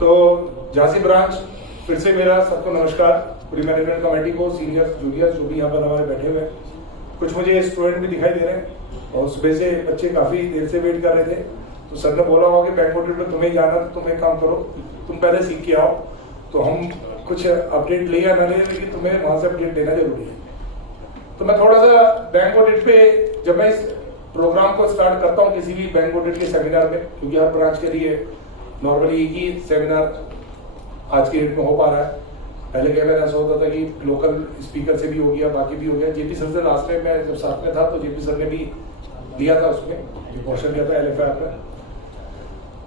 तो झांसी ब्रांच फिर से मेरा सबको नमस्कार। पूरी मैनेजमेंट कमेटी को, सीनियर जूनियर जो भी यहाँ पर हमारे बैठे हुए हैं, कुछ मुझे स्टूडेंट भी दिखाई दे रहे हैं और सुबह से बच्चे काफी देर से वेट कर रहे थे। तो सर ने बोला होगा कि बैंक ऑडिट में तुम्हें जाना, तो तुम एक काम करो, तुम पहले सीख के आओ। तो हम कुछ अपडेट ले या ना ले, लेकिन तुम्हें वहां से अपडेट लेना जरूरी है। तो मैं थोड़ा सा बैंक ऑडिट पे, जब मैं इस प्रोग्राम को स्टार्ट करता हूँ किसी भी बैंक ऑडिट के सेमिनार में, क्योंकि हर ब्रांच के लिए नॉर्मली एक ही सेमिनार आज के डेट में हो पा रहा है। पहले क्या मेरा ऐसा होता था कि लोकल स्पीकर से भी हो गया, बाकी भी हो गया। जेपी सर से लास्ट टाइम मैं जब साथ में था तो जेपी सर ने भी लिया था, उसमें पोर्शन दिया था LFR में।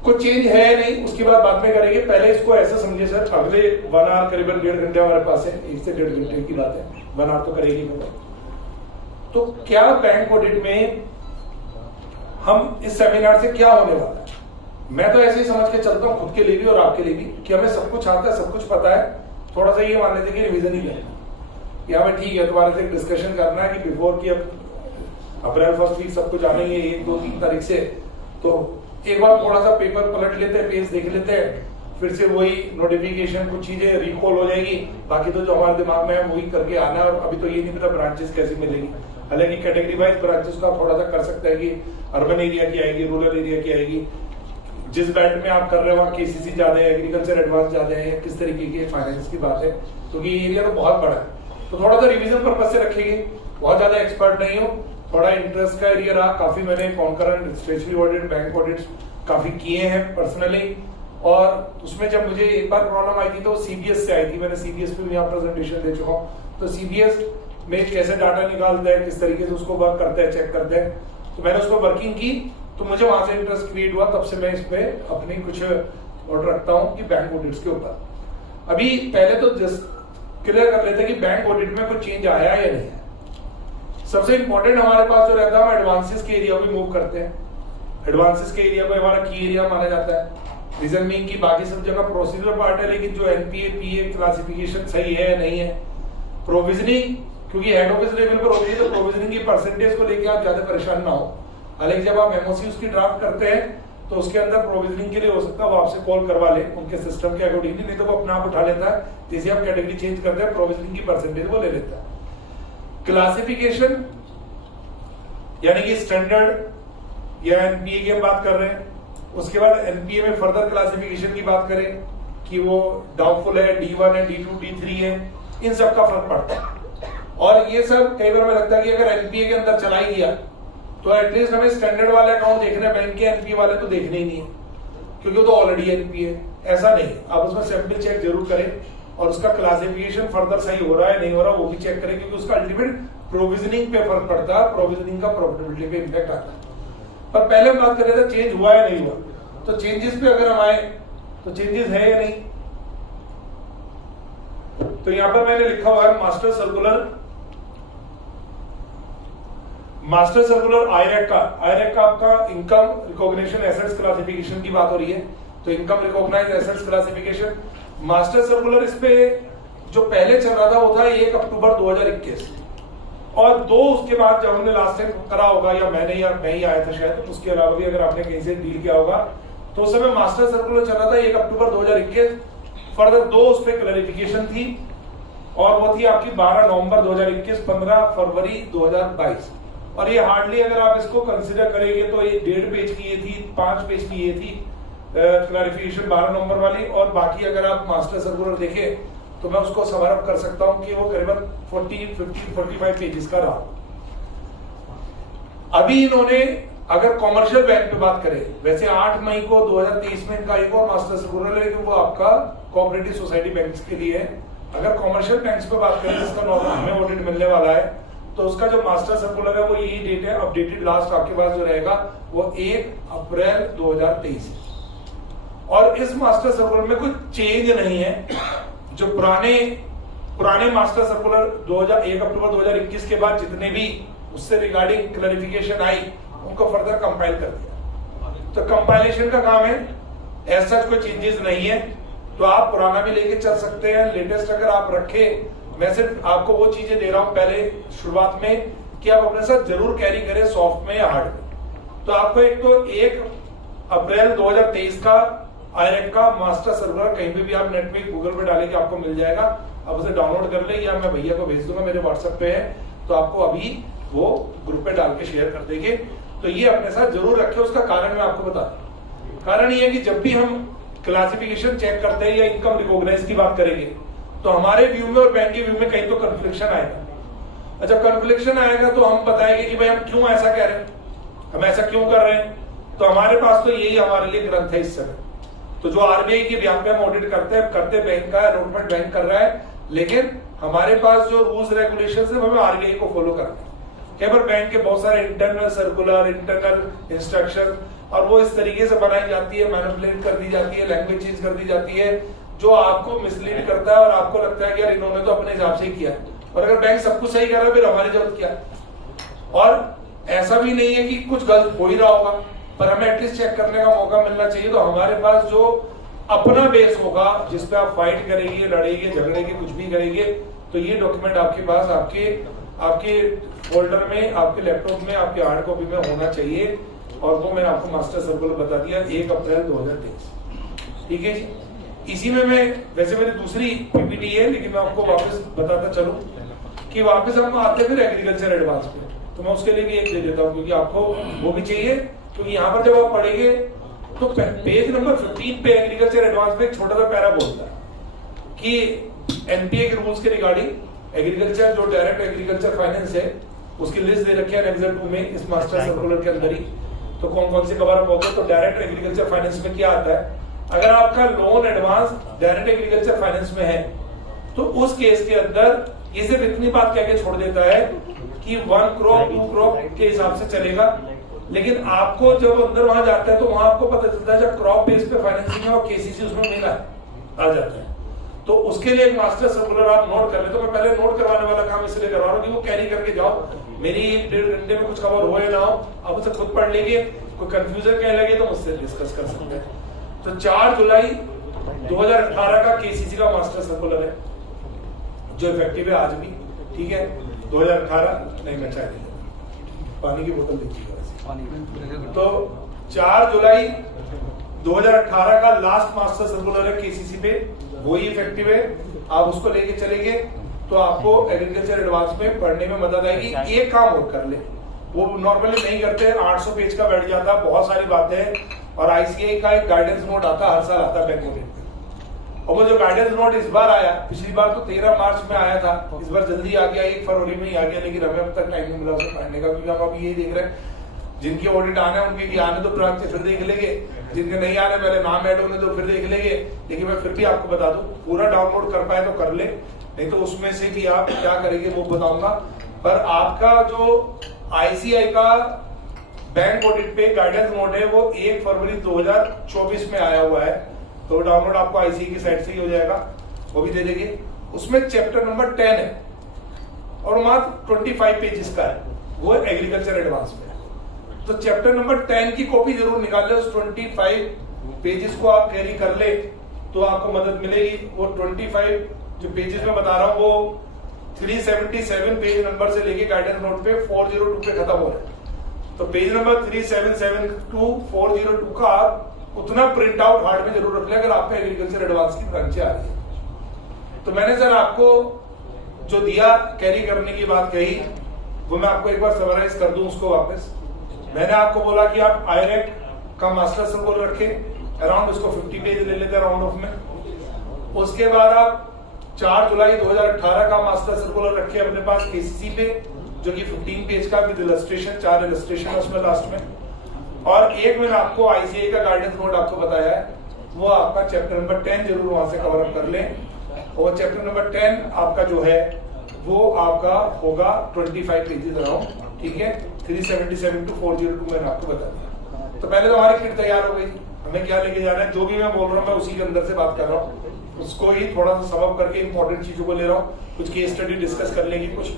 कुछ चेंज है या नहीं उसकी बात में करेंगे। पहले इसको ऐसा समझिए सर, अगले 1 आवर करीबन 1.5 घंटे हमारे पास है, 1 से 1.5 घंटे की बात है, 1 आवर तो करेगी। तो क्या बैंक ऑडिट में हम इस सेमिनार से क्या होने वाला है, मैं तो ऐसे ही समझ के चलता हूँ खुद के लिए भी और आपके लिए भी, कि हमें सब कुछ आता है, सब कुछ पता है। थोड़ा सा ये मान लेते कि रिवीजन ही लेना, कि हमें ठीक है तुम्हारे से डिस्कशन करना है कि बिफोर की अब अप्रैल 1 वीक सब कुछ आने ही है 1, 2, 3 तारीख से। तो एक बार थोड़ा सा पेपर पलट लेते हैं, पेज देख लेते हैं, फिर से वही नोटिफिकेशन, कुछ चीजें रिकॉल हो जाएगी। बाकी तो जो हमारे दिमाग में है वही करके आना है। और अभी तो ये नहीं पता ब्रांचेस कैसी मिलेगी, हालांकि कैटेगरी वाइज ब्रांचेस का थोड़ा सा कर सकता है कि अर्बन एरिया की आएगी, रूरल एरिया की आएगी, जिस बैंड में आप कर रहे हो वहाँ KCC ज्यादा है, एग्रीकल्चर एडवांस ज्यादा है, किस तरीके की फाइनेंस की बात है। क्योंकि ये एरिया तो बहुत बड़ा है, तो थोड़ा सा रिवीजन पर्पज से रखेंगे। बहुत ज्यादा एक्सपर्ट नहीं हो, थोड़ा इंटरेस्ट का एरिया रहा। काफी मैंने concurrent statutory audit, bank audit काफी किए हैं पर्सनली। और उसमें जब मुझे एक बार प्रॉब्लम आई थी तो CBS से आई थी। मैंने CBS पे भी यहाँ प्रेजेंटेशन दे चुका हूँ। तो CBS में कैसे डाटा निकालता है, किस तरीके से उसको वर्क करता है, चेक करते हैं, तो मैंने उसको वर्किंग की। तो मुझे वहां से इंटरेस्ट क्रिएट हुआ, तब से मैं इस पे अपनी कुछ ऑर्डर रखता हूँ कि बैंक ऑडिट्स के ऊपर। अभी पहले तो क्लियर कर लेते हैं कि बैंक ऑडिट में कुछ चेंज आया या नहीं है। सबसे इंपॉर्टेंट हमारे पास जो रहता है, हम एडवांसेस के एरिया में मूव करते हैं। एडवांसेस के एरिया को हमारा की एरिया माना जाता है। रीजन मीन की बाकी सब जगह प्रोसीजर पार्ट है, लेकिन जो NPA PA क्लासिफिकेशन सही है या नहीं है। प्रोविजनिंग क्योंकि हेड ऑफिस लेवल पर होती है, तो प्रोविजनिंग की परसेंटेज को लेकर आप ज्यादा परेशान ना हो। हालांकि जब आप MOC उसकी ड्राफ्ट करते हैं तो उसके अंदर प्रोविजनिंग के लिए हो सकता है वो आपसे कॉल करवा ले उनके सिस्टम के अकॉर्डिंगली, नहीं तो वो अपना आप उठा लेता है। जैसे आप कैटेगरी चेंज करते हैं, प्रोविजनिंग की परसेंटेज वो ले लेता है। क्लासिफिकेशन यानी कि स्टैंडर्ड या NPA की हम बात कर रहे हैं। उसके बाद NPA में फर्दर क्लासिफिकेशन की बात करें कि वो डाउटफुल है, D1 है, D2 D3 है, इन सब का फर्क पड़ता है। और ये सब कई बार में लगता है कि अगर NPA के अंदर चला ही गया तो एटलीस्ट हमें स्टैंडर्ड वाले अकाउंट देखने हैं, बैंक के NPA वाले तो देखने ही नहीं है, क्योंकि वो तो ऑलरेडी NPA है। ऐसा नहीं, आप उसमें सैंपल चेक जरूर करें और उसका क्लासिफिकेशन फर्दर सही हो रहा है नहीं हो रहा वो भी चेक करें, क्योंकि उसका अल्टीमेट प्रोविजनिंग पे फर्क पड़ता है, प्रोविजनिंग का प्रॉफिटेबिलिटी पे इम्पैक्ट आता है। पर पहले हम बात कर रहे थे चेंज हुआ या नहीं हुआ। तो चेंजेस पे अगर हम आए तो चेंजेस है या नहीं। तो यहां पर मैंने लिखा हुआ है मास्टर सर्कुलर IRAC का आपका इनकम रिकॉग्निशन एसेट्स क्लासिफिकेशन की बात हो रही है। तो income recognise assets classification master circular, इस पे जो पहले चल रहा था वो था 1 अक्टूबर 2021 और 2 उसके बाद जब हमने लास्ट टाइम करा होगा, या मैंने या मैं ही आया था शायद, उसके अलावा भी अगर आपने कहीं से डील किया होगा, तो उस समय मास्टर सर्कुलर चल रहा था 1 अक्टूबर 2021। फर्दर 2 उस पर क्लैरिफिकेशन थी और वो थी आपकी 12 नवंबर 2021, 15 फरवरी 2022। और ये हार्डली अगर आप इसको कंसिडर करेंगे तो ये 1.5 पेज की ये थी, 5 पेज की ये थी क्लैरिफिकेशन 12 नवंबर वाली। और बाकी अगर आप मास्टर सर्कुलर देखें तो मैं उसको समरअप कर सकता हूं कि वो करीबन 45 पेजेस का रहा। अभी इन्होंने अगर कॉमर्शियल बैंक पे बात करें, वैसे 8 मई को 2023 में इनका एक और मास्टर सर्कुलर है, लेकिन वो आपका कोऑपरेटिव सोसाइटी बैंक्स के लिए है। अगर कॉमर्शियल बैंक्स पे बात करें जिसका नॉर्मल हमें ऑडिट मिलने वाला है, तो उसका जो मास्टर सर्कुलर है वो यही डेट है, अपडेटेड लास्ट आपके पास जो रहेगा वो 1 अप्रैल 2023 है। और इस मास्टर सर्कुलर में कुछ चेंज नहीं है। जो पुराने मास्टर सर्कुलर 1 अक्टूबर 2021 के बाद जितने भी उससे रिगार्डिंग क्लैरिफिकेशन आई उनको फर्दर कंपाइल कर दिया। तो कंपाइलेशन का काम है, ऐसा कोई चेंजेस नहीं है। तो आप पुराना भी लेके चल सकते हैं, लेटेस्ट अगर आप रखे। मैं सिर्फ आपको वो चीजें दे रहा हूं पहले शुरुआत में कि आप अपने साथ जरूर कैरी करें, सॉफ्ट में या हार्ड में। तो आपको एक तो 1 अप्रैल 2023 का आईरेक का मास्टर सर्कुलर कहीं भी आप नेट में गूगल पे डालेंगे आपको मिल जाएगा, आप उसे डाउनलोड कर ले या मैं भैया को भेज दूंगा, मेरे व्हाट्सएप पे है, तो आपको अभी वो ग्रुप पे डाल के शेयर कर देंगे। तो ये अपने साथ जरूर रखें। उसका कारण मैं आपको बता दूं, कारण ये है कि जब भी हम क्लासिफिकेशन चेक करते हैं या इनकम रिकॉग्नाइज की बात करेंगे तो हमारे व्यू में और बैंक के व्यू में कहीं तो कन्फ्लिक्शन आएगा। अच्छा, कन्फ्लिक्शन आएगा तो हम बताएंगे कि भाई हम क्यों ऐसा कह रहे हैं, हम ऐसा क्यों कर रहे हैं। तो हमारे पास तो यही हमारे लिए ग्रंथ है इस समय। तो जो आरबीआई के यहाँ पे हम ऑडिट करते बैंक का अलॉटमेंट बैंक कर रहा है, लेकिन हमारे पास जो रूल्स रेगुलेशंस है वो हमें आरबीआई को फॉलो करना है। कई बार बैंक के बहुत सारे इंटरनल सर्कुलर, इंटरनल इंस्ट्रक्शन और वो इस तरीके से बनाई जाती है, मैनिपुलेट कर दी जाती है, लैंग्वेज चेंज कर दी जाती है, जो आपको मिसलीड करता है और आपको लगता है कि यार इन्होंने तो अपने हिसाब से ही किया। और अगर बैंक सब कुछ सही कर रहा है फिर हमारी जरूरत क्या है। और ऐसा भी नहीं है कि कुछ गलत हो ही रहा होगा, पर हमें एटलीस्ट चेक करने का मौका मिलना चाहिए। तो हमारे पास जो अपना बेस होगा जिस पे आप फाइट करेंगे, लड़ेंगे, झगड़ेंगे, कुछ भी करेंगे, तो ये डॉक्यूमेंट आपके पास आपके फोल्डर में, आपके लैपटॉप में, आपके हार्ड कॉपी में होना चाहिए। और वो मैंने आपको मास्टर सर्कुलर बता दिया 1 अप्रैल 2023। ठीक है जी। इसी में मैं वैसे मेरी दूसरी पीपीटी है, लेकिन मैं आपको वापस बताता चलूं कि वापस हम आते फिर एग्रीकल्चर एडवांस पे, तो मैं उसके लिए भी एक दे देता हूं क्योंकि आपको वो भी चाहिए। क्योंकि यहाँ पर जब आप पढ़ेंगे तो पेज नंबर 15 पे एग्रीकल्चर एडवांस पे एक छोटा सा पैरा बोलता है कि एनपीए के रूल्स के रिगार्डिंग एग्रीकल्चर जो डायरेक्ट एग्रीकल्चर फाइनेंस है उसकी लिस्ट दे रखी है एनेक्सर 2 में इस मास्टर सर्कुलर के अंदर ही। तो कौन कौन से कवर अप होते हैं। तो डायरेक्ट एग्रीकल्चर फाइनेंस में क्या आता है, अगर आपका loan advance direct agriculture finance में है तो उस केस के अंदर ये सिर्फ इतनी बात कह के छोड़ देता है कि 1 क्रॉप 2 क्रॉप के हिसाब से चलेगा। लेकिन आपको जब अंदर वहां जाता है तो वहां आपको पता चलता है जब क्रॉप बेस पे फाइनेंसिंग है और केसीसी उसमें मिला आ जाता है। तो उसके लिए एक मास्टर सर्कुलर आप नोट कर ले। तो मैं पहले नोट करवाने वाला काम इसलिए करवा रहा हूँ कि वो कैरी करके जाओ, मेरी 1.5 घंटे में कुछ कवर हो या ना हो, आप उसे खुद पढ़ लेंगे, कोई कंफ्यूजन कहने लगे तो मुझसे डिस्कस कर सकते हैं। तो 4 जुलाई 2018 का केसीसी का मास्टर सर्कुलर है जो इफेक्टिव है आज भी। ठीक है, 2018 नहीं, मैं चाय पानी की बोतल देखिएगा। तो 4 जुलाई 2018 का लास्ट मास्टर सर्कुलर है केसीसी पे, वही इफेक्टिव है। आप उसको लेके चलेंगे तो आपको एग्रीकल्चर एडवांस में पढ़ने में मदद आएगी। एक काम और कर ले, वो नॉर्मली नहीं करते, 800 पेज का बैठ जाता, बहुत सारी बातें। और आईसीआई का एक गाइडेंस नोट आता, हर साल आता बैंक में, और वो जो गाइडेंस नोट इस बार आया, पिछली बार तो 13 मार्च में आया था, इस बार जल्दी आ गया, 1 फरवरी में ही आ गया। लेकिन हमें अब तक टाइम नहीं मिला उसे पढ़ने का, क्योंकि हम अभी ये देख रहे हैं जिनके ऑडिट आने हैं उनके आने तो प्रांत फिर देख लेंगे, जिनके नहीं आने पहले नाम ऐड होने तो फिर देख लेंगे। लेकिन मैं फिर भी आपको बता दूं, पूरा डाउनलोड कर पाए तो कर ले, नहीं तो उसमें से भी आप क्या करेंगे वो बताऊंगा। पर आपका जो आईसीआई का बैंक ऑडिट पे गाइडेंस नोट है वो 1 फरवरी 2024 में आया हुआ है, तो डाउनलोड आपको आईसीआई की साइट से ही हो जाएगा, वो भी दे देंगे। उसमें चैप्टर नंबर 10 है और मात्र 25 पेजेस का है, वो एग्रीकल्चर एडवांस में। तो चैप्टर नंबर 10 की कॉपी जरूर निकाल ले, उस 25 पेजेस को आप कैरी कर ले तो आपको मदद मिलेगी। वो 25 जो पेजेस में बता रहा हूं वो 377 पेज नंबर से लेके गाइडेंस नोट पे 402 पे खत्म हो रहा है। तो पेज नंबर 3772 402 का आप उतना प्रिंट आउट हार्ड में जरूर रख ले अगर आपका एग्रीकल्चर एडवांस की ब्रांचें आ रही है। तो मैंने सर आपको जो दिया कैरी करने की बात कही, वो मैं आपको एक बार समराइज कर दूं उसको वापस। मैंने आपको बोला कि आप आईरेक का मास्टर सर्कुलर रखें, अराउंड उसको 50 पेज ले लेते हैं राउंड ऑफ में। उसके बाद आप 4 जुलाई 2018 का मास्टर सर्कुलर रखे अपने पास केसीसी पे, जो कि 15 पेज का विद इलस्ट्रेशन, 4 इलस्ट्रेशन उसमें लास्ट में। और एक मैंने आपको आईसीआई का गाइडेंस नोट आपको बताया है, वो आपका चैप्टर नंबर 10 जरूर वहां से कवर अप कर लें। और चैप्टर नंबर 10 आपका जो है वो आपका होगा 25 पेजेस अराउंड। ठीक है, 377 to 402 मैंने आपको बता दिया। तो पहले तो हमारी किट तैयार हो गई, हमें क्या लेके जाना है, जो भी मैं बोल रहा हूँ मैं उसी के अंदर से बात कर रहा हूँ, उसको ही थोड़ा सा सबअप करके इंपॉर्टेंट चीजों को ले रहा हूँ। कुछ केस स्टडी डिस्कस कर लेंगे, कुछ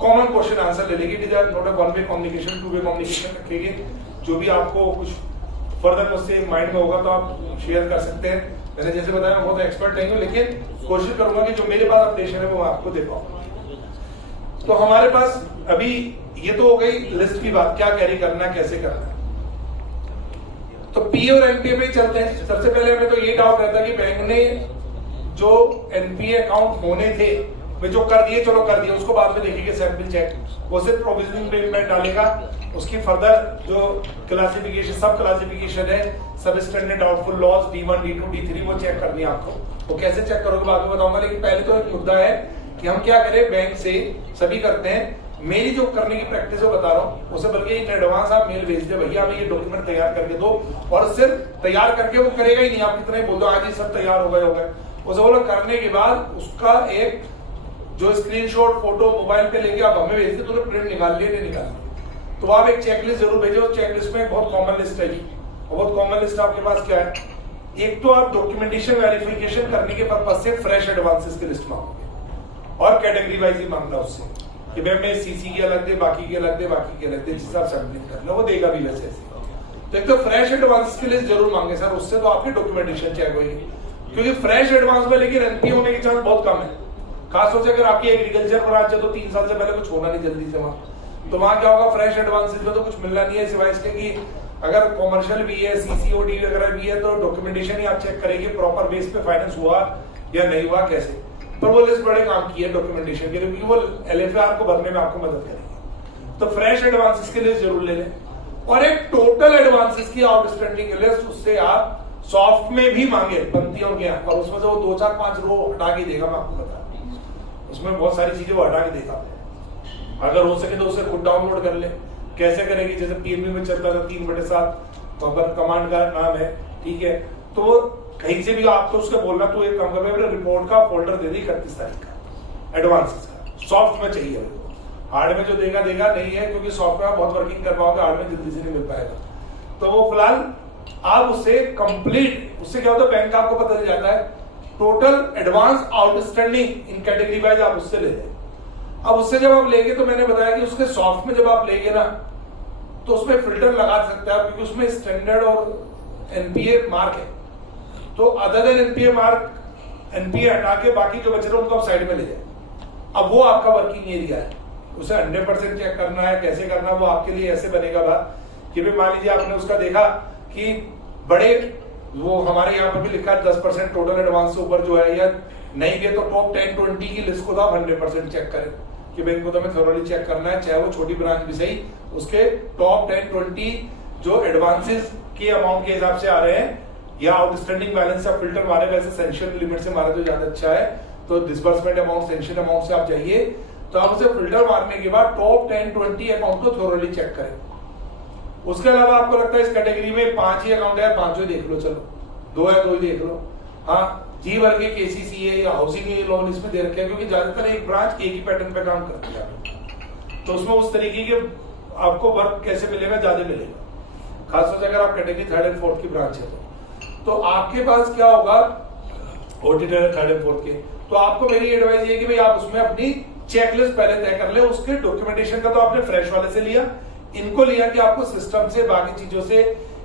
कॉमन क्वेश्चन आंसर ले लेंगे। नोट अ 1 वे कम्युनिकेशन, 2 वे कम्युनिकेशन रखेंगे। जो भी आपको कुछ फर्दर मुझसे माइंड में होगा तो आप शेयर कर सकते हैं। मैंने जैसे बताया बहुत एक्सपर्ट नहीं हूँ, लेकिन कोशिश करूंगा कि जो मेरे पास अपडेशन है वो आपको दे पाऊंगा। तो हमारे पास अभी ये तो हो गई लिस्ट की बात, क्या कैरी करना कैसे करना है। तो पी और एनपीए पे चलते हैं। सबसे पहले हमें तो ये डाउट रहता है कि बैंक ने जो एनपीए अकाउंट होने थे वे जो कर दिए, चलो कर दिए, उसको बाद में देखेंगे सैंपल चेक, वो सिर्फ प्रोविजनिंग पेमेंट डालेगा, उसकी फर्दर जो क्लासिफिकेशन सब क्लासिफिकेशन है, सब standard doubtful loss D1 D2 D3 वो चेक करनी है आपको। वो कैसे चेक करोगे बाद में बताऊंगा, लेकिन पहले तो एक मुद्दा है कि हम क्या करें, बैंक से सभी करते हैं, मेरी जो करने की प्रैक्टिस है बता रहा हूँ, उसे बल्कि इन एडवांस आप मेल भेज दे, भैया हमें ये डॉक्यूमेंट तैयार करके दो, और सिर्फ तैयार करके वो करेगा ही नहीं, आप कितने बोल दो आज ही सब तैयार हो गए, उसे बोलो करने के बाद उसका एक जो स्क्रीनशॉट फोटो मोबाइल पे लेके आप हमें भेज दे, तूने प्रिंट निकाल लिया नहीं निकाल, तो आप एक चेकलिस्ट जरूर भेजो। चेकलिस्ट में बहुत कॉमन लिस्ट है जी, और बहुत कॉमन लिस्ट आपके पास क्या है, एक तो आप डॉक्यूमेंटेशन वेरिफिकेशन करने के पर्पज से फ्रेश एडवांसेस की लिस्ट मांगोगे, और कैटेगरी वाइज ही मांगना उससे कि भाई मैं सीसी की अलग दे, बाकी की अलग दे, बाकी की अलग दे, जिस हिसाब से सबमिट करना वो देगा भी वैसे ऐसे। तो एक तो फ्रेश एडवांस की लिस्ट जरूर मांगे सर, उससे तो आपकी डॉक्यूमेंटेशन चेक होगी, क्योंकि फ्रेश एडवांस में लेकिन एनपीए होने के चांस बहुत कम है। खास तौर से अगर आपकी एग्रीकल्चर ब्रांच है तो 3 साल से पहले कुछ होना नहीं जल्दी से वहां, तो वहां क्या होगा, फ्रेश एडवांसेस में तो कुछ मिलना नहीं है, सिवाय इसके कि अगर कॉमर्शियल भी है, सीसीओडी वगैरह भी है, तो डॉक्यूमेंटेशन ही आप चेक करेंगे प्रॉपर बेस पे फाइनेंस हुआ या नहीं हुआ कैसे। पर वो लिस्ट बड़े काम की है डॉक्यूमेंटेशन के लिए, क्योंकि वो एलएफआर को भरने में आपको मदद करेगी। तो फ्रेश एडवांसेस की लिस्ट जरूर ले लें, और एक टोटल एडवांसेस की आउटस्टैंडिंग लिस्ट, उससे आप सॉफ्ट में भी मांगे पंक्तियों के, और उसमें से वो 2 4 5 रो हटा के देगा, मैं आपको बता, उसमें बहुत सारी चीजें वो हटा के देता है। अगर हो सके तो उसे खुद डाउनलोड कर ले। कैसे करेगी, जैसे पीएनबी में चलता था 3/7 वहां कमांड का नाम है, ठीक है, तो कहीं से भी आपको उसके बोलना, तो एक काम कर, मेरे रिपोर्ट का फोल्डर दे दी 31 तारीख का एडवांसेस का, सॉफ्ट में चाहिए मेरे को, हार्ड में जो देगा देगा नहीं है, क्योंकि सॉफ्टवेयर बहुत वर्किंग कर पाओगे, हार्ड में जल्दी से नहीं मिल पाएगा। तो वो फिलहाल आप उससे कंप्लीट, उससे क्या होता है, बैंक का आपको पता चल जाता है total advance outstanding in category wise, आप उससे ले लें। अब उससे जब आप लेंगे, तो मैंने बताया कि उसके सॉफ्ट में जब आप लेंगे ना, तो उसमें फिल्टर लगा सकते हैं आप, क्योंकि उसमें स्टैंडर्ड और एनपीए मार्क है, तो other than NPA mark, NPA हटा के बाकी जो बचे उनको आप साइड में ले जाए। अब वो आपका वर्किंग एरिया है, उसे 100% चेक करना है, कैसे करना है वो आपके लिए ऐसे बनेगा बात कि भाई मान लीजिए आपने उसका देखा कि बड़े, वो हमारे यहाँ पर भी लिखा है 10% टोटल एडवांस से ऊपर जो है, या नहीं भी तो टॉप 10-20 की लिस्ट को तो आप 100% चेक करें कि बैंक को तो हमें थोरोली चेक करना है, चाहे वो छोटी ब्रांच भी सही, उसके टॉप 10-20 जो एडवांसेस के अमाउंट के हिसाब से आ रहे हैं, या आउटस्टैंडिंग बैलेंस या फिल्टर मारे, वैसे सेंक्शन लिमिट से मारे तो ज्यादा अच्छा है, तो डिसबर्समेंट अमाउंट, सेंक्शन अमाउंट से आप जाइए, तो आप उसे फिल्टर मारने के बाद टॉप 10-20 अकाउंट को थोरोली चेक करें। उसके अलावा आपको लगता है इस कैटेगरी में 5 ही अकाउंट है, 5 ही देख लो, चलो 2 है 2 ही देख लो। हाँ, जी वर्ग के केसीसी है या हाउसिंग लोन इसमें दे रखे हैं, क्योंकि ज्यादातर एक ब्रांच एक ही पैटर्न पे काम करती है, तो उसमें उस तरीके के आपको वर्क कैसे मिलेगा, ज्यादा मिलेगा, खासतौर से अगर आप कैटेगरी 3rd और 4th की ब्रांच है तो आपके पास क्या होगा, ऑडिटर 3rd और 4th के, तो आपको मेरी एडवाइस ये कि भाई आप उसमें अपनी चेकलिस्ट पहले तय कर ले। उसके डॉक्यूमेंटेशन का तो आपने फ्रेश वाले से लिया, इनको लिया कि आपको सिस्टम से, बाकी चीजों से,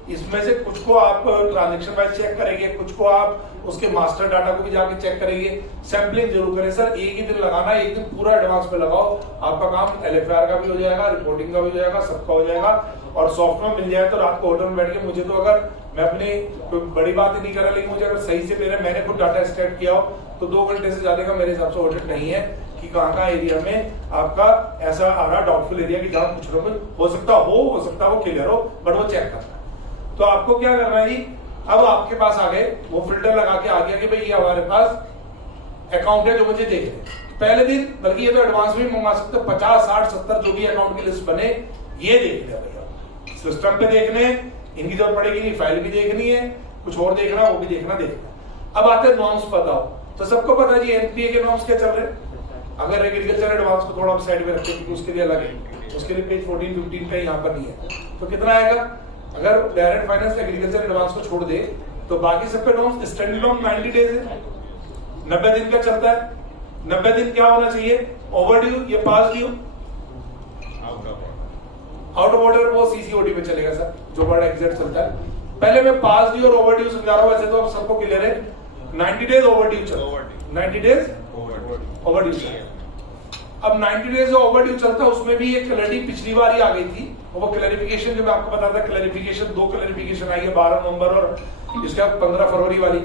इसमें से कुछ को आप ट्रांजैक्शन वाइज चेक करेंगे, कुछ को आप उसके मास्टर डाटा को भी जाके चेक करेंगे। सैंपलिंग जरूर करें सर, एक ही दिन लगाना, एक दिन पूरा एडवांस पे लगाओ, आपका काम एलएफआर का भी हो जाएगा, रिपोर्टिंग का भी हो जाएगा, सबका हो जाएगा, और सॉफ्टवेयर मिल जाए तो रात को होटल में बैठ के, मुझे तो अगर मैं अपनी कोई बड़ी बात ही नहीं कर रहा, लेकिन मुझे अगर सही से मैंने खुद डाटा एक्सट्रैक्ट किया हो तो 2 घंटे से ज्यादा का मेरे हिसाब से ऑडिट नहीं है कि कहाँ एरिया में आपका ऐसा आ रहा डाउटफुल एरिया की जहां कुछ ना कुछ हो सकता वो क्लियर हो, बट वो चेक करना है। तो आपको क्या करना है जी, अब आपके पास आ गए, वो फिल्टर लगा के आ गया कि भाई ये हमारे पास अकाउंट है जो मुझे देखने पहले दिन, बल्कि ये तो एडवांस भी मंगा सकते, 50 60 70 जो भी अकाउंट की लिस्ट बने, ये देखने भैया सिस्टम पे देखने, इनकी जरूरत पड़ेगी नहीं, फाइल भी देखनी है, कुछ और देखना वो भी देखना। अब आते हैं नॉर्म्स बताओ, तो सबको पता है जी एनपीए के नॉर्म्स क्या चल रहे हैं। अगर एग्रीकल्चर एडवांस को थोड़ा साइड में रखें क्योंकि उसके लिए अलग है, उसके लिए पेज 14-15 पे यहाँ पर नहीं है, तो कितना आएगा, अगर डायरेक्ट फाइनेंस एग्रीकल्चर एडवांस को छोड़ दे तो बाकी सब पे नॉर्म्स, स्टैंडर्ड नॉर्म 90 डेज है, 90 दिन का चलता है। 90 दिन क्या होना चाहिए, ओवरड्यू या पास ड्यू, आउट ऑफ ऑर्डर वो सीसीओडी पे चलेगा सर, जो वर्ड एग्जैक्ट चलता है। पहले मैं पास ड्यू और ओवरड्यू समझा रहा हूं, वैसे तो आप सबको क्लियर है, 90 डेज ओवरड्यू चलो, 90 डेज ओवरड्यू। अब 90 डेज ओवरड्यू चलता है, उसमें भी एक क्लैरिटी पिछली बार ही आ गई थी, वो क्लैरिफिकेशन जो मैं आपको बताता था, क्लैरिफिकेशन 2 क्लैरिफिकेशन आई है 12 नवंबर और इसका 15 फरवरी वाली।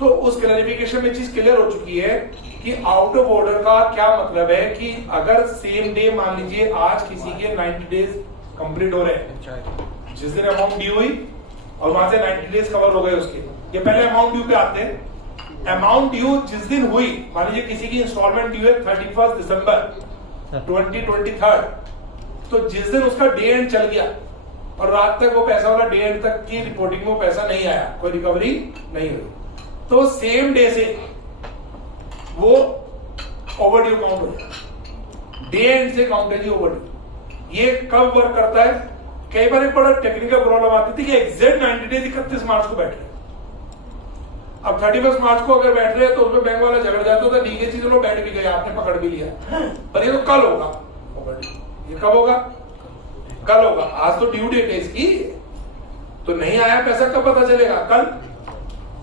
तो उस क्लैरिफिकेशन में चीज क्लियर हो चुकी है कि आउट ऑफ ऑर्डर का क्या मतलब है कि अगर सेम डे मान लीजिए आज किसी के 90 डेज कंप्लीट हो रहे हैं, जिस दिन अमाउंट ड्यू हुई और वहां से 90 डेज कवर हो गए उसके, ये पहले अमाउंट ड्यू पे आते हैं। अमाउंट ड्यू जिस दिन हुई, मान लीजिए किसी की इंस्टॉलमेंट ड्यू है 31 दिसंबर 2023, तो जिस दिन उसका डे एंड चल गया और रात तक वो पैसा वाला डे एंड तक की रिपोर्टिंग में वो पैसा नहीं आया, कोई रिकवरी नहीं हुई, तो सेम डे से वो ओवरड्यू काउंट हो जाए, डे एंड से काउंट है जी ओवरड्यू। ये कब वर्क करता है? कई बार एक बड़ा टेक्निकल प्रॉब्लम आती थी कि एग्जैक्ट 90 डेज 31 मार्च को बैठ रहे, अब 31 मार्च को अगर बैठ रहे हैं तो उसमें बैंक वाला झगड़ जाता था, ठीक है चीज लोग बैठ भी गए, आपने पकड़ भी लिया, पर ये तो कल होगा ओवरड्यू। ये कब होगा? कल होगा। आज तो ड्यू डेट है इसकी, तो नहीं आया पैसा कब पता चलेगा? कल।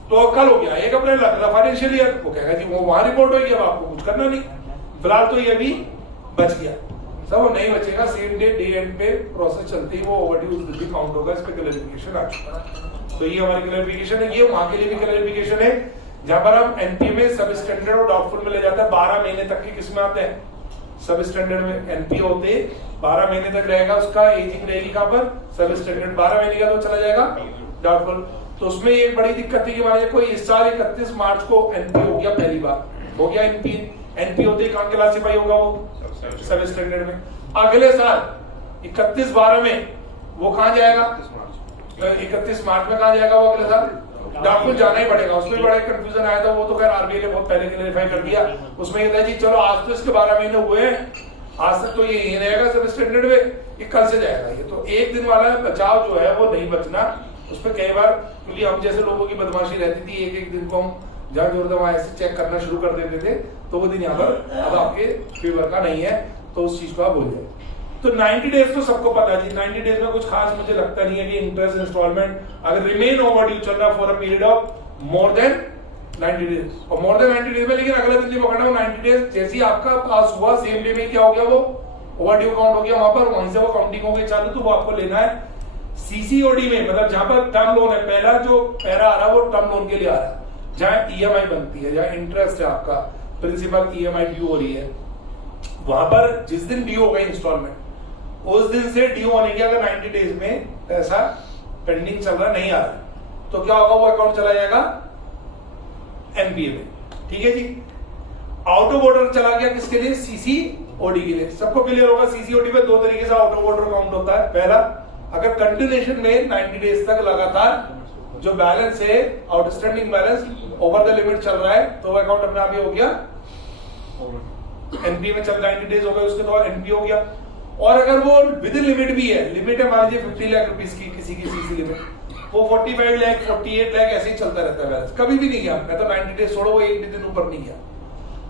तो कल हो गया 1 अप्रैल अगला फाइनेंशियल ईयर, वो कहेगा जी वो वहां रिपोर्ट होगी, अब आपको कुछ करना नहीं। फिलहाल तो ये भी बच गया, सब वो नहीं बचेगा, सेम डे डे एंड पे प्रोसेस चलते ही वो ओवरड्यू भी काउंट होगा। इस पे क्लैरिफिकेशन आ चुका है, तो ये हमारी क्लैरिफिकेशन है। ये वहां के लिए भी क्लैरिफिकेशन है जहां पर हम एनपीए में सब स्टैंडर्ड और डाउटफुल में ले जाता है, 12 महीने तक की किस्में आते हैं। सब स्टैंडर्ड में एनपीए होते 12 महीने तक रहेगा, उसका एजिंग रहेगी कहां पर? सब स्टैंडर्ड 12 महीने का तो चला जाएगा डाउटफुल। तो उसमें एक बड़ी दिक्कत थी कि मान लीजिए कोई इस साल 31 मार्च को एनपीए हो गया, पहली बार हो गया एनपीए, एनपीए होते ही कहां क्लासिफाई होगा वो? सब स्टैंडर्ड में। अगले साल 31/12 में वो कहां जाएगा? 31 मार्च में कहा जाएगा वो? अगले साल डाउटफुल जाना ही पड़ेगा। उसमें बड़ा कंफ्यूजन आया था, वो तो खैर आरबीआई ने बहुत पहले क्लैरिफाई कर दिया। उसमें ये था जी चलो आज तो इसके 12 महीने हुए हैं, आज तक तो ये यही रहेगा सब स्टैंडर्ड में, ये कल से जाएगा। ये तो एक दिन वाला बचाव जो है वो नहीं बचना उस पर कई बार, क्योंकि हम जैसे लोगों की बदमाशी रहती थी, एक दिन को हम जहां जोर दवा ऐसे चेक करना शुरू कर देते थे, तो वो दिन यहाँ पर अब आपके फेवर का नहीं है, तो उस चीज को आप भूल जाए। तो 90 डेज तो सबको पता है जी, 90 डेज में कुछ खास मुझे लगता नहीं है कि इंटरेस्ट इंस्टॉलमेंट अगर रिमेन ओवरड्यू चल रहा for a period of more than 90 days, और मोर देन 90 डेज में लेकिन अगला दिन पकड़ना हो 90 डेज जैसे ही आपका पास हुआ सेम डे में क्या हो गया, वो ओवरड्यू काउंट हो गया वहां पर, वहीं से वो काउंटिंग हो गई चालू। तो वो आपको लेना है सीसीओडी में, मतलब जहां पर टर्म लोन है, पहला जो पैरा आ रहा है वो टर्म लोन के लिए आ रहा है, जहां ईएमआई बनती है, जहां इंटरेस्ट है आपका प्रिंसिपल ईएमआई ड्यू हो रही है, वहां पर जिस दिन ड्यू हो गई इंस्टॉलमेंट उस दिन से ड्यू होने के अगर 90 डेज में पैसा पेंडिंग चल रहा नहीं आ रहा तो क्या होगा? वो अकाउंट चला जाएगा एनपीए में, ठीक है जी। आउट ऑफ ऑर्डर चला गया किसके लिए? सीसीओडी के लिए। सबको क्लियर होगा सीसीओडी में 2 तरीके से आउट ऑफ ऑर्डर काउंट होता है। पहला, अगर कंटिन्यूएशन में 90 डेज तक लगातार जो बैलेंस है outstanding balance over the limit चल रहा है तो वो अकाउंट अपने आप ही हो गया एनपीए में, चल 90 डेज हो गए उसके तो एनपीए हो गया। और अगर वो विद इन लिमिट भी है, लिमिट है मान लीजिए 50 लाख रुपीस की किसी की सीसी लिमिट, वो 45 लाख 48 लाख ऐसे ही चलता रहता है बैलेंस, कभी भी नहीं गया। मैं तो 90 डेज छोड़ो वो एक भी दिन ऊपर नहीं गया,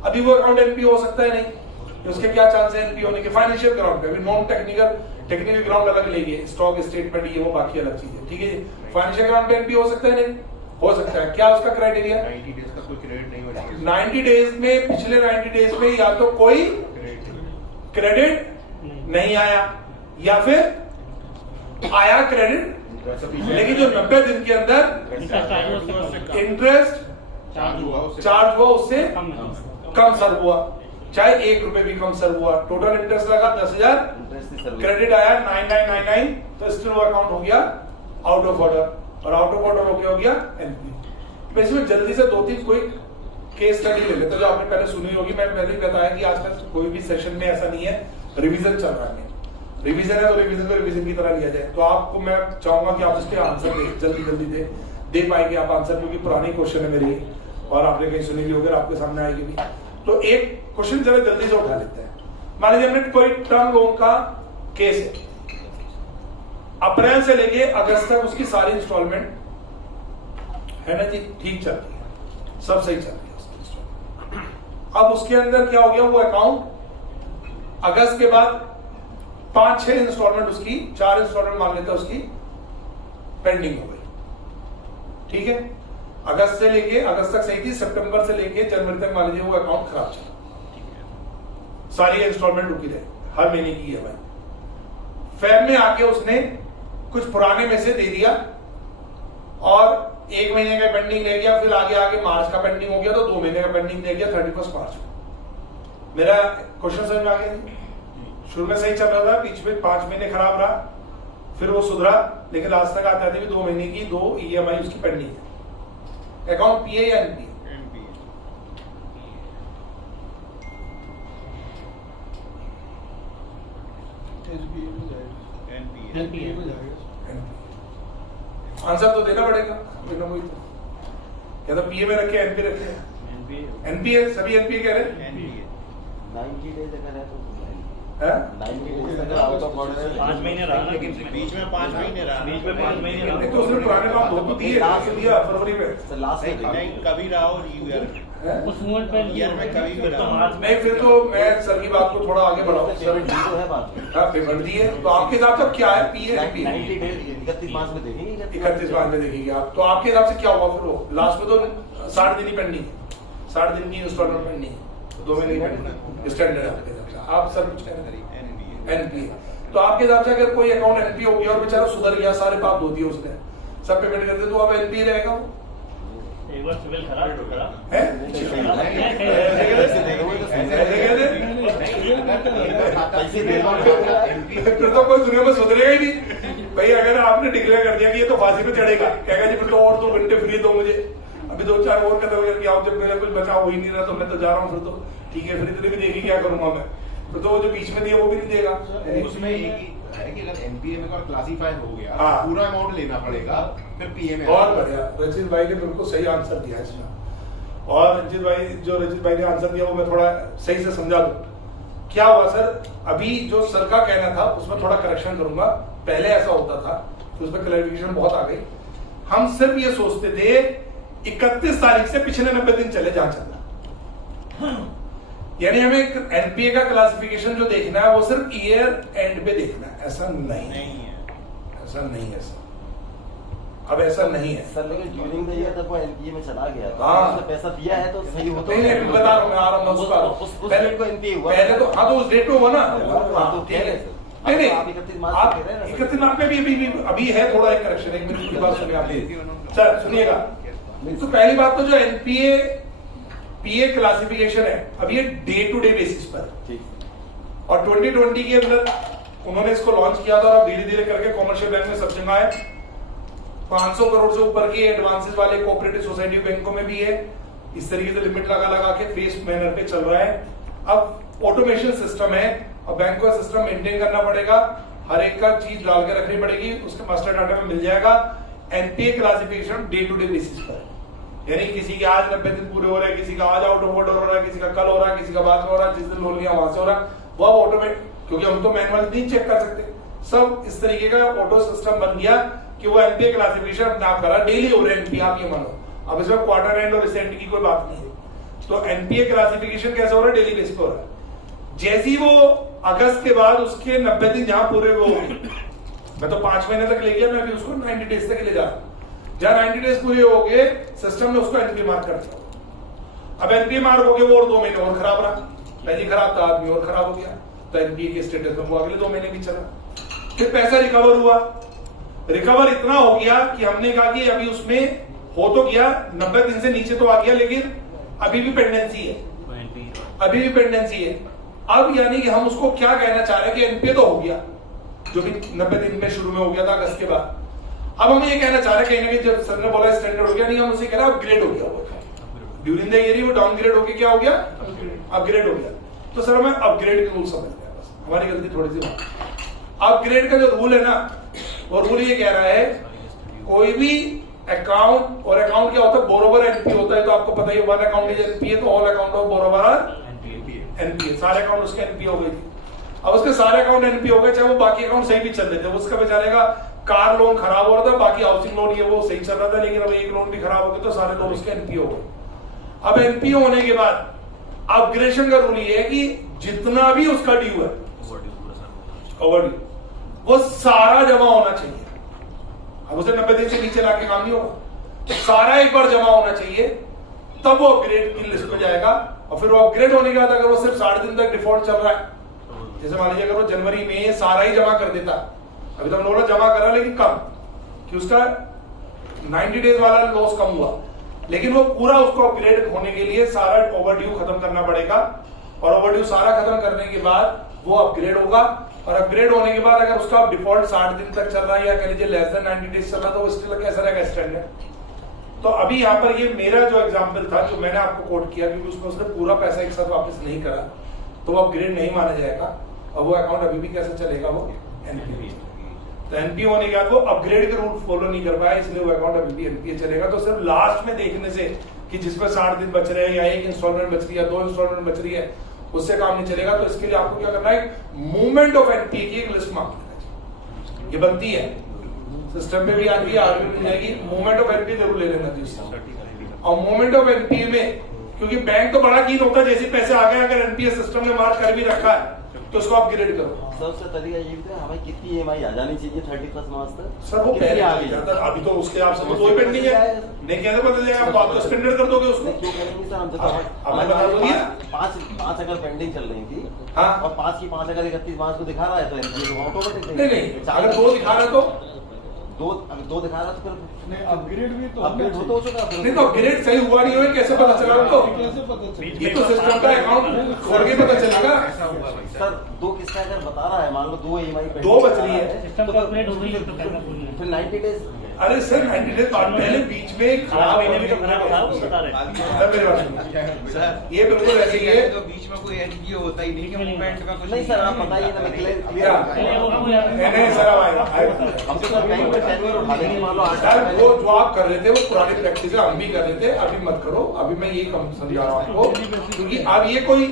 अभी वो अकाउंट एनपीए हो सकता है नहीं। उसके क्या चांस है एनपीए होने के? फाइनेंशियल ग्राउंड पे, नॉन टेक्निकल ग्राउंड अलग लेंगे, स्टॉक स्टेटमेंट ये वो बाकी अलग चीज है, ठीक है। फाइनेंशियल ग्राउंड पे एनपीए हो सकता है नहीं? हो सकता है। क्या उसका क्राइटेरिया? 90 डेज का कोई क्रेडिट नहीं होगा। 90 डेज में, पिछले 90 डेज में या तो कोई क्रेडिट नहीं आया या फिर आया क्रेडिट, लेकिन जो 90 दिन के अंदर इंटरेस्ट चार्ज हुआ उससे कम सर्व हुआ, चाहे 1 रुपए भी कम सर्व हुआ, टोटल इंटरेस्ट लगा 10,000, क्रेडिट आया 9999, तो स्टिल वो अकाउंट हो गया आउट ऑफ ऑर्डर, और आउट ऑफ ऑर्डर हो गया एनपीए। इसमें जल्दी से 2-3 कोई केस स्टडी ले लेते जो आपने पहले सुनी होगी। मैं पहले ही बताया कि आजकल कोई भी सेशन में ऐसा नहीं है रिवीजन चल रहा है, रिवीजन है तो रिवीजन को रिवीजन की तरह लिया जाए। तो आपको मैं चाहूंगा कि आप इसके आंसर जल्दी दे पाएंगे आप आंसर, क्योंकि पुरानी क्वेश्चन है मेरी और आपने कहीं सुनी भी होगी, आपके सामने आएगी भी। तो एक क्वेश्चन जरा जल्दी से उठा लेते हैं। मान लीजिए हमने कोई टर्म लोन का केस है, अप्रैल से लेके अगस्त तक उसकी सारी इंस्टॉलमेंट है ना जी, ठीक चल रही है, सब सही चल रही है उसकी इंस्टॉलमेंट। अब उसके अंदर क्या हो गया, वो अकाउंट अगस्त के बाद 5-6 इंस्टॉलमेंट उसकी, 4 इंस्टॉलमेंट मान लेता उसकी पेंडिंग हो गई, ठीक है। अगस्त से लेके, अगस्त तक सही थी, सितंबर से लेके जनवरी तक मान लीजिए वो अकाउंट खराब चला, सारी इंस्टॉलमेंट रुकी रहे, हर महीने की EMI। फेब में आके उसने कुछ पुराने में से दे दिया और 1 महीने का पेंडिंग ले गया, फिर आगे आगे मार्च का पेंडिंग हो गया तो 2 महीने का पेंडिंग दे गया 31 मार्च को। मेरा क्वेश्चन समझ में आ गया? शुरू में सही चल रहा था, बीच में 5 महीने खराब रहा, फिर वो सुधरा, लेकिन लास्ट तक आते आते भी 2 महीने की 2 EMI उसकी पेंडिंग है। अकाउंट PA या NPA? आंसर तो देना पड़ेगा, या तो PA में रखे NPA रखे। NPA सभी NPA कह रहे हैं। 90 डेज अगर है तो है? 90 डेज अगर आउट ऑफ ऑर्डर है 5 महीने रहा, लेकिन बीच में 5 महीने रहा, बीच में 5 महीने रहा। नहीं तो उसने पुराने काम धो तो दिए, दिया फरवरी में। लास्ट में नहीं, कभी रहा और उस मूवमेंट पे ईयर में कभी भी रहा। नहीं, फिर तो मैं सर की बात को थोड़ा आगे बढ़ाऊं। पेमेंट दी तो है बाद में। हाँ, पेमेंट दी है, तो आपके हिसाब से क्या है? PA NPA? 90 डेज 31 मार्च में देखेंगे। 31 मार्च में देखेंगे आप, तो आपके हिसाब से क्या होगा फिर? वो लास्ट में तो 60 दिन ही पेंडिंग है, 60 दिन की इंस्टॉलमेंट पेंडिंग है, 2 महीने पेंडिंग स्टैंडर्ड है आपके हिसाब से। आप सर कुछ कहना NPA, तो आपके हिसाब से अगर कोई अकाउंट NPA हो गया और बेचारा सुधर गया, सारे पाप धो दिए उसने, सब पेमेंट कर दे, तो अब NPA रहेगा वो? एक बार सिविल खराब हो गया है? पैसे दे फिर तो कोई दुनिया में सुधरेगा ही नहीं भाई। अगर आपने डिक्लेयर कर दिया कि ये तो फांसी पे चढ़ेगा, कहेगा जी फिर तो और 2 घंटे फ्री दो मुझे, अभी 2-4 और कदम करके आओ, जब मेरा कुछ बचा हो ही नहीं रहा तो मैं तो जा रहा हूँ, फिर तो ठीक है, फिर इतने भी देखी क्या करूंगा मैं, फिर तो वो जो बीच में दिया वो भी नहीं देगा। उसमें एक ही है कि अगर NPA में अगर क्लासीफाई हो गया, हाँ। पूरा अमाउंट लेना पड़ेगा, फिर PA में। बहुत बढ़िया, रंजीत भाई ने बिल्कुल सही आंसर दिया इसमें। और रंजीत भाई ने आंसर दिया वो मैं थोड़ा सही से समझा दूं। क्या हुआ सर, अभी जो सर का कहना था उसमें थोड़ा करेक्शन करूंगा। पहले ऐसा होता था, तो उसमें क्लैरिफिकेशन बहुत आ गई। हम सिर्फ ये सोचते थे 31 तारीख से पिछले 90 दिन चले जहां चलना, यानी हमें NPA का क्लासिफिकेशन जो देखना है वो सिर्फ ईयर एंड पे देखना है। ऐसा नहीं है, ऐसा नहीं है सर, अब ऐसा नहीं है सर। लेकिन ड्यूरिंग द ईयर जब वो NPA में चला गया तो हाँ। उसने पैसा दिया है तो सही हो तो नहीं नहीं, बता रहा हूँ मैं, आ रहा हूँ उस डेट को NPA हुआ पहले तो, हाँ तो उस डेट पे हुआ ना। तो कह रहे थे नहीं नहीं, आप 31 मार्च को कह रहे हैं ना 31 मार्च में भी अभी है थोड़ा एक करेक्शन। 1 मिनट की बात सुनिए आप सर, सुनिएगा। तो पहली बात तो जो NPA PA क्लासिफिकेशन है, अब ये डे टू डे बेसिस पर, और 2020 के अंदर उन्होंने इसको लॉन्च किया था, और धीरे धीरे करके कॉमर्शियल बैंक में सब जगह है। 500 करोड़ से ऊपर के एडवांसेस वाले कोऑपरेटिव सोसाइटी बैंकों में भी है। इस तरीके से लिमिट लगा लगा के फेस मैनर पे चल रहा है। अब ऑटोमेशन सिस्टम है, और बैंक का सिस्टम मेंटेन करना पड़ेगा, हर एक का चीज डाल के रखनी पड़ेगी, उसके मास्टर डाटा में मिल जाएगा। NPA classification day to day basis पर, यानी किसी के आज 90 दिन पूरे हो रहे हैं, किसी का आज आउट ऑफ ऑर्डर हो रहा है, किसी का कल हो रहा है, किसी का बाद में हो रहा है, जिस दिन लोन लिया वहां से हो रहा है, वो ऑटोमेटिक, क्योंकि हम तो मैनुअली नहीं चेक कर सकते। सब इस तरीके का ऑटो सिस्टम बन गया कि वो NPA क्लासिफिकेशन अपने आप करा, डेली हो रहे हैं NPA, आप ये मानो। अब इसमें क्वार्टर एंड और रिसेंट की कोई बात नहीं है। तो NPA क्लासिफिकेशन कैसे हो रहा है? डेली बेसिस पे हो रहा है। जैसे ही वो अगस्त के बाद उसके 90 दिन जहां पूरे वो हो गए, मैं तो 5 महीने तक ले गया, मैं अभी उसको 90 डेज तक ले जा रहा हूं। जहां 90 डेज पूरे हो गए, सिस्टम में उसको NPA मार्क कर दिया। अब NPA मार्क हो गया, वो और 2 महीने और खराब रहा, पहले खराब था, आदमी और खराब हो गया, तो NPA के स्टेटस में वो अगले 2 महीने भी चला। फिर पैसा रिकवर हुआ, रिकवर इतना हो गया कि हमने कहा कि अभी उसमें हो तो गया, 90 दिन से नीचे तो आ गया, लेकिन अभी भी पेंडेंसी है, अभी भी पेंडेंसी है। अब यानी कि हम उसको क्या कहना चाह रहे हैं कि NPA तो हो गया, जो कि 90 दिन में शुरू में हो गया था अगस्त के बाद। अब हम ये कहना चाह रहे हैं कहीं ना कहीं, जब सर ने बोला स्टैंडर्ड हो गया, नहीं, हम उसे कह रहे हैं अपग्रेड हो गया, वो ड्यूरिंग द ईयर वो डाउनग्रेड होके क्या हो गया? अपग्रेड हो गया। तो सर हमें अपग्रेड के रूल समझ गया, बस हमारी गलती थोड़ी सी बात। अपग्रेड का जो रूल है ना, वो रूल ये कह रहा है कोई भी अकाउंट, और अकाउंट क्या होता है? बोरोवर NPA होता है, तो आपको पता ही, वन अकाउंट इज NPA, तो all account of borrower are NPA। सारे अकाउंट उसके NPA हो गई थी। अब उसके सारे अकाउंट NPA हो गए, चाहे वो बाकी अकाउंट सही भी चल रहे थे। उसका बेचारे का कार लोन खराब हो रहा था, बाकी हाउसिंग लोन ये वो सही चल रहा था, लेकिन अब एक लोन भी खराब हो गया, तो सारे लोन उसके NPA हो गए। अब NPA होने के बाद अपग्रेडेशन का रूल ये है कि जितना भी उसका ड्यू है, ओवरड्यू, वो सारा जमा होना चाहिए। अब उसे 90 दिन से नीचे लाके काम नहीं होगा, तो सारा एक बार जमा होना चाहिए, तब वो अपग्रेड की लिस्ट में जाएगा। और फिर वो अपग्रेड होने के बाद अगर वो सिर्फ 60 दिन तक डिफॉल्ट चल रहा है, जैसे मान लीजिए अगर वो जनवरी में सारा ही जमा कर देता, अभी तो हमने बोला जमा करा लेकिन कम, कि उसका 90 डेज वाला लॉस कम हुआ, लेकिन वो पूरा उसको अपग्रेड होने के लिए सारा ओवरड्यू खत्म करना पड़ेगा, और ओवरड्यू सारा खत्म करने के बाद वो अपग्रेड होगा, और अपग्रेड होने के बाद अगर उसका डिफॉल्ट 60 दिन तक चल रहा है या कह लीजिए लेस देन 90 डेज चल रहा है, तो वो स्टिल कैसा रहेगा, स्टैंडर्ड। तो अभी यहाँ पर ये मेरा जो एग्जाम्पल था जो मैंने आपको कोट किया, क्योंकि उसमें उसने पूरा पैसा एक साथ वापस नहीं करा, तो वो अपग्रेड नहीं माना जाएगा, और वो अकाउंट अभी भी कैसे चलेगा, वो एनपीए। तो एनपीए होने के बाद वो अपग्रेड के रूल फॉलो नहीं कर पाया, इसलिए वो अकाउंट अभी भी एनपीए चलेगा। तो सिर्फ लास्ट में देखने से कि जिसमें 60 दिन बच रहे हैं या एक इंस्टॉलमेंट बच रही है, 2 इंस्टॉलमेंट बच रही है, उससे काम नहीं चलेगा। तो इसके लिए आपको क्या करना है, मूवमेंट ऑफ एनपीए की एक लिस्ट मांगनी है, ये बनती है सिस्टम में भी आती है, आगे भी मिल जाएगी। मूवमेंट ऑफ एनपीए जरूर ले लेना चाहिए। और मूवमेंट ऑफ एनपीए में क्योंकि बैंक तो बड़ा कीन होता है, जैसे पैसे आ गए, अगर एनपीए सिस्टम में मार्क कर भी रखा है तो उसको अपग्रेड करो। सबसे तरीका ये भी है, हमें कितनी ईएमआई आ जानी चाहिए 31 मार्च तक? सर वो पहले आ जाता है, अभी तो उसके आप समझ कोई पेंडिंग है नहीं, कैसे पता चलेगा, आप बात तो स्टैंडर्ड कर दोगे उसको। क्यों करेंगे सर, हम तो अब बता दो दिया 5 अगर पेंडिंग चल रही थी, हाँ, और 5 की 5 अगर 31 मार्च को दिखा रहा है तो एनपीए ऑटोमेटिक नहीं, अगर 2 दिखा रहा है तो 2 दिखा रहा तो फिर अपग्रेड भी तो अपग्रेड हो चुका है। नहीं, तो अपग्रेड सही हुआ नहीं हुआ कैसे पता चला उनको, कैसे पता चले? ये तो सिस्टम का अकाउंट खोल के पता चलेगा। सर 2 किस्ता अगर बता रहा है, मान लो 2 ईएमआई 2 बच रही है, सिस्टम का अपग्रेड हो गई तो करना भूल गए। फिर 90 डेज। अरे सर 90 डेज बाद पहले बीच में खराब होने तो खराब था, वो बता रहे सर ये बिल्कुल ऐसे ही है। तो बीच में कोई एनपीए होता ही नहीं, मूवमेंट का कुछ नहीं सर, आप बताइए ना, मैं क्लियर नहीं सर अब आएगा हम तो सर बैंक में टेनर उठा देंगे, मान लो 8 सर वो जो आप कर रहे थे वो पुरानी प्रैक्टिस है, हम भी कर रहे थे, अभी मत करो। अभी मैं ये कम समझा रहा हूँ आपको, क्योंकि अब ये कोई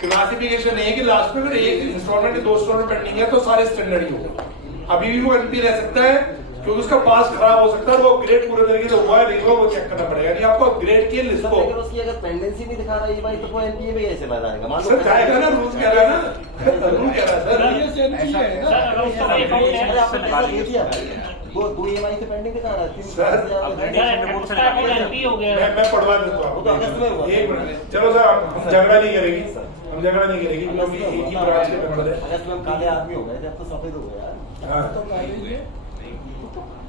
क्लासिफिकेशन नहीं है कि लास्ट में अगर एक इंस्टॉलमेंट 2 इंस्टॉलमेंट पेंडिंग है तो सारे स्टैंडर्ड ही होगा। अभी भी वो एनपी रह सकता है, क्योंकि उसका पास खराब हो सकता है, वो अपग्रेड पूरे तरीके से हुआ है नहीं हुआ वो चेक करना पड़ेगा। नहीं आपको अपग्रेड की लिस्ट को, उसकी अगर पेंडेंसी नहीं दिखा रहा है भाई, तो वो एनपीए में कैसे चला जाएगा? मान लो सर जाएगा ना, रूल्स कह रहा है ना, रूल कह रहा है सर। ये सेंसी है ना। सर अगर उसका भाई अकाउंट है, अरे आपने पैसा दे दिया, वो 2 ईएमआई से पेंडिंग दिखा रहा है, उसका अकाउंट एनपी हो गया। मैं पढ़वा देता हूँ वो तो अगस्त में हुआ। एक मिनट, चलो सर हम झगड़ा नहीं करेगी, हम झगड़ा नहीं करेगी, क्योंकि एक ही ब्रांच के मेंबर है। अगस्त में हम काले आदमी हो गए, जब तो सफेद हो गया। हाँ।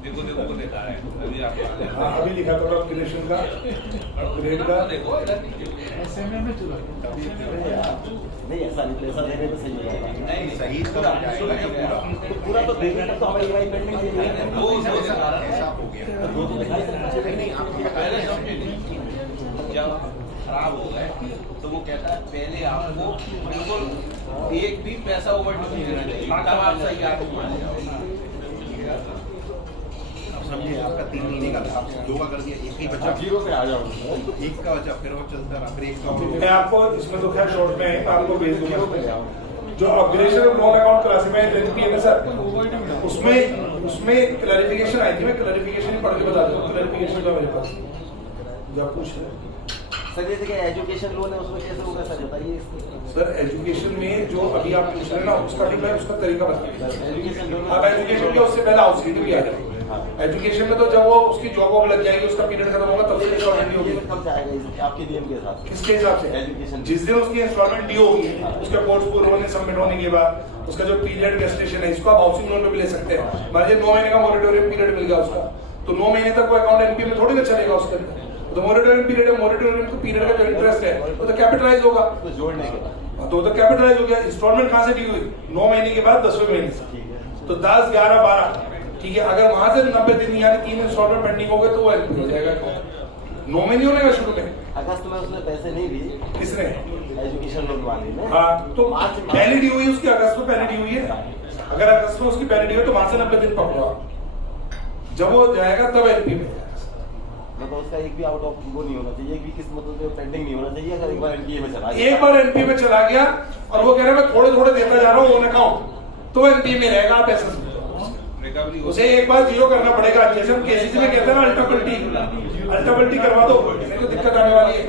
देखो वो देखा है अभी आपको हाँ, अभी लिखा था अपग्रेडेशन का, अपग्रेड का। नहीं ऐसा नहीं, पैसा देने पे सही हो जाएगा। नहीं सही तो जाएगा तो पूरा तो देखें तब तो हमारी ईएमआई पेंडिंग है। वो ऐसा हो गया दो तो दिखाई सकते नहीं, आप पहले समझे नहीं, जब खराब हो गए तो वो कहता है पहले आपको बिल्कुल एक भी पैसा ओवरड्यू नहीं देना चाहिए, तब आप सही आदमी मान जाओ। समझिए आपका 3 महीने का था, 2 का कर दिया, एक ही बचा, 0 पे आ जाओ। एक का बचा, फिर वो चलता रहा, फिर एक का मैं आपको इसमें तो खैर शॉर्ट में आपको भेज दूंगा जो upgradation of non account classified NPA में सर, उसमें क्लैरिफिकेशन आई थी, मैं क्लैरिफिकेशन ही पढ़ के बता दूं। क्लैरिफिकेशन था मेरे पास जो आप पूछ रहे हैं सर, जैसे कि एजुकेशन लोन है उसमें कैसे होगा सर, बताइए। सर एजुकेशन में जो अभी आप पूछ रहे हैं ना, उसका भी मैं उसका तरीका बताइए। एजुकेशन लोन अब एजुकेशन के उससे पहले हाउसिंग भी आ जाएगी। एजुकेशन में तो जब वो उसकी जॉब वॉब लग जाएगी, उसका पीरियड खत्म होगा, तब से इंस्टॉलमेंट ड्यू होगी। कब जाएगा इस आपके नियम के हिसाब से? किसके हिसाब से? एजुकेशन। जिस दिन उसकी इंस्टॉलमेंट ड्यू होगी, उसका कोर्स पूरा होने सबमिट होने के बाद उसका जो पीरियड गेस्टेशन है, इसको आप हाउसिंग लोन में भी ले सकते हैं। मान लीजिए 9 महीने का मॉनिटोरियम पीरियड मिल गया उसका, तो 9 महीने तक वो अकाउंट एनपी में थोड़ी ना चलेगा उसके अंदर। तो मॉनिटोरियम पीरियड है, मॉनिटोरियम पीरियड का जो इंटरेस्ट है वो तो कैपिटलाइज होगा, तो जोड़ने के बाद तो कैपिटलाइज हो गया। इंस्टॉलमेंट कहां से ड्यू हुई? 9 महीने के बाद 10वें महीने से, तो 10, 11, 12, ठीक है। अगर वहां से 90 दिन यानी 3 इंस्टॉलमेंट पेंडिंग हो गए तो वो एनपी हो जाएगा। 9 महीने होने का शुरू में अगस्त में उसने पैसे नहीं दिए, किसने? एजुकेशन लोन वाले ने। हाँ, तो पहली ड्यू हुई उसकी, अगस्त में पहली ड्यू हुई है। अगर अगस्त में उसकी पहली ड्यू है तो वहां से 90 दिन पकड़ो आप, जब वो जाएगा तब एनपी में। मतलब उसका एक भी आउट ऑफ वो नहीं होना चाहिए, एक भी किस्मत में पेंडिंग नहीं होना चाहिए। अगर एक बार एनपीए में चला गया, एक बार एनपी में चला गया और वो कह रहा है मैं थोड़े थोड़े देता जा रहा हूँ ऑन अकाउंट, तो एनपी में रहेगा। आप ऐसा उसे एक बार 0 करना पड़ेगा। जैसे हम केसीसी में कहते हैं ना, अल्टापल्टी करवा दो, तो दिक्कत आने वाली है।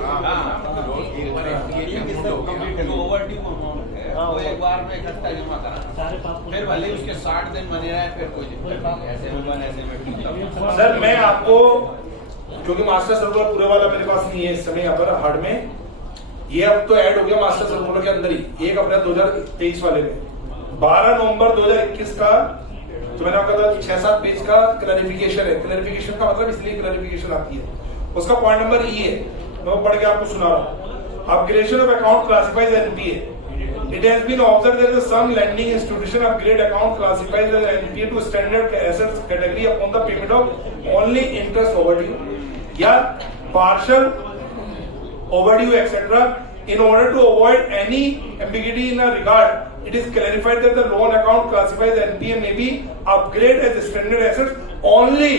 वो एक बार में इकट्ठा जमा करा, फिर भले उसके 60 दिन बने रहे, फिर कोई दिक्कत नहीं, ऐसे होगा ऐसे। सर मैं आपको, क्योंकि मास्टर सर्कुलर पूरे वाला मेरे पास नहीं है इस समय यहाँ पर हार्ड में, ये अब तो ऐड हो गया मास्टर सर्कुलर के अंदर ही, 1 अप्रैल 2023 वाले में। 12 नवंबर 2021 का तो मैंने आपको कहा 6-7 पेज का क्लैरिफिकेशन है। क्लैरिफिकेशन का मतलब इसलिए क्लैरिफिकेशन आती है, उसका पॉइंट नंबर ई है, मैं पढ़ के आपको सुना रहा हूँ। Upgradation of account classifies as NPA. It has been observed that some lending institution upgrade account classified as NPA to standard assets category upon the payment of only interest overdue या partial overdue etc. In order to avoid any ambiguity in a regard, it is clarified that the loan account classified as NPA may be upgraded as standard assets only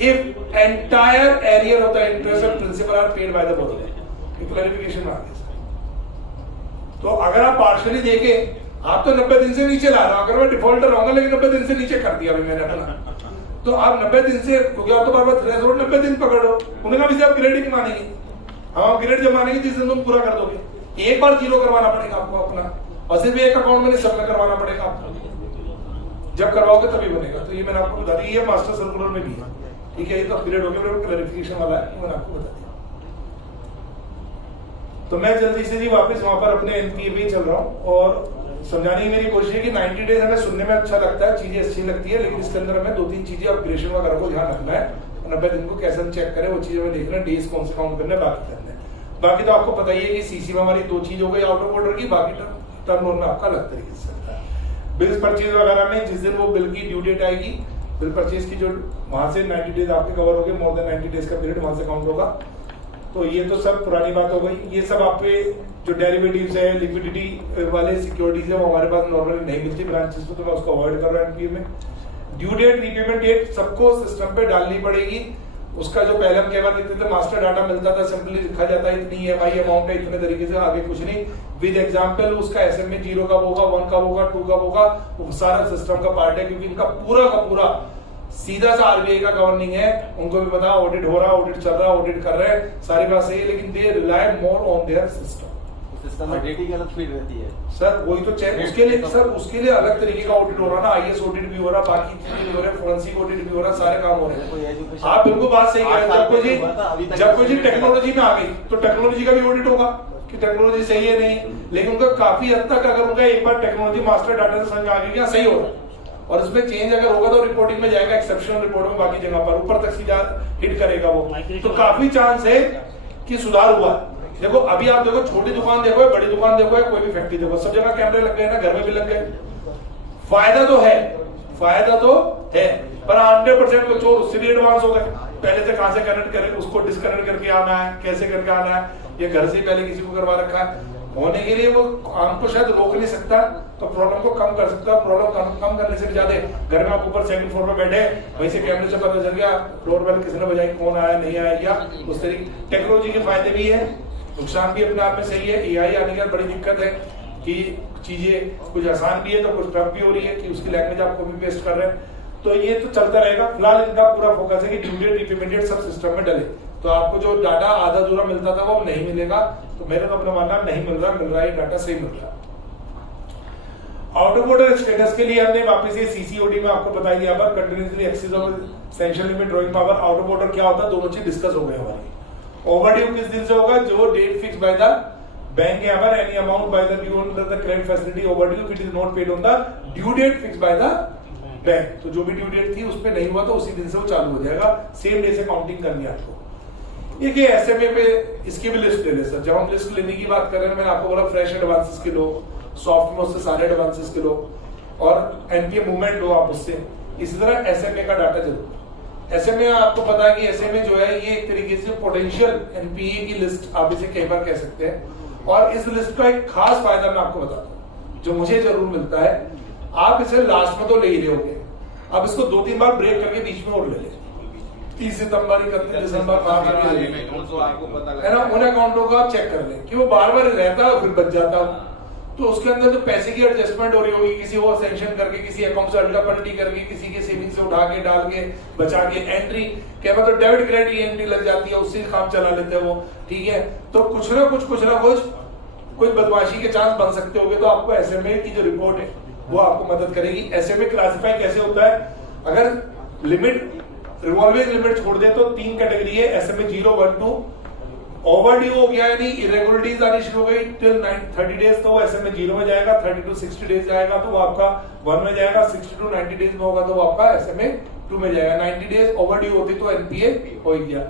if entire arrear of the interest and principal are paid by the borrower. ये clarification आ गया। तो अगर आप partially देखे, आप तो 90 दिन से नीचे ला रहे हो, अगर मैं डिफॉल्टर रहूंगा लेकिन 90 दिन से नीचे कर दिया मैंने अपना, तो आप 90 दिन से, क्योंकि आप तो बार बार थ्रेशोल्ड 90 दिन पकड़ो, उन्हें कहा आप ग्रेड ही नहीं मानेंगे। हम ग्रेड जब मानेंगे जिस दिन तुम पूरा कर दोगे, एक बार 0 करवाना पड़ेगा आपको अपना, और सिर्फ एक अकाउंट में नहीं सब में करवाना पड़ेगा आपको, जब करवाओगे तभी बनेगा। तो ये मैंने आपको बता दी, ये मास्टर सर्कुलर में भी है, ठीक है। ये तो अपग्रेड हो गया, क्लैरिफिकेशन वाला है, मैंने आपको बता दिया। तो मैं जल्दी से जी वापस वहां पर अपने एनपीए पे चल रहा हूँ और समझाने की मेरी कोशिश है कि 90 डेज हमें सुनने में अच्छा लगता है, चीजें अच्छी लगती है, लेकिन इसके अंदर हमें 2-3 चीजें अपग्रेडेशन वगैरह को ध्यान रखना है। 90 दिन को कैसे हम चेक करें, वो चीजें हमें देखना है, डेज कौन से काउंट करना है, बाकी करना है। बाकी तो आपको पता ही है कि सीसी में हमारी 2 चीज हो गई आउट ऑफ ऑर्डर की, बाकी टर्म लोन में आपका अलग तरीके से चलता है। बिल्स परचेज वगैरह में जिस दिन वो बिल की ड्यू डेट आएगी, बिल परचेज की जो वहां से 90 डेज आपके कवर हो गए, मोर देन 90 डेज का पीरियड वहां से काउंट होगा। तो ये तो सब पुरानी बात हो गई। ये सब आप पे जो डेरिवेटिव्स है, लिक्विडिटी वाले सिक्योरिटीज है, वो हमारे पास नॉर्मली नहीं मिलती ब्रांचेस में, तो मैं उसको अवॉइड कर रहा हूँ एनपीए में। ड्यू डेट, रीपेमेंट डेट सबको सिस्टम पे डालनी पड़ेगी। उसका जो पहले हम कई बार देखते थे मास्टर डाटा मिलता था, सिंपली लिखा जाता है इतनी EMI अमाउंट है, इतने तरीके से, आगे कुछ नहीं। विद एग्जाम्पल उसका SMA 0 कब होगा, 1 कब होगा, 2 कब होगा, वो सारा सिस्टम का पार्ट है, क्योंकि इनका पूरा का पूरा सीधा सा आरबीआई का गवर्निंग है। उनको भी पता ऑडिट हो रहा, ऑडिट चल रहा, ऑडिट कर रहे हैं, सारी बात सही है, लेकिन they rely more on their system. System में डेटा की अलग फीड रहती है सर, वही तो चेक उसके लिए सर, उसके लिए अलग तरीके का ऑडिट हो रहा ना, IS ऑडिट भी हो रहा, बाकी चीजें भी हो रहे, फोरेंसिक ऑडिट भी हो रहा, सारे काम हो रहे हैं। आप बिल्कुल बात सही कह रहे हैं। जब कोई टेक्नोलॉजी में आ गई तो टेक्नोलॉजी का भी ऑडिट होगा कि टेक्नोलॉजी सही है नहीं, लेकिन उनका काफी हद तक अगर उनका एक बार टेक्नोलॉजी मास्टर डाटा से समझ आ गई क्या सही हो रहा है, और उसमें चेंज अगर होगा तो रिपोर्टिंग में जाएगा, एक्सेप्शनल रिपोर्ट में, बाकी जगह पर ऊपर तक सीधा हिट करेगा वो, तो काफी चांस है कि सुधार हुआ। देखो अभी आप देखो, छोटी दुकान देखो या बड़ी दुकान देखो या कोई भी फैक्ट्री देखो, सब जगह कैमरे लग गए ना, घर में भी लग गए। फायदा तो है, फायदा तो है, पर 100% को चोर उससे भी एडवांस हो गए। पहले से कहां से कनेक्ट करें, उसको डिस्कनेक्ट करके आना है, कैसे करके आना है, ये घर से पहले किसी को करवा रखा है होने के लिए, वो आम को शायद रोक नहीं सकता, तो प्रॉब्लम को कम कर सकता है। प्रॉब्लम कम करने से भी ज्यादा, घर में आप ऊपर सेकंड फ्लोर पे बैठे, वहीं से कैमरे से पता चल गया फ्लोर बेल किसने बजाई, कौन आया नहीं आया, या उस तरीके। टेक्नोलॉजी के फायदे भी है, नुकसान भी अपने आप में सही है। AI आने की बड़ी दिक्कत है कि चीजें कुछ आसान भी है तो कुछ टफ भी हो रही है, कि उसकी लैंग्वेज आप कॉपी पेस्ट कर रहे हैं, तो ये तो चलता रहेगा। फिलहाल इनका पूरा फोकस है कि ड्यू डेट, रीपेमेंट डेट सब सिस्टम में डले, तो आपको जो डाटा आधा अधूरा मिलता था वो नहीं मिलेगा। तो मेरा तो अपना मानना नहीं मिल रहा है, डाटा सही मिल रहा है। आउट ऑफ ऑर्डर स्टेटस के लिए हमने वापस ये CCOD में आपको बताई दिया, पर continuously excess of sanction limit, drawing power, out of order क्या होता है, दोनों चीज डिस्कस हो गए हमारी। ओवरड्यू किस दिन से होगा, जो date fix by the bank, ever any amount by the due under the credit facility overdue it is not paid on the due date fix by the bank. तो जो भी ड्यू डेट थी उस पे नहीं हुआ तो उसी दिन से वो चालू हो जाएगा, सेम डे से काउंटिंग करनी है आपको। ये SMA पे इसकी भी लिस्ट ले ले सर। जब हम लिस्ट लेने की बात कर रहे हैं, मैंने आपको बोला फ्रेश एडवांसेस के लो, सॉफ्ट में उससे सारे एडवांसेस के लो, और NPA मूवमेंट लो आप उससे। इसी तरह SMA का डाटा जरूर। SMA आपको पता है कि SMA जो है ये एक तरीके से पोटेंशियल NPA की लिस्ट आप इसे कई बार कह सकते हैं। और इस लिस्ट का एक खास फायदा मैं आपको बताता हूँ, जो मुझे जरूर मिलता है। आप इसे लास्ट में तो ले ही रहे होगे, अब इसको 2-3 बार ब्रेक करके बीच में और ले लें। 30 सितंबर, 31 दिसंबर, मार्च है ना, उन अकाउंटों को आप चेक कर लें कि वो बार बार रहता है फिर बच जाता है। तो उसके अंदर जो पैसे की एडजस्टमेंट हो रही होगी, किसी को सेंक्शन करके, किसी अकाउंट से अल्टा पलटी करके, किसी के सेविंग से उठा के डाल के बचा के एंट्री, क्या मतलब डेबिट क्रेडिट एंट्री लग जाती है, उससे काम चला लेते हैं वो, ठीक है। तो कुछ ना कुछ बदमाशी के चांस बन सकते होंगे। तो आपको SMA की जो रिपोर्ट है वो आपको मदद करेगी। SMA क्लासिफाई कैसे होता है, अगर लिमिट रिवॉल्विंग लिमिट छोड़ दे तो 3 कैटेगरी है, SMA 0, 1, 2 ओवरड्यू हो गया यानी इरेगुलरिटीज आनी शुरू हो गई टिल 30 डेज तो वो SMA 0 में जाएगा, 30 to 60 डेज जाएगा तो वो आपका 1 में जाएगा, 60 to 90 डेज में होगा तो वो आपका SMA 2 में जाएगा, 90 डेज ओवरड्यू होती तो NPA हो ही गया।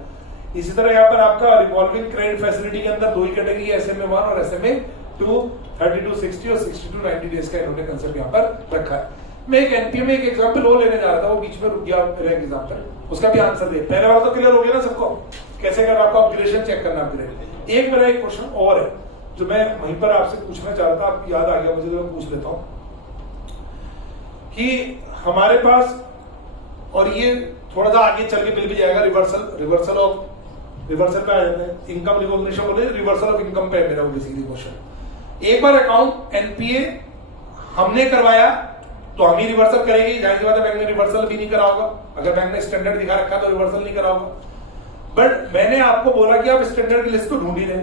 इसी तरह यहाँ पर आपका रिवॉल्विंग क्रेडिट फैसिलिटी के अंदर दो ही कैटेगरी है, SMA 1 और SMA 2, 30 to 60 और 60 to 90 डेज का इन्होंने कंसेप्ट यहाँ पर रखा है। मैं एक NPA में एक एग्जांपल वो लेने जा रहा था, वो बीच में रुक गया मेरा एग्जांपल, उसका भी आंसर दे। पहले वाला तो क्लियर हो गया ना सबको, कैसे अगर आपको अपग्रेडेशन चेक करना अपग्रेड। एक मेरा एक क्वेश्चन और है जो मैं वहीं पर आपसे पूछना चाह रहा था, आप याद आ गया मुझे तो मैं पूछ लेता हूं कि हमारे पास, और ये थोड़ा सा आगे चल के मिल भी जाएगा, रिवर्सल पे आ जाते हैं, इनकम रिकॉग्निशन बोले, रिवर्सल ऑफ इनकम पे मेरा बेसिकली क्वेश्चन। एक बार अकाउंट NPA हमने करवाया तो हम ही रिवर्सल करेंगे, जाहिर सी बात है बैंक ने रिवर्सल भी नहीं करा होगा, अगर बैंक ने स्टैंडर्ड दिखा रखा तो रिवर्सल नहीं करा होगा। बट मैंने आपको बोला कि आप स्टैंडर्ड की लिस्ट को ढूंढ ही रहे,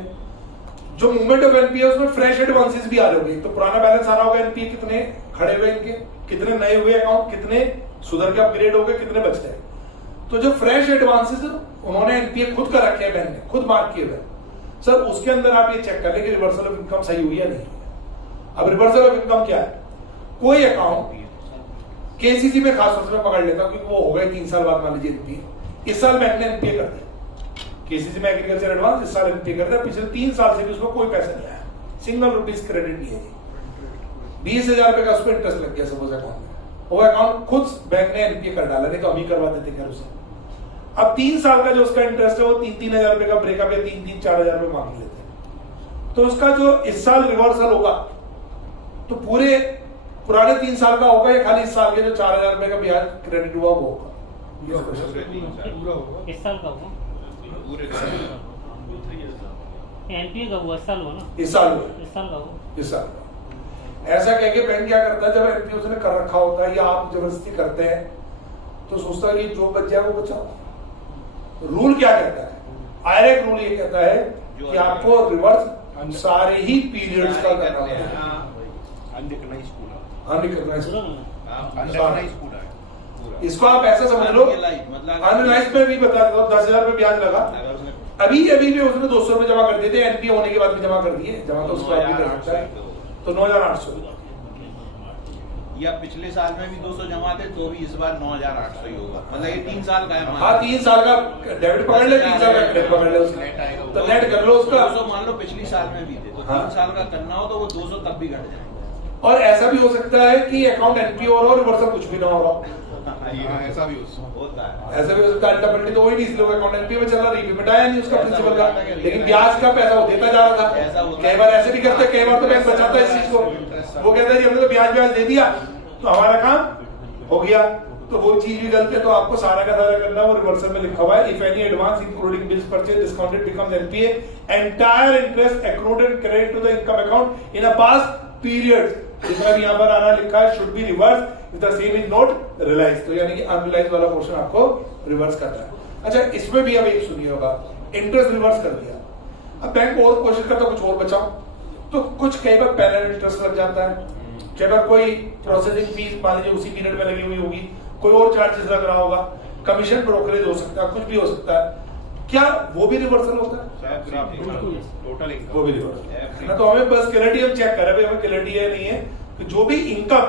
जो मूवमेंट ऑफ NPA उसमें फ्रेश एडवांसेस भी आ रहे होंगे, तो पुराना बैलेंस आ रहा होगा NPA कितने खड़े हुए इनके, कितने नए हुए अकाउंट, कितने सुधर के अपग्रेड हो गए, कितने बच गए। तो जो फ्रेश एडवांसेस उन्होंने NPA खुद कर रखे हैं, बैंक ने खुद मार्क किए हुए, सर उसके अंदर आप ये चेक कर लें कि रिवर्सल ऑफ इनकम सही हुई या नहीं। अब रिवर्सल ऑफ इनकम क्या है, कोई अकाउंट KCC में खास तौर से मैं पकड़ लेता हूं क्योंकि वो हो गए 3 साल बाद मान लीजिए NPA, इस साल बैंक ने NPA कर दिया, KCC में एग्रीकल्चर एडवांस इस साल NPA कर दिया, पिछले 3 साल से भी उसको कोई पैसा नहीं आया, सिंगल रुपीज क्रेडिट नहीं है जी, 20,000 रुपए का उसको इंटरेस्ट लग गया सपोज अकाउंट में, वो अकाउंट खुद बैंक ने NPA कर डाला, नहीं तो हम ही करवा देते खैर उसे। अब 3 साल का जो उसका इंटरेस्ट है वो 3,000 रुपए का ब्रेकअप या 4,000 रुपए मांग लेते हैं, तो उसका जो इस साल रिवर्सल होगा तो पूरे पुराने 3 साल का होगा या खाली इस साल के जो 4,000 रुपए का ब्याज क्रेडिट हुआ वो होगा? इस साल का होगा, NPA का हुआ इस साल हुआ ना, इस साल हुआ, इस साल का हुआ, इस साल का। ऐसा कह के बैंक क्या करता है, जब NPA उसने कर रखा होता है या आप जबरदस्ती करते हैं तो सोचता है कि जो बच जाए वो बचाओ। रूल क्या कहता है, आयरेक रूल ये कहता है कि आपको रिवर्स सारे ही पीरियड्स का करना होगा, इसको आप ऐसा समझ लो, अनलाइज में भी बता दो 10,000 रुपए ब्याज लगा, अभी भी उसने 200 रुपए जमा कर दिए थे, NPA होने के बाद भी जमा कर दिए, जमा तो उसके बाद भी कर सकता है, तो 9,800, या पिछले साल में भी 200 जमा थे तो भी इस बार 9,800 ही होगा, मतलब ये 3 साल का है। हाँ 3 साल का डेबिट पकड़ ले, 3 साल का क्रेडिट पकड़ ले उसने, तो नेट कर लो उसका। 200 मान लो पिछली साल में भी थे तो 3 साल का करना हो तो वो 200 तब भी घट जाएगा। और ऐसा भी हो सकता है कि अकाउंट NPA हो रहा हो, रिवर्सल कुछ भी ना हो रहा, ऐसा भी होता है, ऐसा भी हो सकता है, अल्टा पलटी तो वही नहीं, इसलिए अकाउंट NPA में चल रहा, रीपेमेंट आया नहीं उसका प्रिंसिपल का, लेकिन ब्याज का पैसा वो देता जा रहा था। कई बार ऐसे भी करते, कई बार तो बैंक बचाता है इस चीज को, वो कहता है कि हमने तो ब्याज दे दिया तो हमारा काम हो गया, तो वो चीज भी गलत है, तो आपको सारा का सारा करना वो रिवर्सल में लिखा हुआ है। If any advance including bills purchase discounted becomes NPA, entire interest accrued and credit to the income account in a past period, जितना भी यहाँ पर आना लिखा है should be reverse if the same is not realised, तो यानी कि अनरियलाइज्ड वाला पोर्शन आपको रिवर्स करना है। अच्छा इसमें भी अब एक सुनिए होगा, इंटरेस्ट रिवर्स कर दिया, अब बैंक और कोशिश करता कुछ और बचाओ, तो कुछ कई बार पहले इंटरेस्ट लग जाता है, कई बार कोई प्रोसेसिंग फीस मान लीजिए उसी पीरियड में लगी हुई होगी, कोई और चार्जेस लग रहा होगा, कमीशन ब्रोकरेज हो सकता है, कुछ भी हो सकता है, क्या वो भी रिवर्सल होता है? टोटल वो भी रिवर्सल ना, तो हमें बस क्लैरिटी हम चेक कर रहे हैं, हमें क्लैरिटी है नहीं है कि जो भी इनकम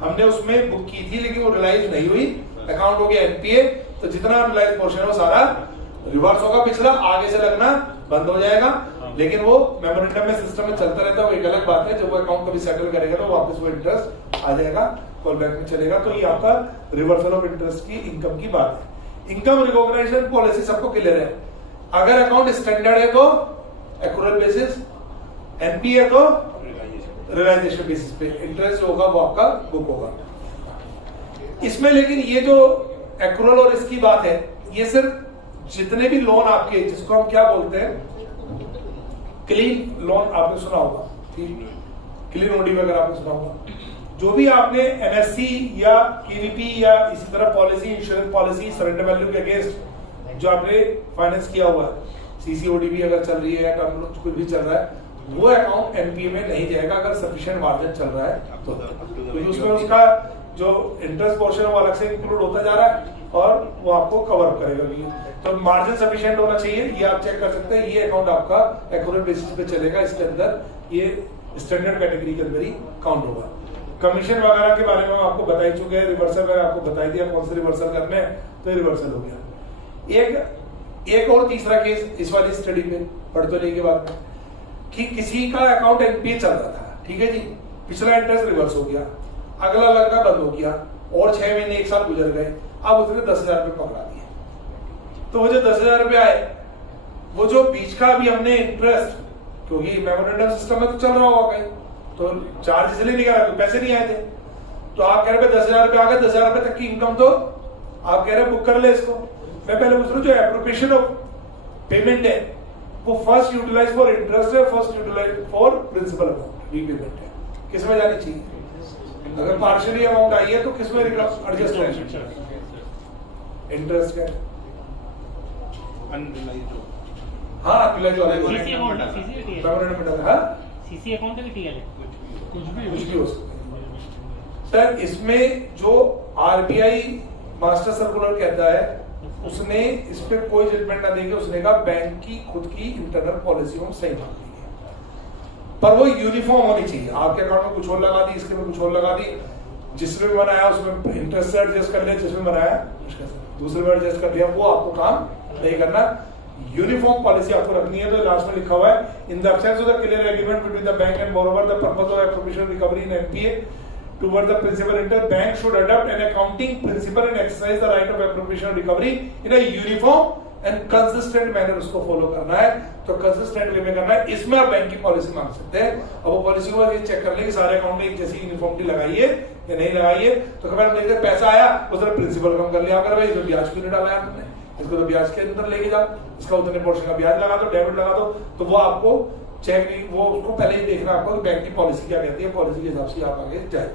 हमने उसमें बुक की थी लेकिन वो रियलाइज नहीं हुई, अकाउंट हो गया NPA, तो जितना रियलाइज पोर्शन है वो सारा रिवर्स होगा, पिछला आगे से लगना बंद हो जाएगा, लेकिन वो मेमोरेंडम में सिस्टम में चलता रहता है, वो एक अलग बात है, जब वो अकाउंट कभी सेटल करेगा तो वापस वो इंटरेस्ट आ जाएगा, कॉल बैक में चलेगा, तो ये आपका रिवर्सल ऑफ इंटरेस्ट की इनकम की बात है। इनकम रिकॉग्निशन पॉलिसी सबको क्लियर है, अगर अकाउंट स्टैंडर्ड है तो एक्यूरेट बेसिस, NPA है तो रियलाइजेशन बेसिस पे इंटरेस्ट जो होगा वो आपका बुक होगा इसमें। लेकिन ये जो एक्रूअल और इसकी बात है, ये सिर्फ जितने भी लोन आपके, जिसको हम क्या बोलते हैं क्लीन लोन, आपने सुना होगा, ठीक, क्लीन ओडी वगैरह आपने सुना होगा, जो भी आपने NSC या KVP या इसी तरह policy, insurance policy surrender value के अगेंस्ट जो आपने फाइनेंस किया हुआ है, CCOD भी अगर चल रही है, टर्म लोन कुछ भी चल रहा है, वो अकाउंट NPA में नहीं जाएगा अगर सफिशिएंट मार्जिन चल रहा है तो, क्योंकि उसमें उसका जो इंटरेस्ट पोर्शन है वो अलग से इंक्लूड होता जा रहा है, और वो आपको कवर करेगा भी। तो मार्जिन सफिशिएंट होना चाहिए, ये आप चेक कर सकते हैं। ये अकाउंट आपका एक्यूरेट बेसिस पे चलेगा, इसके अंदर ये स्टैंडर्ड कैटेगरी के अंदर ही काउंट होगा। कमीशन वगैरह के बारे में हम आपको बता ही चुके हैं, रिवर्सल वगैरह आपको बता ही दिया कौन से रिवर्सल करने हैं, तो रिवर्सल हो गया। एक और तीसरा केस इस वाली स्टडी पे पढ़ तो के बाद में कि किसी का अकाउंट एनपीए चल रहा था, ठीक है जी, पिछला इंटरेस्ट रिवर्स हो गया, अगला लगना बंद हो गया और 6 महीने 1 साल गुजर गए, अब उसने 10,000 रुपए पकड़ा दिए। तो वो जो 10,000 रुपए आए, वो जो बीच का अभी हमने इंटरेस्ट, क्योंकि मेमोरेंडम सिस्टम में तो चल रहा होगा कहीं, तो चार्ज इसलिए नहीं करा, पैसे नहीं आए थे, तो आप कह रहे 10,000 रुपए आ गए, 10,000 रुपए तक की इनकम तो आप कह रहे बुक कर ले इसको। मैं पहले पूछ रहा हूँ जो एप्रोप्रिएशन ऑफ पेमेंट है वो फर्स्ट यूटिलाइज फॉर इंटरेस्ट है, first utilise for principal amount repayment है, किस में जानी चाहिए? अगर पार्शियली अमाउंट आई है तो किस में एडजस्ट है? इंटरेस्ट का हाँ अनरिलाइज वाला सीसी अकाउंट है, सीसी टीएल मेमोरेंडम हाँ सीसी अकाउंट है कि टीएल है? कुछ भी हो सकता है सर। इसमें जो आरबीआई मास्टर सर्कुलर कहता है उसने इस पे कोई जजमेंट ना देके उसने कहा बैंक की खुद की इंटरनल पॉलिसी हम सही मान ली है, पर वो यूनिफॉर्म होनी चाहिए। आपके अकाउंट में कुछ और लगा दी, इसके में कुछ और लगा दी, जिसमें बनाया उसमें इंटरेस्ट से एडजस्ट कर लिया, जिसमें बनाया दूसरे में एडजस्ट कर लिया, वो आपको काम नहीं करना। यूनिफॉर्म पॉलिसी आपको रखनी है। तो लास्ट में लिखा हुआ है in the absence of the clear agreement between the bank and borrower the purpose of appropriation recovery in NPA toward the principal interest, bank should adopt an accounting principle and exercise the right of appropriation and recovery in a uniform and consistent manner। उसको follow करना है तो consistent way में करना है। इसमें आप bank की पॉलिसी मांग सकते हैं और वो पॉलिसी को ये चेक कर ले कि सारे अकाउंट में एक जैसी यूनिफॉर्मिटी लगाई है या नहीं लगाई है। तो खबर हम देखते पैसा आया उसने प्रिंसिपल कम कर लिया, अगर भाई इसमें ब्याज क्यों नहीं डाला आपने, इसको तो ब्याज के अंदर लेके जाओ, इसका उतने पोर्शन का ब्याज लगा दो, डेबिट लगा दो, तो वो आपको चेक नहीं, वो उसको पहले ही देखना आपको बैंक की पॉलिसी क्या कहती है, पॉलिसी के हिसाब से आप आगे जाए।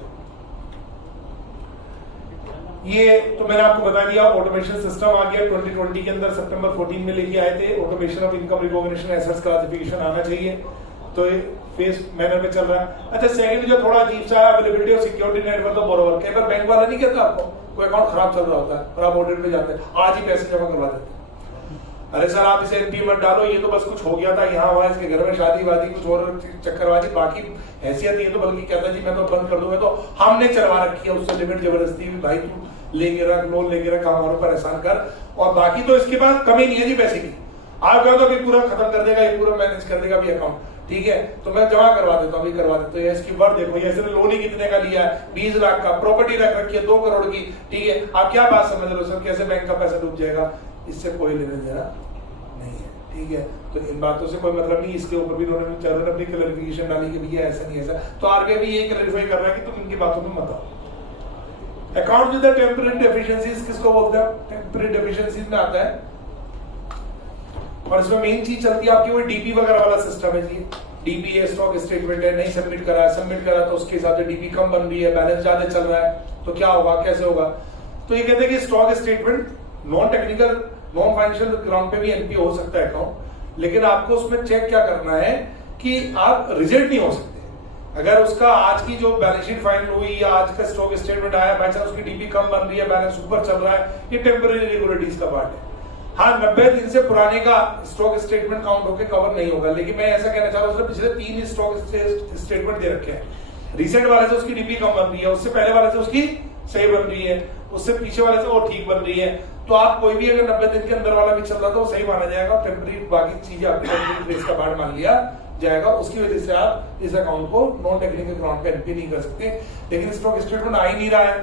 ये तो मैंने आपको बता दिया ऑटोमेशन सिस्टम आ गया 2020 के अंदर, सितंबर 14 में लेके आए थे। Automation of income recognition assets classification आना चाहिए, तो ये फेस मैनर में चल रहा है। अच्छा सेकंड जो थोड़ा अजीब सा availability of security network of borrower, कई बार बैंक वाला नहीं कहता आपको कोई अकाउंट खराब चल रहा होता है और आप ऑडिट पे जाते हैं, आज ही पैसे जमा करवा देते हैं, अरे सर आप इसे एनपी मत डालो, ये तो बस कुछ हो गया था यहाँ वहां, इसके घर में शादी वादी कुछ और चक्करबाजी, बाकी हैसियत ये तो बल्कि कहता जी मैं तो बंद कर दूंगा, तो हमने चलवा रखी है उससे लिमिट जबरदस्ती, भाई तू लेके रख, लोन लेके रख, हमारे पर एहसान कर, और बाकी तो इसके पास कमी नहीं है जी पैसे की, आप कहो तो अभी पूरा खत्म कर देगा, ये पूरा मैनेज कर देगा अभी अकाउंट, ठीक है तो मैं जमा करवा देता हूँ, अभी करवा देता हूँ। इसकी वर्थ देखो, ये इसने लोन ही कितने का लिया है, 20 लाख का, प्रॉपर्टी रख रखी है 2 करोड़ की, ठीक है आप क्या बात समझ रहे हो सर, कैसे बैंक का पैसा डूब जाएगा, इससे कोई लेने देना नहीं है, ठीक है। तो इन बातों से कोई मतलब नहीं, इसके ऊपर भी उन्होंने अपनी क्लैरिफिकेशन डाली कि भैया ऐसा नहीं ऐसा, तो आरबीआई भी ये क्लैरिफाई कर रहा है कि तुम इनकी बातों में मत आओ। Account with the temporary deficiencies किसको बोलते हैं? टेम्परेरी डेफिशिएंसीज में आता है, और इसमें मेन चीज चलती है आपकी वो डीपी वगैरह वाला सिस्टम है जी। डीपी है, स्टॉक स्टेटमेंट है, नहीं सबमिट करा है, सबमिट करा तो उसके हिसाब से डीपी कम बन रही है, बैलेंस ज्यादा चल रहा है, तो क्या होगा, कैसे होगा? तो ये कहते हैं कि stock statement non technical non financial ground पे भी एनपी हो सकता है अकाउंट, लेकिन आपको उसमें चेक क्या करना है कि आप रिजेक्ट नहीं हो सकते। अगर उसका आज की जो बैलेंस शीट फाइनल हुई या आज का स्टॉक स्टेटमेंट आया, बाई चांस उसकी डीपी कम बन रही है, बैलेंस ऊपर चल रहा है, ये टेम्परेरी रेगुलेटरीज का पार्ट है। हाँ 90 दिन से पुराने का स्टॉक स्टेटमेंट काउंट होकर कवर नहीं होगा, लेकिन मैं ऐसा कहना चाह रहा हूँ पिछले 3 स्टॉक स्टेटमेंट दे रखे हैं, रिसेंट वाले से उसकी डीपी कम बन रही है, उससे पहले वाले से उसकी सही बन रही है, उससे पीछे वाले से वो ठीक बन रही है, तो आप कोई भी अगर 90 दिन के अंदर वाला भी चल रहा तो सही माना जाएगा, टेम्परेरी बाकी चीजें आपकी टेम्परेरी फेस का पार्ट मान लिया जाएगा, उसकी वजह से आप इस अकाउंट को नॉन टेक्निकल ग्राउंड पे एनपी नहीं कर सकते। लेकिन स्टॉक स्टेटमेंट आ ही नहीं रहा है,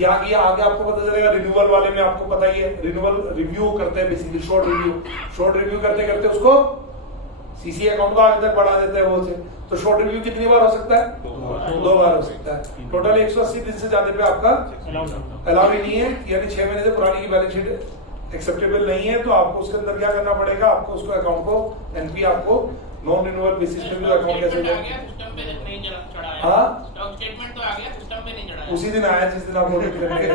या आगे आपको पता चलेगा। रिन्यूअल वाले में आपको पता ही है, रिन्यूअल रिव्यू करते हैं बेसिकली, शॉर्ट रिव्यू करते करते उसको सीसी अकाउंट को आगे तक बढ़ा देते हैं वो से। तो शॉर्ट रिव्यू कितनी बार हो सकता है? 2 बार हो सकता है। टोटल 180 दिन से ज्यादा पे आपका अलाउ ही नहीं है, यानी 6 महीने से पुरानी की बैलेंस शीट एक्सेप्टेबल नहीं है, तो आपको उसके अंदर क्या करना पड़ेगा, आपको उसको अकाउंट को एनपी आपको नॉन रिन्यूअल बेसिस पे भी अकाउंट कैसे उसी दिन आया जिस दिन आप ऑडिट करेंगे।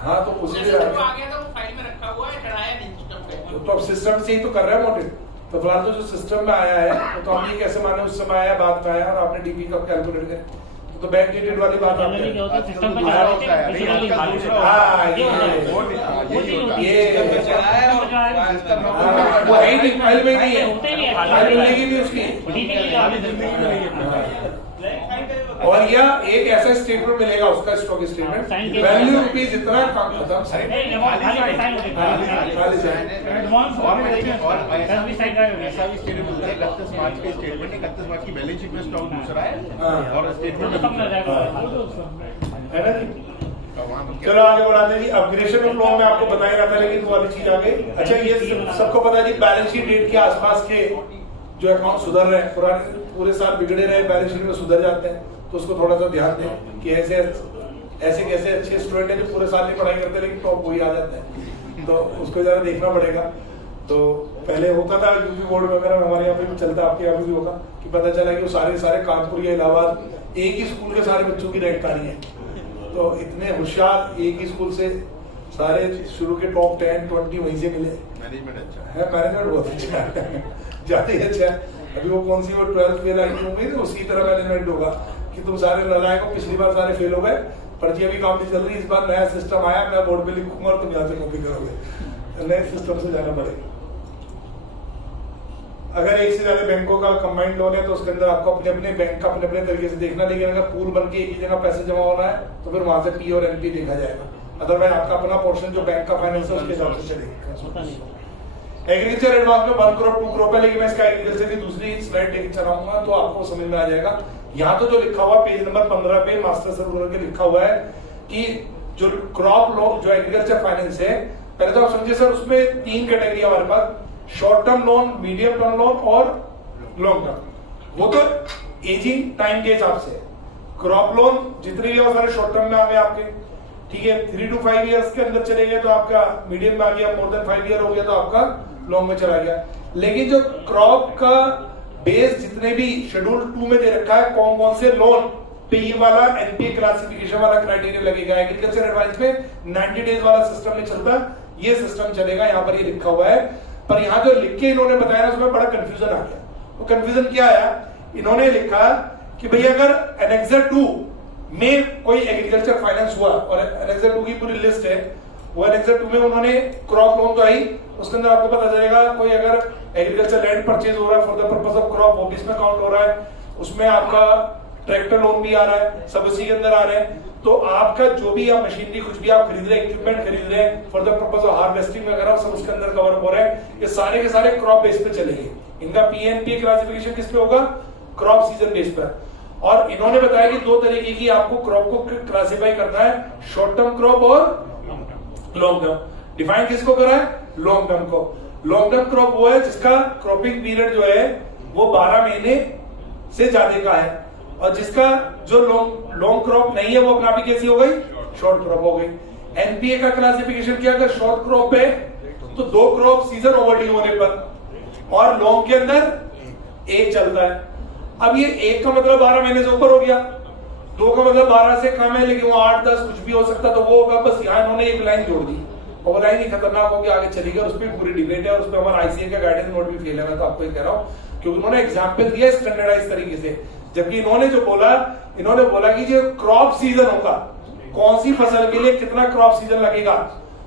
हाँ तो उसी दिन तो अब सिस्टम से ही तो कर रहे हैं ऑडिट, तो फिलहाल तो जो सिस्टम में आया है तो हम ये कैसे माने उस समय आया, बाद में आया और आपने डीपी कब कैलकुलेट करें, तो तो बैक डेटेड वाली बात आप जनरली क्या करें। होता है सिस्टम पे आजकल चला दूसरा रहे होता है, थे नहीं, आजकल दूसरा होता हाँ, ये होता है। वो यही होता है। ये चलाया और हाँ, वो है ही नहीं, फाइल में नहीं है, होते ही नहीं है। फाइल मिलेगी नहीं उसकी। खाली जिंदगी में नहीं है। और या एक ऐसा स्टेटमेंट मिलेगा उसका स्टॉक स्टेटमेंट साइन के वैल्यू बाद। रुपीज इतना काम खत्म। और ऐसा भी स्टेटमेंट होता है 31 मार्च के स्टेटमेंट 31 मार्च की बैलेंस शीट में स्टॉक दूसरा है और स्टेटमेंट में है ना जी? चलो आगे बढ़ाते हैं जी। अपग्रेडेशन ऑफ लोन में आपको बताया रहा था, लेकिन वो वाली चीज आगे। अच्छा, ये सबको पता है जी, बैलेंस शीट डेट के आसपास के जो अकाउंट सुधर रहे हैं, पुराने पूरे साल बिगड़े रहे, बैलेंस शीट में सुधर जाते हैं, तो उसको थोड़ा सा ध्यान दें कि ऐसे कैसे अच्छे स्टूडेंट हैं जो पूरे साल नहीं पढ़ाई करते लेकिन टॉप वही आ जाते हैं, तो उसको जरा देखना पड़ेगा। तो पहले होता था यूपी बोर्ड वगैरह में, हमारे यहाँ पे भी चलता, आपके यहाँ पे भी होगा, कि पता चला कि वो सारे कानपुर या इलाहाबाद एक ही स्कूल के सारे बच्चों की रैंककारी है। तो इतने होशियार एक ही स्कूल से सारे शुरू के टॉप 10-20 वहीं से मिले। मैनेजमेंट अच्छा है। है, मैनेजमेंट बहुत अच्छा है, ज्यादा ही अच्छा है। अभी वो कौन सी वो 12th फेल आई होंगी, उसी तरह मैनेजमेंट होगा कि तुम सारे नालायक हो, पिछली बार सारे फेल हो गए, पर्ची अभी काम नहीं चल रही, इस बार नया सिस्टम आया, मैं बोर्ड पे लिखूंगा और तुम यहाँ से कॉपी करोगे। नए सिस्टम से जाना पड़ेगा। अगर एक से ज्यादा बैंकों का कंबाइंड लोन है तो उसके अंदर आपको अपने अपने बैंक का अपने अपने तरीके से देखना, लेकिन अगर पूल बन के एक ही जगह पैसे जमा होना है तो फिर वहां से पी और एनपी देखा जाएगा। अदरवाइज आपका अपना पोर्शन जो बैंक का फाइनेंस है उसके हिसाब से चलेगा। एग्रीकल्चर एडवांस में 1 करोड़ 2 करोड़ है, लेकिन मैं इसका एग्रीकल्चर की दूसरी स्लाइड लेके चलाऊंगा तो आपको समझ में आ जाएगा। यहाँ तो जो लिखा हुआ पेज नंबर 15 पे मास्टर सर्कुलर के लिखा हुआ है कि जो क्रॉप लोन जो एग्रीकल्चर फाइनेंस है, पहले तो आप समझिए सर उसमें 3 कैटेगरी हमारे पास, short term loan, medium term loan और लॉन्ग टर्म। वो तो एजिंग टाइम के हिसाब से, क्रॉप लोन जितने भी वो सारे शॉर्ट टर्म में आ गए आपके, ठीक है, 3 to 5 इयर्स के अंदर चले गए तो आपका मीडियम में आ गया, मोर देन 5 ईयर हो गया तो आपका लॉन्ग में चला गया। लेकिन जो क्रॉप का बेस जितने भी शेड्यूल 2 में दे रखा है कौन कौन से लोन पे ये वाला एनपीए क्लासिफिकेशन वाला क्राइटेरिया लगेगा। एग्रीकल्चर एडवाइस में 90 डेज वाला सिस्टम नहीं चलता, ये सिस्टम चलेगा, यहाँ पर ये लिखा हुआ है। पर यहाँ जो लिख के इन्होंने बताया उसमें बड़ा कंफ्यूजन आ गया। वो कंफ्यूजन क्या आया, इन्होंने लिखा कि भाई अगर एनेक्सर 2 में कोई एग्रीकल्चर फाइनेंस हुआ, और एनेक्सर 2 की पूरी लिस्ट है, वो एनेक्सर 2 में उन्होंने क्रॉप लोन तो आई, उसके अंदर आपको पता चलेगा कोई अगर एग्रीकल्चर लैंड परचेज हो रहा है for the purpose of crop, वो भी इसमें काउंट हो रहा है, उसमें आपका ट्रैक्टर लोन भी आ रहा है, सब उसी के अंदर आ रहे हैं। तो आपका जो भी आप मशीनरी कुछ भी आप खरीद रहे हैं, इक्विपमेंट खरीद रहे हैं for the purpose of harvesting वगैरह, सब उसके अंदर कवर हो रहा है। ये सारे के सारे क्रॉप बेस पे चलेंगे। इनका पीएनपी क्लासिफिकेशन किस पे होगा, क्रॉप सीजन बेस पर। और इन्होंने बताया कि 2 तरीके की आपको क्रॉप को क्लासिफाई करना है, शॉर्ट टर्म क्रॉप और लॉन्ग टर्म। डिफाइन किसको करा है, लॉन्ग टर्म को। लॉन्ग टर्म क्रॉप वो है जिसका क्रॉपिंग पीरियड जो है वो 12 महीने से ज्यादा का है, और जिसका जो लॉन्ग क्रॉप नहीं है वो अपना भी कैसी हो गई, शॉर्ट क्रॉप हो गई। एनपीए का क्लासिफिकेशन क्या, अगर शॉर्ट क्रॉप है तो 2 क्रॉप सीजन ओवरड्यू होने पर, और लॉन्ग के अंदर 1 चलता है। अब ये 1 का मतलब 12 महीने से ऊपर हो गया, 2 का मतलब 12 से कम है, लेकिन वो 8-10 कुछ भी हो सकता, तो वो होगा। बस यहाँ इन्होंने एक लाइन जोड़ दी, और वो लाइन ही खतरनाक होगी, आगे चली गई, उस पर पूरी डिबेट है, उस पर हमारा आईसीए का गाइडेंस नोट भी फेल है। मैं तो आपको ये कह रहा हूँ क्योंकि उन्होंने एग्जाम्पल दिया स्टैंडर्डाइज तरीके से, जबकि इन्होंने जो बोला, इन्होंने बोला कि जो क्रॉप सीजन होगा, कौन सी फसल के लिए कितना क्रॉप सीजन लगेगा,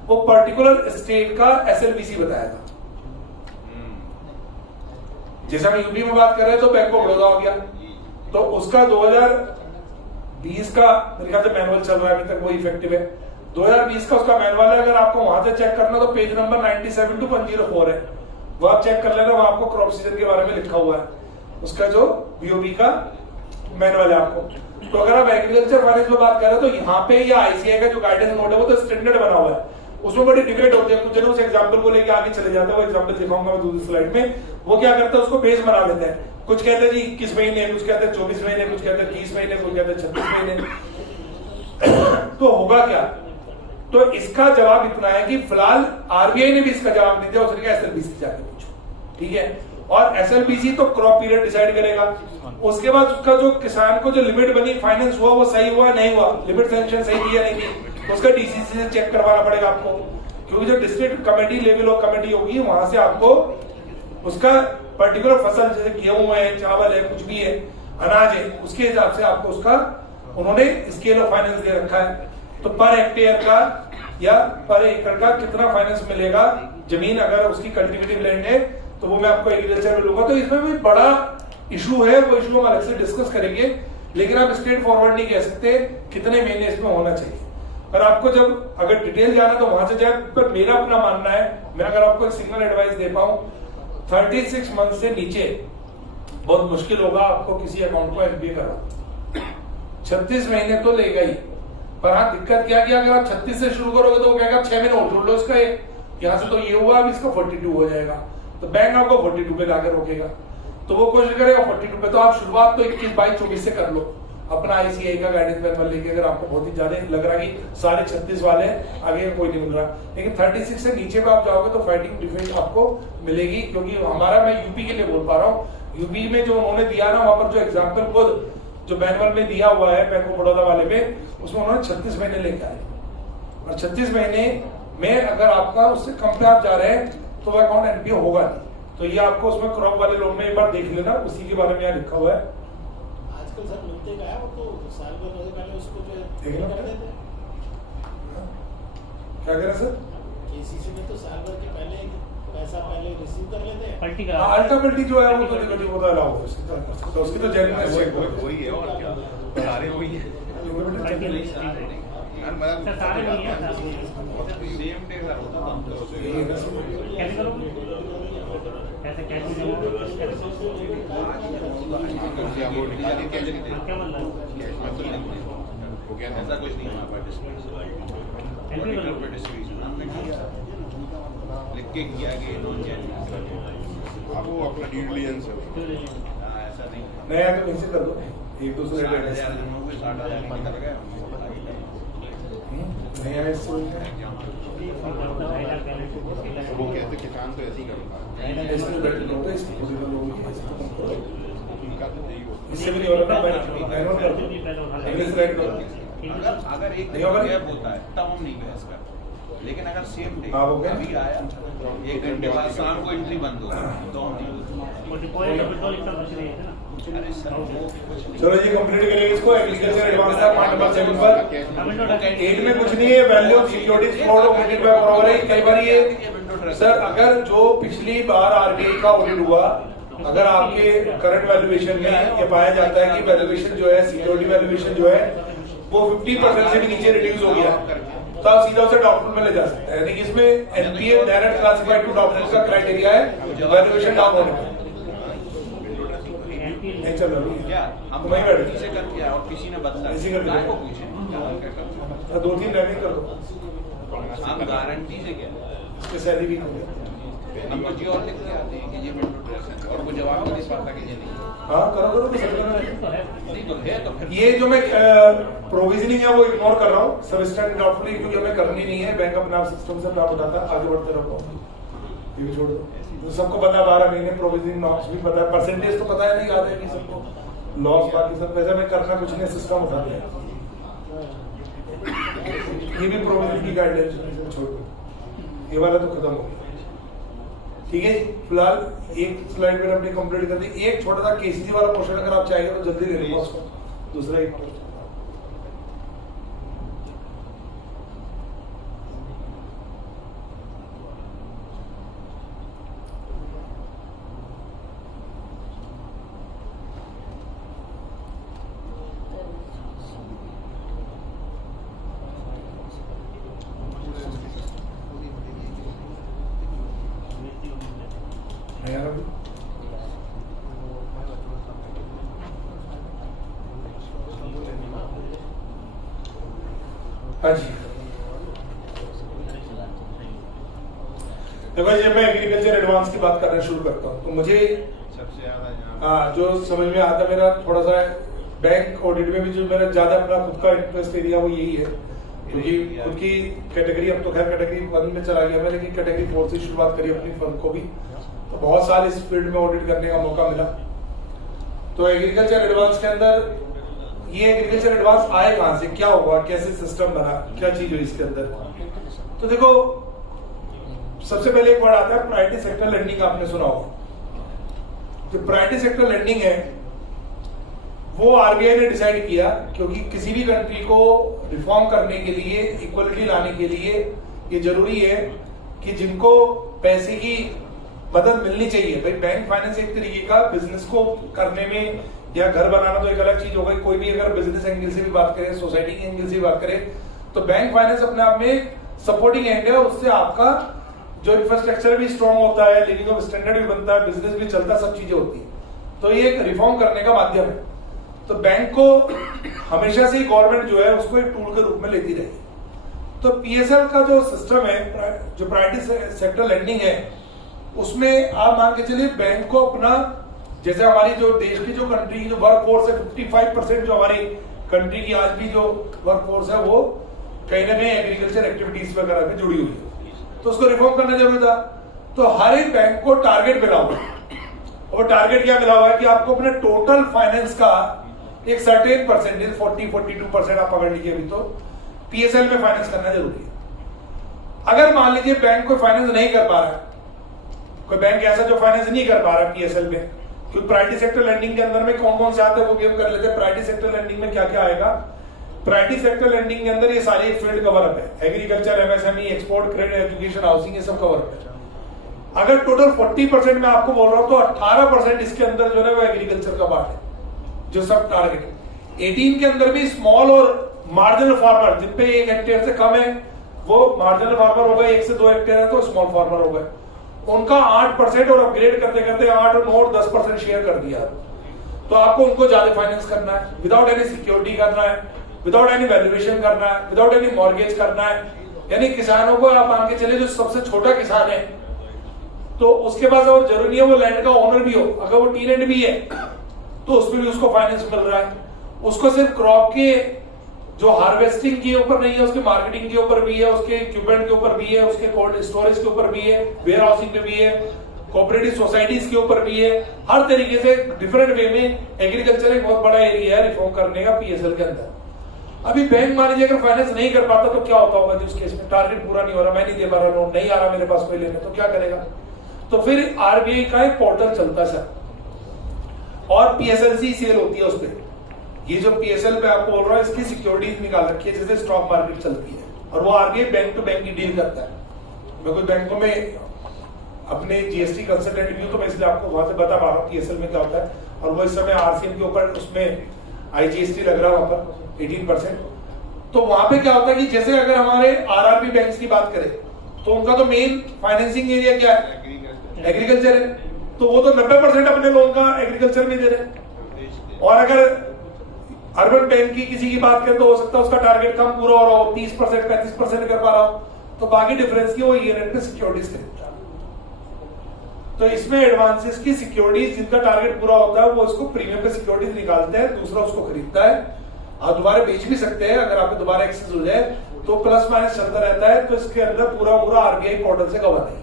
वो पर्टिकुलर स्टेट का एसएलबीसी बताया था। जैसे हम यूपी में बात कर रहे हैं तो बैंक ऑफ बड़ौदा हो गया, तो उसका 2020 का मेरे ख्याल से मैनुअल चल रहा है अभी तक, वो इफेक्टिव है। 2020 का उसका मैनुअल है, अगर आपको वहां से चेक करना तो पेज नंबर 97 to 104 है, वो आप चेक कर लेना, वहां आपको क्रॉप सीजन के बारे में लिखा हुआ है, उसका जो बीओबी का मैनुअल है आपको। तो अगर आप एग्रीकल्चर फाइनेंस में बात कर रहे हो तो यहाँ पे या आईसीआई का जो गाइडेंस नोट है वो तो स्टैंडर्ड बना हुआ है, उसमें बड़ी डिबेट होती है। कुछ जन उस एग्जांपल को लेके आगे चले जाते हैं, वो एग्जांपल दिखाऊंगा मैं दूसरी स्लाइड में। वो क्या करता है, उसको बेस बना देते हैं, कुछ कहते हैं जी 21 महीने, कुछ कहते हैं 24 महीने, कुछ कहते हैं 30 महीने, कुछ कहते हैं 26 महीने। तो होगा क्या, तो इसका जवाब इतना है कि फिलहाल आरबीआई ने भी इसका जवाब नहीं दिया, उसने कहा एसएलबीसी जाके पूछो, ठीक है। और एसएलबीसी तो क्रॉप पीरियड डिसाइड करेगा। उसके बाद उसका जो किसान को जो लिमिट बनी, फाइनेंस हुआ, वो सही हुआ नहीं हुआ, लिमिट सैंक्शन सही थी या नहीं थी, उसका डीसीसी से चेक करवाना पड़ेगा आपको, क्योंकि जो district committee level of committee होगी वहां से आपको उसका पर्टिकुलर फसल, जैसे गेहूं है, चावल है, कुछ भी है, अनाज है, उसके हिसाब से आपको उसका उन्होंने स्केल ऑफ फाइनेंस दे रखा है, तो पर हेक्टेयर का या पर एकड़ का कितना फाइनेंस मिलेगा, जमीन अगर उसकी कल्टीवेटिव लैंड है तो वो मैं आपको एग्रीकल्चर में लूंगा। तो इसमें भी बड़ा इशू है, वो इशू हम अलग से डिस्कस करेंगे, लेकिन आप स्ट्रेट फॉरवर्ड नहीं कह सकते कितने महीने इसमें होना चाहिए। पर आपको जब अगर डिटेल जाना तो वहां से जाए, पर मेरा अपना मानना है, मैं अगर आपको एक सिंगल एडवाइस दे पाऊं, 36 मंथ से नीचे बहुत मुश्किल होगा आपको किसी अकाउंट को एनपीए करना। 36 महीने तो लेगा ही, पर हाँ दिक्कत क्या कि अगर आप 36 से शुरू करोगे तो वो कहेगा 6 महीने और जोड़ लो इसका, यहाँ से तो ये हुआ, अब इसका 42 हो जाएगा, तो बैंक आपको 42 पे लाकर रोकेगा, तो वो कोशिश करेगा 42 पे। तो आप शुरुआत तो 21, 22, 24 से कर लो अपना आईसीआई का गाइडेंस मैनुअल लेके, अगर आपको बहुत ही ज्यादा लग रहा है कि सारे 36 वाले आगे कोई नहीं मिल रहा, लेकिन 36 से नीचे पे आप जाओगे तो फाइटिंग डिफेंस आपको मिलेगी। क्योंकि हमारा, मैं यूपी के लिए बोल पा रहा हूँ, यूपी में जो उन्होंने दिया ना, वहां पर जो एग्जाम्पल खुद जो मैनुअल में दिया हुआ है बैंक ऑफ बड़ौदा वाले में, उसमें उन्होंने 36 महीने लेके आए, और 36 महीने में अगर आपका उससे कम पे आप जा रहे हैं तो वो अकाउंट एनपीओ होगा नहीं। तो ये आपको उसमें क्रॉप वाले लोन में एक बार देख लेना, उसी के बारे में यहाँ लिखा हुआ है। आजकल सर मिलते का है, वो तो साल भर पहले उसको जो ठीक है। कर देते हैं। क्या कह रहे हैं सर? केसीसी में तो साल भर के पहले पैसा पहले रिसीव कर लेते हैं। पलटी का अल्टा पल्टी जो है वो तो निगेटिव होता है, अलाउ है, तो उसकी तो जेन्युइन चेक वही है और क्या, सारे वही है सर सारे नहीं है सर, सेम डे का होता था। कैसे करोगे, कैसे कैसे जमा, वो निकाली कैसे क्या मतलब हो गया ऐसा कुछ नहीं हमारे पास डिस्ट्रीब्यूशन लिख के किया गया नॉन जेन्युइन। अब वो अपना ड्यू डिलिजेंस है। ऐसा नहीं, नया तो कैसे कर दो, एक दूसरे 60,000 दिनों में 60,000 निकल गए। नया तो वो कहते किसान तो ऐसे ही करता इससे भी नहीं हो रहा अगर एक गैप होता है तब हम नहीं बहस करते, लेकिन अगर सेम डे हाँ, वो क्या? अभी आया 1 घंटे बाद शाम को एंट्री बंद हो तो हम नहीं अरे सर वो कुछ नहीं। चलो ये कंप्लीट करेंगे इसको। एग्रीकल्चर एडवांस था पार्ट नंबर 7 पर 8 में कुछ नहीं है, value of securities fraud operated by बरोबर है। कई बार ये सर, अगर जो पिछली बार आरबीआई का ऑडिट हुआ, अगर आपके करंट वैल्यूएशन में ये पाया जाता है कि वैल्यूएशन जो है, सिक्योरिटी वैल्यूएशन जो है वो 50% से भी नीचे रिड्यूस हो गया, तो आप सीधा उसे डाउटफुल में ले जा सकते हैं। यानी कि इसमें NPA direct classified to doubtful का क्राइटेरिया है वैल्यूएशन डाउन होने का। नहीं चल रहा क्या हम वहीं बैठे किसी से करके आए और किसी ने बदला, किसी कर दिया। काय को पूछे 2-3 रैंकिंग कर दो, हम गारंटी से क्या, इसके सैलरी भी होंगे। हम कुछ और लिख के आते हैं कि ये विंडो ड्रेस है और वो जवाब नहीं पाता कि ये नहीं हाँ करो करो तो सर करना है। नहीं तो है, तो फिर ये जो मैं प्रोविजनिंग है वो इग्नोर कर रहा हूँ, सब स्टैंडर्ड डाउटफुल क्योंकि हमें करनी नहीं है, बैंक अपने आप सिस्टम से अपना बताता है, आगे बढ़ते रहो, ये भी छोड़ दो। तो सबको पता 12 महीने प्रोविजनिंग नॉर्म्स भी पता है, परसेंटेज तो पता है, नहीं याद है कि सबको लॉस, बाकी सब वैसे में करना कुछ नहीं, सिस्टम उठा दिया। ये भी प्रोविजनिंग की गाइडलाइंस छोड़ दो, ये वाला तो खत्म हो गया। ठीक है, फिलहाल एक स्लाइड में अपनी कंप्लीट कर दी। एक छोटा सा केसीसी वाला क्वेश्चन अगर आप चाहेंगे तो जल्दी ले लूंगा उसको, दूसरा एक हाँ जी। देखो जब मैं एग्रीकल्चर एडवांस की बात करना शुरू करता हूँ तो मुझे सबसे ज्यादा जो समझ में आता, मेरा थोड़ा सा बैंक ऑडिट में भी जो मेरा ज्यादा अपना खुद का इंटरेस्ट एरिया वो यही है, क्योंकि खुद की कैटेगरी, अब तो खैर कैटेगरी 1 में चला गया मैं, लेकिन कैटेगरी 4 से शुरुआत करी अपनी फर्म को भी, तो बहुत साल इस फील्ड में ऑडिट करने का मौका मिला। तो एग्रीकल्चर एडवांस के अंदर ये एग्रीकल्चर एडवांस आए कहां से, क्या हुआ, कैसे सिस्टम बना, क्या चीज हुई इसके अंदर। तो देखो सबसे पहले एक वर्ड आता है प्रायोरिटी सेक्टर लेंडिंग, आपने सुना होगा। जो प्रायोरिटी सेक्टर लेंडिंग है वो आरबीआई ने डिसाइड किया, क्योंकि किसी भी कंट्री को रिफॉर्म करने के लिए, इक्वलिटी लाने के लिए ये जरूरी है कि जिनको पैसे की मदद मिलनी चाहिए। भाई बैंक फाइनेंस एक तरीके का बिजनेस को करने में, या घर बनाना तो एक अलग चीज हो गई, कोई भी अगर बिजनेस एंगल से भी बात करें, सोसाइटी के एंगल से भी बात करें, तो बैंक फाइनेंस अपने आप में सपोर्टिंग एंड है। उससे आपका जो इंफ्रास्ट्रक्चर भी स्ट्रॉन्ग होता है, लिविंग ऑफ स्टैंडर्ड भी बनता है, बिजनेस भी चलता, सब चीजें होती है। तो ये एक रिफॉर्म करने का माध्यम है। तो बैंक को हमेशा से गवर्नमेंट जो है उसको एक टूल के रूप में लेती रही। तो पीएसएल का जो सिस्टम है, जो प्राइवेट सेक्टर लेंडिंग है, उसमें आप मान के चलिए बैंक को अपना, जैसे हमारी जो देश की जो कंट्री की जो वर्क फोर्स है, 55% जो हमारी कंट्री की आज भी जो वर्क फोर्स है वो कहीं ना कहीं एग्रीकल्चर एक्टिविटीज वगैरह में जुड़ी हुई है, तो उसको रिफॉर्म करना जरूरी था। तो हर एक बैंक को टारगेट मिला हुआ है, और टारगेट क्या मिला हुआ है कि आपको अपने टोटल फाइनेंस का एक सर्टेन परसेंटेज, 40-42% आप पकड़ लीजिए अभी, तो पीएसएल में फाइनेंस करना जरूरी है। अगर मान लीजिए बैंक कोई फाइनेंस नहीं कर पा रहा है, कोई बैंक ऐसा जो फाइनेंस नहीं कर पा रहा है पीएसएल में, क्योंकि प्राइवेट सेक्टर लेंडिंग के अंदर में कौन कौन से आते हैं वो गेम कर लेते हैं। प्राइवेट सेक्टर लेंडिंग में क्या क्या आएगा? प्राइवेट सेक्टर लेंडिंग के अंदर ये सारी फील्ड कवर अप है, agriculture, MSME, export, credit, education, housing, ये सब कवर अप है। अगर टोटल 40% में आपको बोल रहा हूं, तो 18% इसके अंदर जो है वो एग्रीकल्चर का पार्ट है, जो सब टारगेट है। 18 के अंदर भी स्मॉल और मार्जिनल फार्मर, जिनपे 1 हेक्टेयर से कम है, वो मार्जिनल फार्मर हो गए, 1 से 2 हेक्टेयर है तो स्मॉल फार्मर हो गए, उनका 8% और अपग्रेड करते करते 8 और 9 और 10% शेयर कर दिया। तो आपको उनको ज्यादा फाइनेंस करना है, विदाउट एनी सिक्योरिटी करना है, विदाउट एनी वैल्यूएशन करना है, विदाउट एनी मॉर्गेज करना है। यानी किसानों को आप मान के चले, जो सबसे छोटा किसान है, तो उसके पास और जरूरी नहीं है वो लैंड का ओनर भी हो, अगर वो टीनेंट भी है तो उसमें भी उसको फाइनेंस मिल रहा है। उसको सिर्फ क्रॉप के जो हार्वेस्टिंग के ऊपर नहीं है, उसके मार्केटिंग के ऊपर भी है, उसके इक्विपमेंट के ऊपर भी है, उसके कोल्ड स्टोरेज के ऊपर भी है, वेयर हाउसिंग में भी है, कोऑपरेटिव सोसाइटीज के ऊपर भी है। हर तरीके से डिफरेंट वे में एग्रीकल्चर एक बहुत बड़ा एरिया है रिफॉर्म करने का पीएसएल के अंदर। अभी बैंक मान लीजिए अगर फाइनेंस नहीं कर पाता तो क्या होता होगा जी? उस केस में टारगेट पूरा नहीं हो रहा, मैं नहीं दे पा रहा, लोन नहीं आ रहा मेरे पास कोई लेने, तो क्या करेगा? तो फिर आरबीआई का एक पोर्टल चलता है और पीएसएलसी सेल होती है उस पर। ये जो पीएसएल पे आपको बोल रहा है, इसकी सिक्योरिटीज निकाल रखी है, जैसे स्टॉक मार्केट चलती है, और वो आरबीआई बैंक टू बैंक की डील करता है। मैं कुछ बैंकों में अपने जीएसटी कंसल्टेंट भी हूं, तो मैं इसलिए आपको वहां से बता पा रहा हूँ पीएसएल में क्या होता है। और वो इस समय आरसीएम के ऊपर उसमें आईजीएसटी लग रहा है वहां पर 18%। तो वहां पे क्या होता है कि जैसे अगर हमारे आरआरबी बैंक्स की बात करें, तो उनका तो मेन फाइनेंसिंग एरिया क्या है? एग्रीकल्चर है, तो वो तो 90% अपने लोन का एग्रीकल्चर में दे रहे हैं। और अगर अर्बन बैंक की किसी की बात करें तो हो सकता है उसका टारगेट कम पूरा हो रहा हो, 30%, 35% कर पा रहा हो, तो बाकी डिफरेंस की वो ईयर एंड पे सिक्योरिटीज खरीदता है। तो इसमें एडवांसेस की सिक्योरिटीज जिनका टारगेट पूरा होता है वो इसको प्रीमियम पे सिक्योरिटीज निकालते हैं, दूसरा उसको खरीदता है। आप दोबारा बेच भी सकते हैं, अगर आपको दोबारा एक्सेस हो जाए तो प्लस माइनस चलता रहता है। तो इसके अंदर पूरा आरबीआई पोर्टल से कवर है।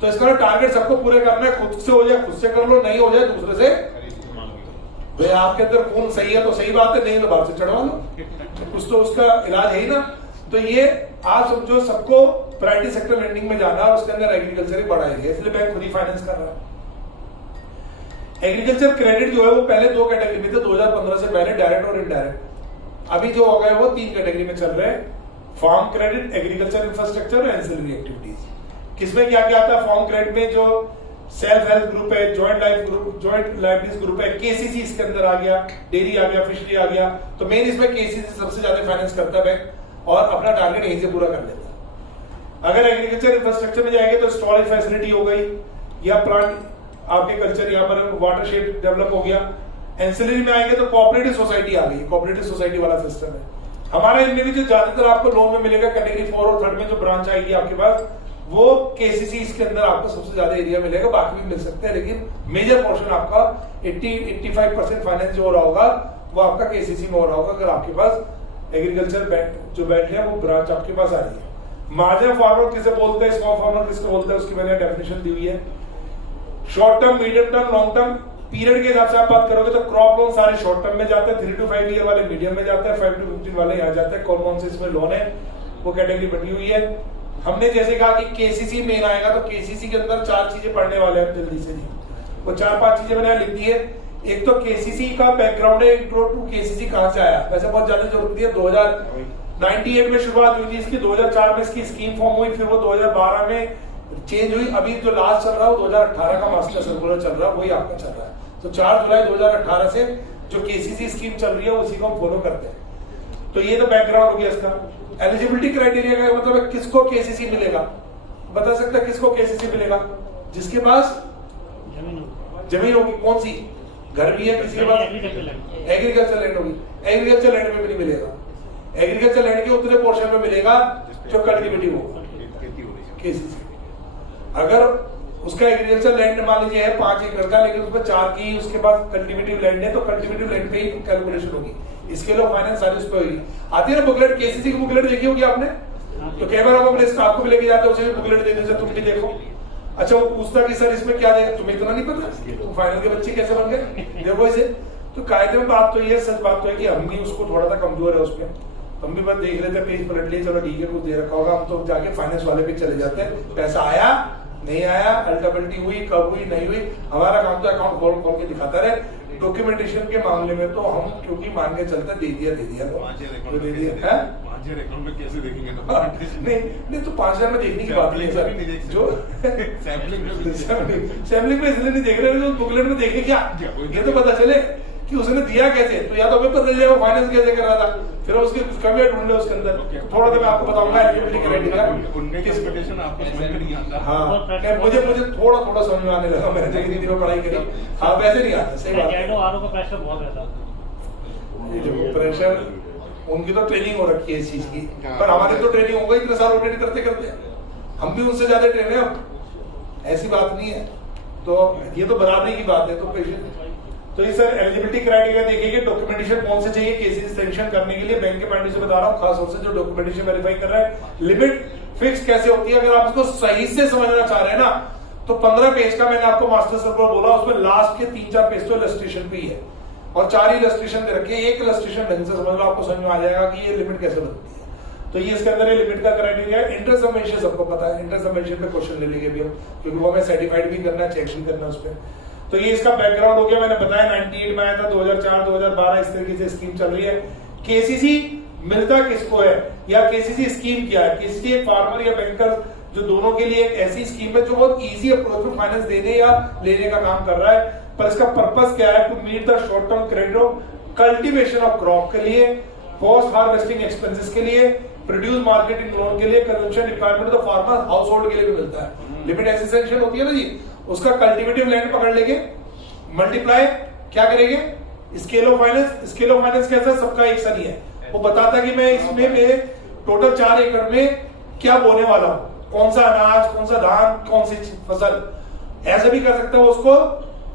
तो इसका टारगेट सबको पूरे करना है, खुद से हो जाए खुद से कर लो, नहीं हो जाए दूसरे से। भाई आपके अंदर खून सही है तो सही बात है, नहीं तो बाहर से चढ़वा लो, कुछ तो उसका इलाज है ही ना। तो ये आप समझो सबको प्राइवेट सेक्टर लेंडिंग में जाना है, उसके अंदर एग्रीकल्चर ही बड़ा है, इसलिए बैंक खुद ही फाइनेंस कर रहा है। एग्रीकल्चर क्रेडिट जो है वो पहले 2 कैटेगरी में थे 2015 से पहले, डायरेक्ट और इनडायरेक्ट। अभी जो हो गए वो 3 कैटेगरी में चल रहे हैं, फार्म क्रेडिट, एग्रीकल्चर इंफ्रास्ट्रक्चर और एंसिलरी एक्टिविटीज। किसमें क्या क्या आता है? फार्म क्रेडिट में जो सेल्फ हेल्प ग्रुप है, joint life group, joint liabilities group है, केसीसी इसके अंदर आ गया, डेयरी आ गया, फिशरी आ गया। तो मेन इसमें केसीसी सबसे ज्यादा फाइनेंस करता है बैंक और अपना टारगेट यहीं से पूरा कर लेता है। अगर एग्रीकल्चर इंफ्रास्ट्रक्चर में जाएंगे तो स्टोरेज फैसिलिटी हो गई, या प्लांट आपके कल्चर यहाँ पर वाटरशेड डेवलप हो गया। एंसिलरी में आएंगे तो कोऑपरेटिव सोसाइटी आ गई, कोऑपरेटिव सोसाइटी वाला सिस्टम है हमारा। इनमें भी जो ज्यादातर आपको लोन में मिलेगा कैटेगरी 4 और 3 में जो ब्रांच आएगी आपके पास, वो केसीसी इसके अंदर आपको सबसे ज्यादा एरिया मिलेगा, बाकी भी मिल सकते हैं, लेकिन मेजर पोर्शन आपका 80-85% फाइनेंस जो हो रहा होगा वो आपका केसीसी में हो रहा होगा, अगर आपके पास एग्रीकल्चर बैंक जो बैंक है वो ब्रांच आपके पास आ रही है। मार्जिनल फार्मर किसे बोलते हैं, स्मॉल फार्मर किसको बोलते हैं, उसकी मैंने डेफिनेशन दी हुई है। Short term, medium term, long term period के हिसाब से आप बात करोगे तो क्रॉप लोन सारे शॉर्ट टर्म में जाते हैं, 3 to 5 ईयर वाले मीडियम में जाते हैं, 5 to 15 वाले यहाँ जाते हैं। कौन कौन से इसमें लोन है वो कैटेगरी बनी हुई है। हमने जैसे कहा कि केसीसी मेन आएगा, तो केसीसी के अंदर 4 चीजें पढ़ने वाले हैं जल्दी से जी। वो 4-5 चीजें मैंने लिख दी है। एक तो केसीसी का बैकग्राउंड है, इंट्रो टू केसीसी कहां से आया, वैसे बहुत ज्यादा जरूरत नहीं है। 2098 में शुरुआत हुई थी इसकी, 2004 में इसकी स्कीम फॉर्म हुई, फिर वो 2012 में चेंज हुई। अभी जो लास्ट चल रहा है वो 2018 का मास्टर सर्कुलर चल रहा है, वही आपका चल रहा है। तो 4 जुलाई 2018 से जो केसीसी स्कीम चल रही है उसी को हम फॉलो करते हैं। तो ये तो बैकग्राउंड हो गया इसका। एलिजिबिलिटी क्राइटेरिया का मतलब है किसको केसीसी मिलेगा, बता सकता है किसको केसीसी मिलेगा? जिसके पास जमीन होगी। कौन सी? घर भी है किसी के पास, एग्रीकल्चर लैंड होगी, एग्रीकल्चर लैंड में भी नहीं मिलेगा। एग्रीकल्चर लैंड के उतने पोर्शन में मिलेगा जो कल्टीवेटिव हो केसीसी। अगर उसका एग्रीकल्चर लैंड मान लीजिए है 5 एकड़ का, लेकिन उसमें 4 की उसके पास कल्टीवेटिव लैंड है, तो कल्टीवेटिव लैंड पे ही कैलकुलेशन होगी। स्केल ऑफ फाइनेंस सारी उस पर होगी। आती है ना बुकलेट, केसीसी की बुकलेट देखी होगी आपने, तो कई बार हम अपने स्टाफ को भी लेके जाते हैं, उसे भी बुकलेट देते हैं, तुम भी देखो। अच्छा वो पूछता कि सर इसमें क्या देगा, तुम्हें इतना नहीं पता, तुम फाइनल के बच्चे कैसे बन गए, देखो इसे। तो कायदे में बात तो ये सच बात तो है कि हम भी उसको थोड़ा सा कमजोर है उसमें, हम भी बस देख लेते हैं, पेज पलट लिए, चलो ठीक है कुछ दे रखा होगा, हम तो जाके फाइनेंस वाले पे चले जाते हैं, पैसा आया नहीं आया, अल्टरबिलिटी हुई कब हुई नहीं हुई, हमारा काम तो अकाउंट खोल खोल के दिखाता रहे। डॉक्यूमेंटेशन के मामले में तो हम क्योंकि मान के चलते दे दिया कैसे देखेंगे? नहीं तो 5000 में देखने की बात नहीं सर, जो सैम्पलिंग में इसलिए नहीं देख रहे, जो बुकलेट में देखे क्या, ये तो पता चले कि उसने दिया कैसे, तो या तो हमें पता चल जाएगा फाइनेंस कैसे कर रहा था, फिर उसकी कमियां ढूंढ ले उसके अंदर। थोड़ा सा मैं आपको बताऊंगा एलिजिबिलिटी क्राइटेरिया। हाँ मुझे थोड़ा समझ में आने लगा, मैंने तो हिंदी में पढ़ाई करी। हाँ वैसे नहीं आता, सही बात है। प्रेशर बहुत रहता, प्रेशर उनकी तो ट्रेनिंग हो रखी है इस चीज की, पर हमारी तो ट्रेनिंग हो गई इतने साल ऑपरेट करते करते, हम भी उनसे ज्यादा ट्रेन है, ऐसी बात नहीं है। तो ये तो बराबरी की बात है। तो पेशेंट तो ये सर एलिजिबिलिटी क्राइटेरिया देखिए, डॉक्यूमेंटेशन कौन से चाहिए केसेस सैंक्शन करने के लिए, बैंक के पॉइंट से बता रहा हूँ, खास तौर से जो डॉक्यूमेंटेशन वेरीफाई कर रहा है। लिमिट फिक्स कैसे होती है, अगर आप उसको सही से समझना चाह रहे हैं ना, तो 15 पेज का मैंने आपको मास्टर सर्कुलर बोला, उसमें लास्ट के 3-4 पेज तो इलस्ट्रेशन पे ही है, और 4 ही इलस्ट्रेशन दे रखे, एक इलस्ट्रेशन ढंग से समझ लो, आपको समझ में आ जाएगा कि ये लिमिट कैसे बनती है। तो ये इसके अंदर ये लिमिट का क्राइटेरिया है। इंटरेस्ट सबवेंशन सबको पता है, इंटरेस्ट सबवेंशन पे क्वेश्चन ले लेंगे भी हम, क्योंकि वो हमें सर्टिफाइड भी करना है, चेक भी करना है उस पर। तो ये इसका बैकग्राउंड हो गया, मैंने बताया 98 में आया था, 2004 2012 इस तरीके से स्कीम चल रही है। केसीसी मिलता किसको है, या केसीसी स्कीम क्या है? केसीसी एक फार्मर या बैंकर जो दोनों के लिए एक ऐसी स्कीम है जो बहुत इजी अप्रोच में फाइनेंस देने या लेने का काम कर रहा है। पर इसका पर्पस क्या है? To meet the short term credit of cultivation of crop के लिए, पोस्ट हार्वेस्टिंग एक्सपेंसेस के लिए, प्रोड्यूस मार्केटिंग लोन के लिए, consumption requirement of farmer house hold के लिए भी मिलता है। लिमिट ऐसी सैंक्शन होती है ना जी, उसका कल्टीवेटिव लैंड पकड़ लेंगे, मल्टीप्लाई क्या करेंगे, scale of finance. Scale of finance कैसा है, सबका एक सा नहीं है। वो बताता कि मैं इसमें में टोटल 4 एकड़ में क्या बोने वाला हूं, कौन सा अनाज, कौन सा धान, कौन सी फसल। ऐसे भी कर सकता है उसको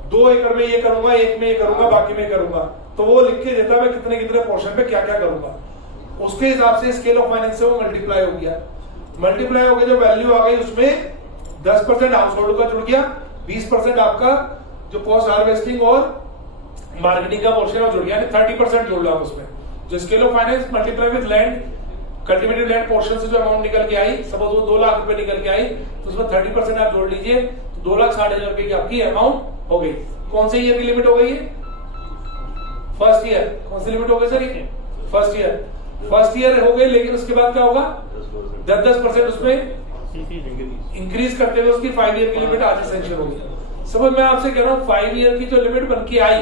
2 एकड़ में ये करूंगा, 1 में ये करूंगा, बाकी में करूंगा, तो वो लिख के देता मैं कितने कितने पोर्शन पे क्या क्या करूंगा। उसके हिसाब से स्केल ऑफ फाइनेंस से वो मल्टीप्लाई हो गया। मल्टीप्लाई हो गया, जो वैल्यू आ गई उसमें 10% हाउस होल्ड का जुड़ गया, 20% आपका जो पोस्ट हार्वेस्टिंग और मार्केटिंग का पोर्शन है जुड़ गया, यानी 30% जोड़ लो आप उसमें। जो scale of finance multiply with land, cultivated land portion से जो अमाउंट निकल के आई, सपोज वो 2 लाख रुपए निकल के आई, तो उसमें 30% आप जोड़ लीजिए, तो 2,60,000 रुपए की आपकी अमाउंट हो गई। कौन से ईयर की लिमिट हो गई है? First year. कौन सी लिमिट हो गई सर? ये फर्स्ट ईयर। फर्स्ट ईयर हो गई, लेकिन उसके बाद क्या होगा? 10% उसमें इंक्रीज करते हुए उसकी 5 ईयर की लिमिट आज सैंक्शन होगी। समझ मैं आपसे कह रहा हूं 5 ईयर की जो लिमिट बन के आई,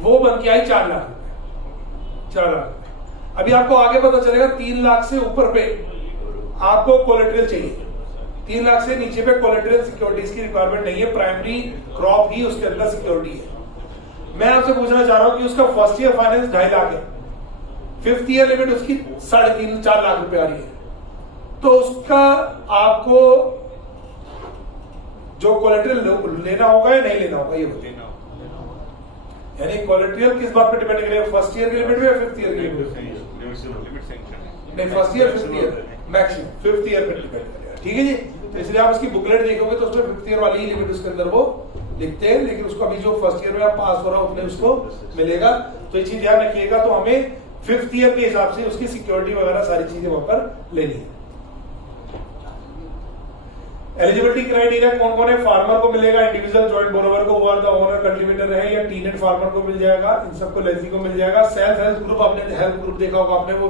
वो बन के आई 4 लाख रुपए। 4 लाख। अभी आपको आगे पता चलेगा 3 लाख से ऊपर पे आपको कोलेटरल चाहिए, 3 लाख से नीचे पे कोलेटरल सिक्योरिटीज की रिक्वायरमेंट नहीं है, प्राइमरी क्रॉप ही उसके अंदर सिक्योरिटी है। मैं आपसे पूछना चाह रहा हूं कि उसका फर्स्ट ईयर फाइनेंस 2.5 लाख है, 5th ईयर लिमिट उसकी 3.5-4 लाख रुपए आ रही है, तो उसका आपको जो कोलेटरल लेना होगा या नहीं लेना होगा, ये बताइए। यानी कोलेटरल किस बात पे डिपेंड करेगा, फर्स्ट ईयर की लिमिट में या 5th ईयर की लिमिट में? नहीं, first year 5th year maximum 5th year पे डिपेंड करेगा। ठीक है जी। तो इसलिए आप उसकी बुकलेट देखोगे तो उसमें 5th ईयर वाली ही लिमिट उसके अंदर वो लिखते हैं, लेकिन उसको अभी जो फर्स्ट ईयर में आप पास हो रहा है उतने उसको मिलेगा। तो ये चीज ध्यान रखिएगा। तो हमें 5th ईयर के हिसाब से उसकी सिक्योरिटी वगैरह सारी चीजें वहां पर लेनी है। एलिजिबिलिटी क्राइटेरिया कौन कौन है? फार्मर को मिलेगा, इंडिविजुअल जॉइंट बोरोवर को, हुआ ओनर कल्टीवेटर है, या टीनेट फार्मर को मिल जाएगा, इन सबको लेजी को मिल जाएगा। सेल्फ हेल्प ग्रुप, आपने हेल्प ग्रुप देखा होगा आपने, वो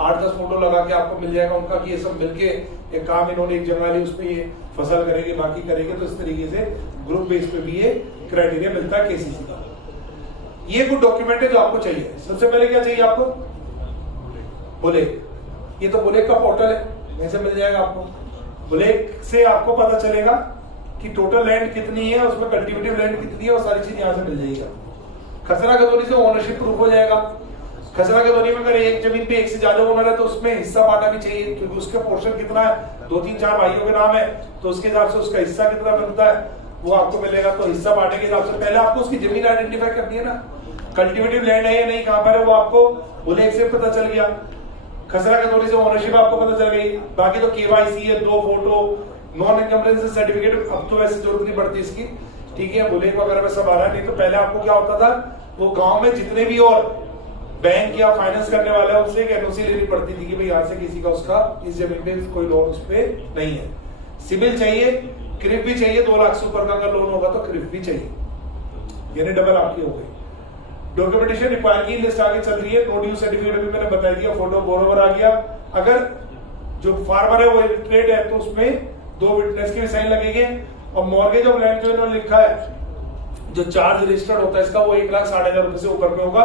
8-10 फोटो लगा के आपको मिल जाएगा उनका कि ये सब मिलके एक काम इन्होंने एक जगह ली, उसमें ये फसल करेंगे, बाकी करेंगे। तो इस तरीके से ग्रुप बेस पे भी ये क्राइटेरिया मिलता है केसीसी का। ये कुछ डॉक्यूमेंट है जो आपको चाहिए। सबसे पहले क्या चाहिए आपको? बुलेट। ये तो बुलेट का पोर्टल है, यहीं से मिल जाएगा आपको। बुलेट से आपको पता चलेगा कि टोटल लैंड कितनी है, उसमें कल्टीवेटिव लैंड कितनी है, और सारी चीज यहाँ से मिल जाएगी। खसरा खतौनी से ओनरशिप प्रूफ हो जाएगा। खसरा खतौनी में अगर एक जमीन पे एक से ज्यादा ओनर है तो उसमें हिस्सा बांटा भी चाहिए, क्योंकि उसका पोर्शन कितना है, 2-3-4 भाइयों के नाम है, तो उसके हिसाब से उसका हिस्सा कितना बनता है वो आपको मिलेगा। तो हिस्सा बांटे के हिसाब से पहले आपको उसकी जमीन आइडेंटिफाई करनी है ना, कल्टीवेटिव लैंड है या नहीं, कहां पर है, वो आपको बुलेट से पता चल गया। खसरा खतौनी से ओनरशिप आपको पता चल गई। बाकी तो केवाईसी है, 2 फोटो, नॉन इनकम्प्लेंस सर्टिफिकेट, अब तो वैसे जरूरत नहीं पड़ती इसकी, ठीक है, बुलेट वगैरह में सब आ रहा है। नहीं तो पहले आपको क्या होता था, वो गांव में जितने भी और बैंक या फाइनेंस करने वाले हैं उनसे एक एनओसी लेनी पड़ती थी कि भाई यहाँ से किसी का उसका इस जमीन पे कोई लोन उस पे नहीं है। सिविल चाहिए, क्रिप भी चाहिए, 2 लाख से ऊपर का अगर लोन होगा तो क्रिप भी चाहिए, यानी डबल आपकी हो गई। डॉक्यूमेंटेशन रिक्वायर की लिस्ट आगे चल रही है। नो ड्यू सर्टिफिकेट भी मैंने बता दिया, फोटो बोरोवर आ गया। अगर जो फार्मर है वो इलिटरेट है तो उसमें 2 विटनेस के भी साइन लगेंगे। और मॉर्गेज ऑफ लैंड जो इन्होंने लिखा है, जो चार्ज रजिस्टर्ड होता है इसका, वो 1,60,000 रुपए से ऊपर में होगा।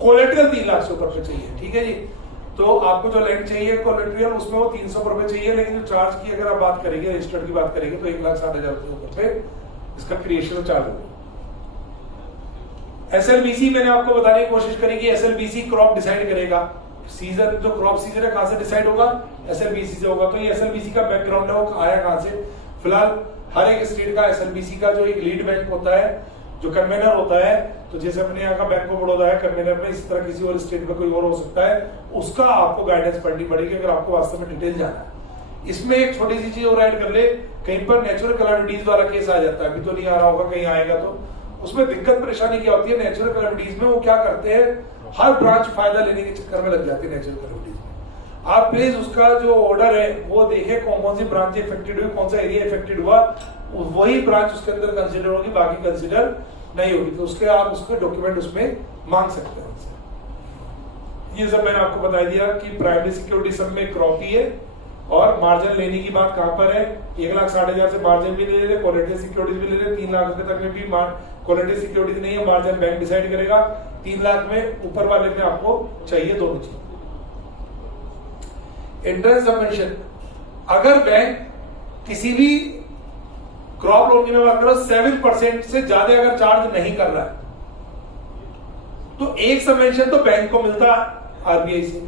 कोलेट्रल 3 लाख से ऊपर पे चाहिए, ठीक है जी। तो आपको जो लैंड चाहिए कोलेट्रल, उसमें वो 300 रुपए चाहिए, लेकिन जो चार्ज की अगर आप बात करेंगे, रजिस्टर्ड की बात करेंगे, तो 1,60,000 रुपए ऊपर पे इसका क्रिएशन चार्ज होगा। एसएलबीसी मैंने आपको बताने की कोशिश करी कि एसएलबीसी क्रॉप डिसाइड करेगा। सीजन जो क्रॉप सीजन है कहां से डिसाइड होगा? एसएलबीसी से होगा। तो ये एसएलबीसी का बैकग्राउंड है, वो आया कहां से? फिलहाल हर एक स्टेट का एसएलबीसी का जो एक लीड बैंक होता है, जो कन्वेनर होता है, तो जैसे अपने यहाँ का बैंक ऑफ बड़ौदा है कन्वेनर में, इस तरह किसी और स्टेट में कोई और हो सकता है, उसका आपको गाइडेंस पढ़नी पड़ेगी अगर आपको वास्तव में डिटेल जाना है। इसमें एक छोटी सी चीज और ऐड कर ले, कहीं पर नेचुरल कैलामिटीज वाला केस आ जाता है, अभी तो नहीं आ रहा होगा, कहीं आएगा तो उसमें दिक्कत परेशानी क्या होती है? नेचुरल कैलामिटीज में वो क्या करते हैं, हर ब्रांच फायदा लेने के चक्कर में लग जाते हैं नेचुरल कैलामिटीज में। आप प्लीज उसका जो ऑर्डर है वो देखें, कौन कौन सी ब्रांच इफेक्टेड हुई, कौन सा एरिया इफेक्टेड हुआ, वही ब्रांच उसके अंदर कंसिडर होगी, बाकी कंसिडर नहीं होगी। तो उसके आप उसके डॉक्यूमेंट उसमें मांग सकते हैं उनसे। ये सब मैंने आपको बता दिया कि प्राइमरी सिक्योरिटी सब में क्रॉप ही है, और मार्जिन लेने की बात कहां पर है? 1,60,000 से मार्जिन भी ले ले, क्वालिटी सिक्योरिटीज भी ले ले, 3 लाख रुपए तक में भी क्वालिटी सिक्योरिटी नहीं है, मार्जिन बैंक डिसाइड करेगा। 3 लाख में ऊपर वाले में आपको चाहिए दोनों चीज। इंटरेस्ट सबवेंशन, अगर बैंक किसी भी क्रॉप लोन की मैं बात करो 7% से ज्यादा अगर चार्ज नहीं कर रहा है, तो एक सबवेंशन तो बैंक को मिलता है आरबीआई से,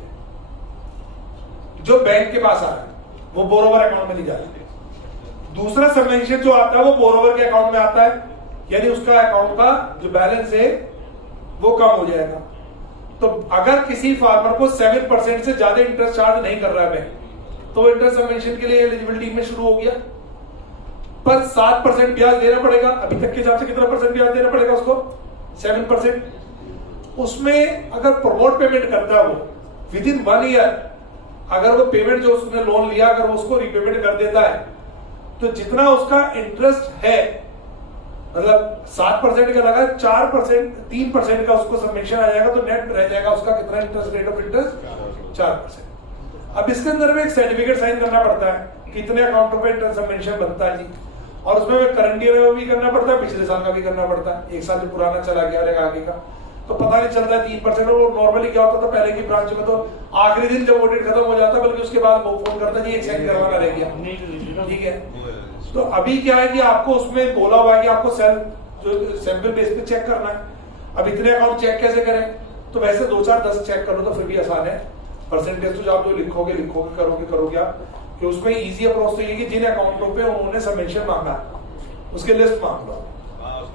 जो बैंक के पास आ रहा है वो बोरोवर अकाउंट में नहीं जा रहा। दूसरा सबवेंशन जो आता है वो बोरोवर के अकाउंट में आता है, यानी उसका अकाउंट का जो बैलेंस है वो कम हो जाएगा। तो अगर किसी फार्मर को 7% से ज्यादा इंटरेस्ट चार्ज नहीं कर रहा है बैंक, तो इंटरेस्ट सबवेंशन के लिए एलिजिबिलिटी में शुरू हो गया, पर 7% ब्याज देना पड़ेगा। अभी तक के हिसाब से कितना परसेंट ब्याज देना पड़ेगा उसको? 7%। उसमें अगर प्रमोट पेमेंट करता है वो विद इन 1 ईयर, अगर वो पेमेंट जो उसने लोन लिया अगर वो उसको रीपेमेंट कर देता है, तो जितना उसका इंटरेस्ट है, मतलब 7% का लगा, 4% 3% का उसको सबमिशन आ जाएगा, तो नेट रह जाएगा उसका कितना इंटरेस्ट, रेट ऑफ इंटरेस्ट 4%। अब इसके अंदर में एक सर्टिफिकेट साइन करना पड़ता है, कितने अकाउंटों पे इंटरेस्ट सबमिशन बनता है जी, और उसमें करंट ईयर भी करना पड़ता है, पिछले साल का भी करना पड़ता है, 1 साल जो पुराना चला गया और आगे का, तो पता नहीं चलता है 3%। और नॉर्मली क्या होता था पहले की ब्रांच में, तो आखिरी दिन जब ऑडिट खत्म हो जाता, बल्कि उसके बाद वो फोन करता जी एक साइन करवाना रह गया, ठीक है। तो अभी क्या है कि आपको उसमें बोला हुआ है कि आपको सैंपल बेस पे चेक करना है। अब इतने अकाउंट चेक कैसे करें? तो वैसे 2, 4, 10 चेक कर लो तो फिर भी आसान है। परसेंटेज तो आप जो लिखोगे करोगे आप, कि उसमें इजी अप्रोच तो ये कि जिन अकाउंटों पे उन्होंने सबमिशन मांगा उसके लिस्ट मांग लो,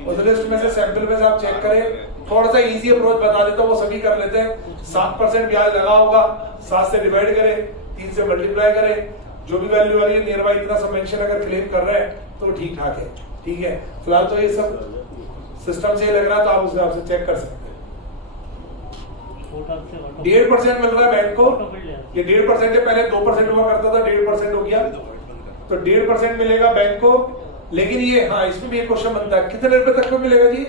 उस लिस्ट में से सैंपल में से आप चेक करें। थोड़ा सा इजी अप्रोच बता देता हूँ, वो सभी कर लेते हैं। 7% ब्याज लगा होगा, 7 से डिवाइड करें, 3 से मल्टीप्लाई करें, जो भी वैल्यू आ रही है नियर बाई इतना सबमिशन अगर क्लेम कर रहे हैं तो ठीक ठाक है, ठीक है। फिलहाल तो ये सब सिस्टम से लग रहा है, तो आप उस हिसाब से चेक कर सकते हैं। 1.5% मिल रहा है बैंक को, ये 1.5% है, पहले 2% हुआ करता था, 1.5% हो गया। तो 1.5% मिलेगा बैंक को, लेकिन ये हाँ इसमें भी एक क्वेश्चन बनता है कितने रुपए तक को मिलेगा जी?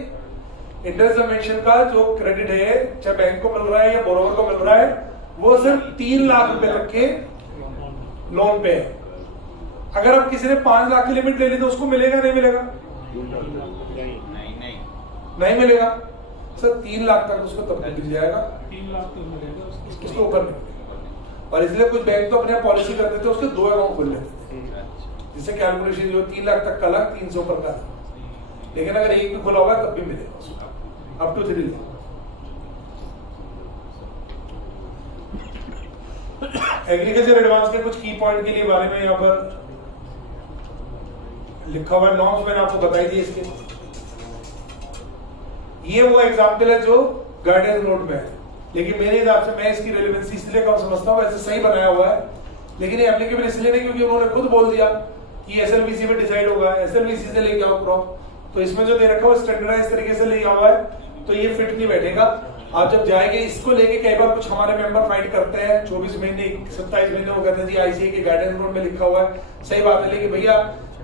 इंटरेस्ट सबवेंशन का जो क्रेडिट है, चाहे बैंक को मिल रहा है या बोरोवर को मिल रहा है, वो सिर्फ 3 लाख रुपए तक के लोन पे है। अगर आप किसी ने 5 लाख की लिमिट ले ली तो उसको मिलेगा नहीं मिलेगा? नहीं मिलेगा सर। 3 लाख तक उसको तब तक मिल जाएगा, 3 लाख तो मिलेगा उसको ऊपर नहीं मिलेगा। और इसलिए कुछ बैंक तो अपने पॉलिसी करते थे, उसके 2 अकाउंट खोल लेते थे, जिससे कैलकुलेशन जो 3 लाख तक का अलग, 300 पर का अलग। लेकिन अगर एक भी खुला होगा तब भी मिलेगा उसको, up to 3 lakh. Agriculture advance के कुछ की पॉइंट के लिए बारे में यहाँ पर लिखा हुआ है। नॉर्म्स मैंने आपको बताई थी इसके। ये वो एग्जाम्पल है जो गाइडेंस नोट में है, लेकिन मेरे हिसाब से मैं इसकी रेलेवेंसी इसलिए कम समझता हूँ, ऐसे सही बनाया हुआ है, लेकिन ये एप्लीकेबल इसलिए नहीं क्योंकि उन्होंने खुद बोल दिया कि एसएलबीसी में डिसाइड होगा, एसएलबीसी से लेके आओ क्रॉप। तो इसमें जो दे रखा है स्टैंडर्डाइज तरीके से ले हुआ है, तो ये फिट नहीं बैठेगा। आप जब जाएंगे इसको लेके, कई बार कुछ हमारे मेंबर फाइट करते हैं 24 महीने 27 महीने, वो कहते हैं जी आईसीए के गाइडेंस नोट में लिखा हुआ है। सही बात है, लेकिन भैया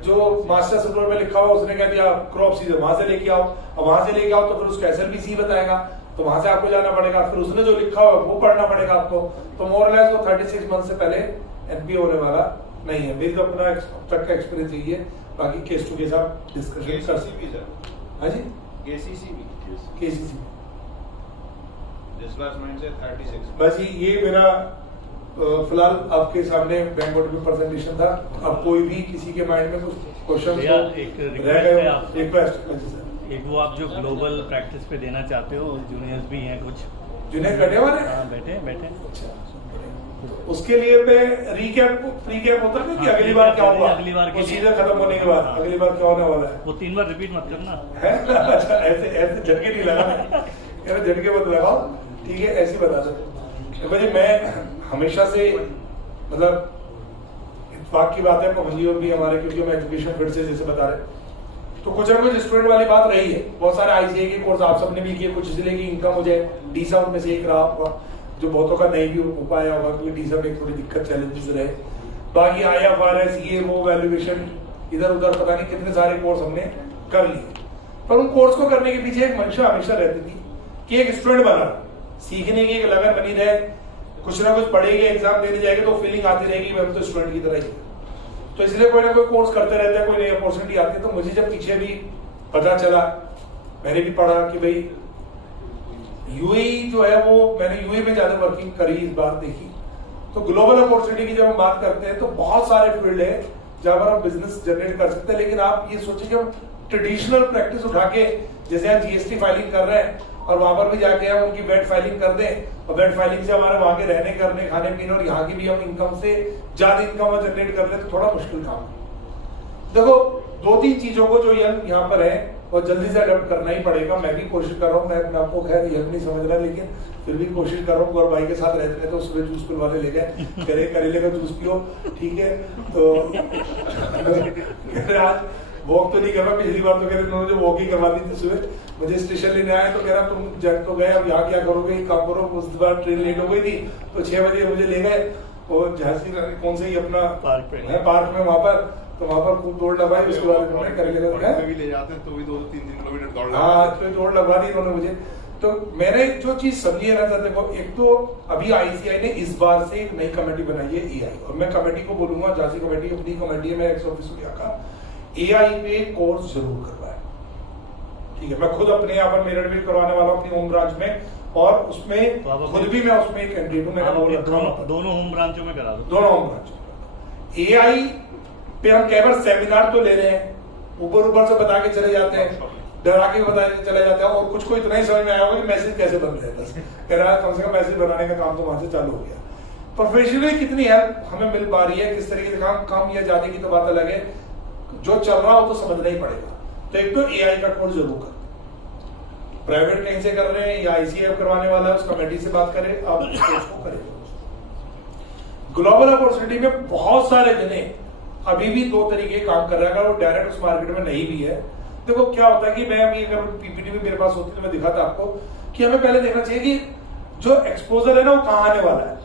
जो मास्टर सर्कुलर में लिखा हुआ उसने कह दिया क्रॉप सीजन वहां से लेके आओ, अब वहां से लेके आओ तो फिर उसका एसएलबीसी बताएगा, तो वहां से आपको जाना पड़ेगा, फिर उसने जो लिखा हुआ वो पढ़ना पड़ेगा आपको। तो मोर लेस वो 36 मंथ से पहले एनपीओ होने वाला नहीं है। मेरी तो अपना तक का एक्सपीरियंस यही है, बाकी केस टू केस आप डिस्कशन कर सकते हैं। हाँ जी, केसीसी डिस्बर्समेंट से 36। बस ये मेरा फिलहाल आपके सामने बैंक बोर्ड में प्रेजेंटेशन था। अब कोई भी किसी के माइंड में कुछ क्वेश्चन एक रह गए, आपसे। रिक्वेस्ट एक वो आप जो ग्लोबल प्रैक्टिस पे देना चाहते हो, जूनियर्स भी हैं कुछ, जूनियर बैठे हुए हैं। हाँ बैठे उसके लिए पे प्रीकैप होता है ना कि अगली बार क्या होगा, अगली बार के लिए। सीजन खत्म होने के बाद अगली बार क्या होने वाला है। वो 3 बार रिपीट मत करना है? अच्छा, ऐसे झटके नहीं लगाना, झटके मत लगाओ, ठीक है, ऐसे बता दो। भाई मैं हमेशा से मतलब इत्तेफाक की बात है, पवनजी और भी हमारे, क्योंकि हम एजुकेशन फील्ड से जैसे बता रहे, तो कुछ ना कुछ स्टूडेंट वाली बात रही है। बहुत सारे आईसीए के कोर्स आप सबने भी किए, कुछ इसलिए की इनकम मुझे डीसा में से एक रहा होगा, जो बहुतों का नहीं भी हो पाया होगा क्योंकि डीसा में थोड़ी दिक्कत चैलेंजेस रहे। बाकी IFRS ये वो वैल्यूएशन इधर उधर पता नहीं कितने सारे कोर्स हमने कर लिए, पर उन कोर्स को करने के पीछे एक मंशा हमेशा रहती थी कि एक स्टूडेंट बना, सीखने की एक लगन बनी रहे, कुछ ना कुछ पढ़ेंगे, एग्जाम देने जाएंगे तो फीलिंग आती रहेगी हम तो स्टूडेंट की तरह ही। तो इसलिए कोई ना कोई कोर्स करते रहते हैं, कोई नई अपॉर्चुनिटी आती है। तो मुझे जब पीछे भी पता चला, मैंने भी पढ़ा कि भाई यूएई जो है वो, मैंने यूएई में ज्यादा वर्किंग करी, इस बार देखी तो ग्लोबल अपॉर्चुनिटी की जब हम बात करते हैं तो बहुत सारे फील्ड है जहां पर आप बिजनेस जनरेट कर सकते हैं। लेकिन आप ये सोचिए कि हम ट्रेडिशनल प्रैक्टिस उठा के, जैसे आप जीएसटी फाइलिंग कर रहे हैं और वहां पर भी जाके हम उनकी वेट फाइलिंग कर दें, और वेट फाइलिंग से हमारे वहां के रहने करने खाने पीने और यहाँ की भी हम इनकम से ज्यादा इनकम जनरेट कर ले, तो थोड़ा मुश्किल काम है। देखो 2-3 चीजों को जो यहाँ पर है और जल्दी से अडॉप्ट करना ही पड़ेगा। मैं भी कोशिश कर रहा हूँ, मैं आपको खैर हेल्प नहीं समझ रहा, लेकिन फिर भी कोशिश कर रहा हूँ। गौर भाई के साथ रहते हैं तो सुबह जूस पिलवाने ले गए, करेले का जूस पियो, ठीक है। तो आज वॉक तो नहीं कर रहा, पिछली बार तो कह रहे उन्होंने जो वॉक ही करवा दी थी सुबह, मुझे स्टेशन लेने आया तो कह रहा तुम जब तो गए, अब यहाँ क्या करोगे, काम करो। उस बार ट्रेन लेट हो गई थी तो 6 बजे मुझे ले गए, और झांसी कौन से ही अपना पार्क में वहां पर, तो वहां पर खूब दौड़ लगाई। उसके बाद उन्होंने करेले भी ले जाते हैं तो भी 2-3 किलोमीटर दौड़, हाँ तो दौड़ लगवा दी उन्होंने मुझे। तो मैंने जो चीज समझी है ना, देखो एक तो अभी आईसीआई ने इस बार से एक नई कमेटी बनाई है एआई, और मैं कमेटी को बोलूंगा, झांसी कमेटी अपनी कमेटी है, मैं एक्स ऑफिसर यहाँ का एआई पे कोर्स जरूर करवाए, ठीक है। मैं खुद अपने यहाँ पर मेरठ में करवाने वाला हूँ अपनी होम ब्रांच में, और उसमें खुद भी मैं उसमें एक कैंडिडेट हूँ, मैंने दोनों होम ब्रांचों में करा दो, दोनों होम ब्रांच। एआई पे हम कई बार सेमिनार तो ले रहे हैं, ऊपर से बता के चले जाते हैं, डरा के बता के चले जाते हैं, और कुछ को इतना ही समझ में आया होगा कि मैसेज कैसे बन जाता है, कह रहा है कम से कम मैसेज बनाने का काम तो वहां से चालू हो गया। प्रोफेशनली कितनी हेल्प हमें मिल पा रही है, किस तरीके से काम या जाने की तो बात अलग है, जो चल रहा हो तो समझना ही पड़ेगा। तो एक तो एआई का कोर्स जरूर कर, प्राइवेट कहीं से कर रहे हैं या आईसीएफ करवाने वाला है उस कमेटी से बात करें, आप उस कोर्स को करें। ग्लोबल अपॉर्चुनिटी में बहुत सारे जने अभी भी 2 तरीके काम कर रहे हैं, अगर वो डायरेक्ट उस मार्केट में नहीं भी है। देखो क्या होता है कि मैं अभी अगर पीपीटी में मेरे पास होती तो मैं दिखाता आपको कि हमें पहले देखना चाहिए कि जो एक्सपोजर है ना वो कहां आने वाला है।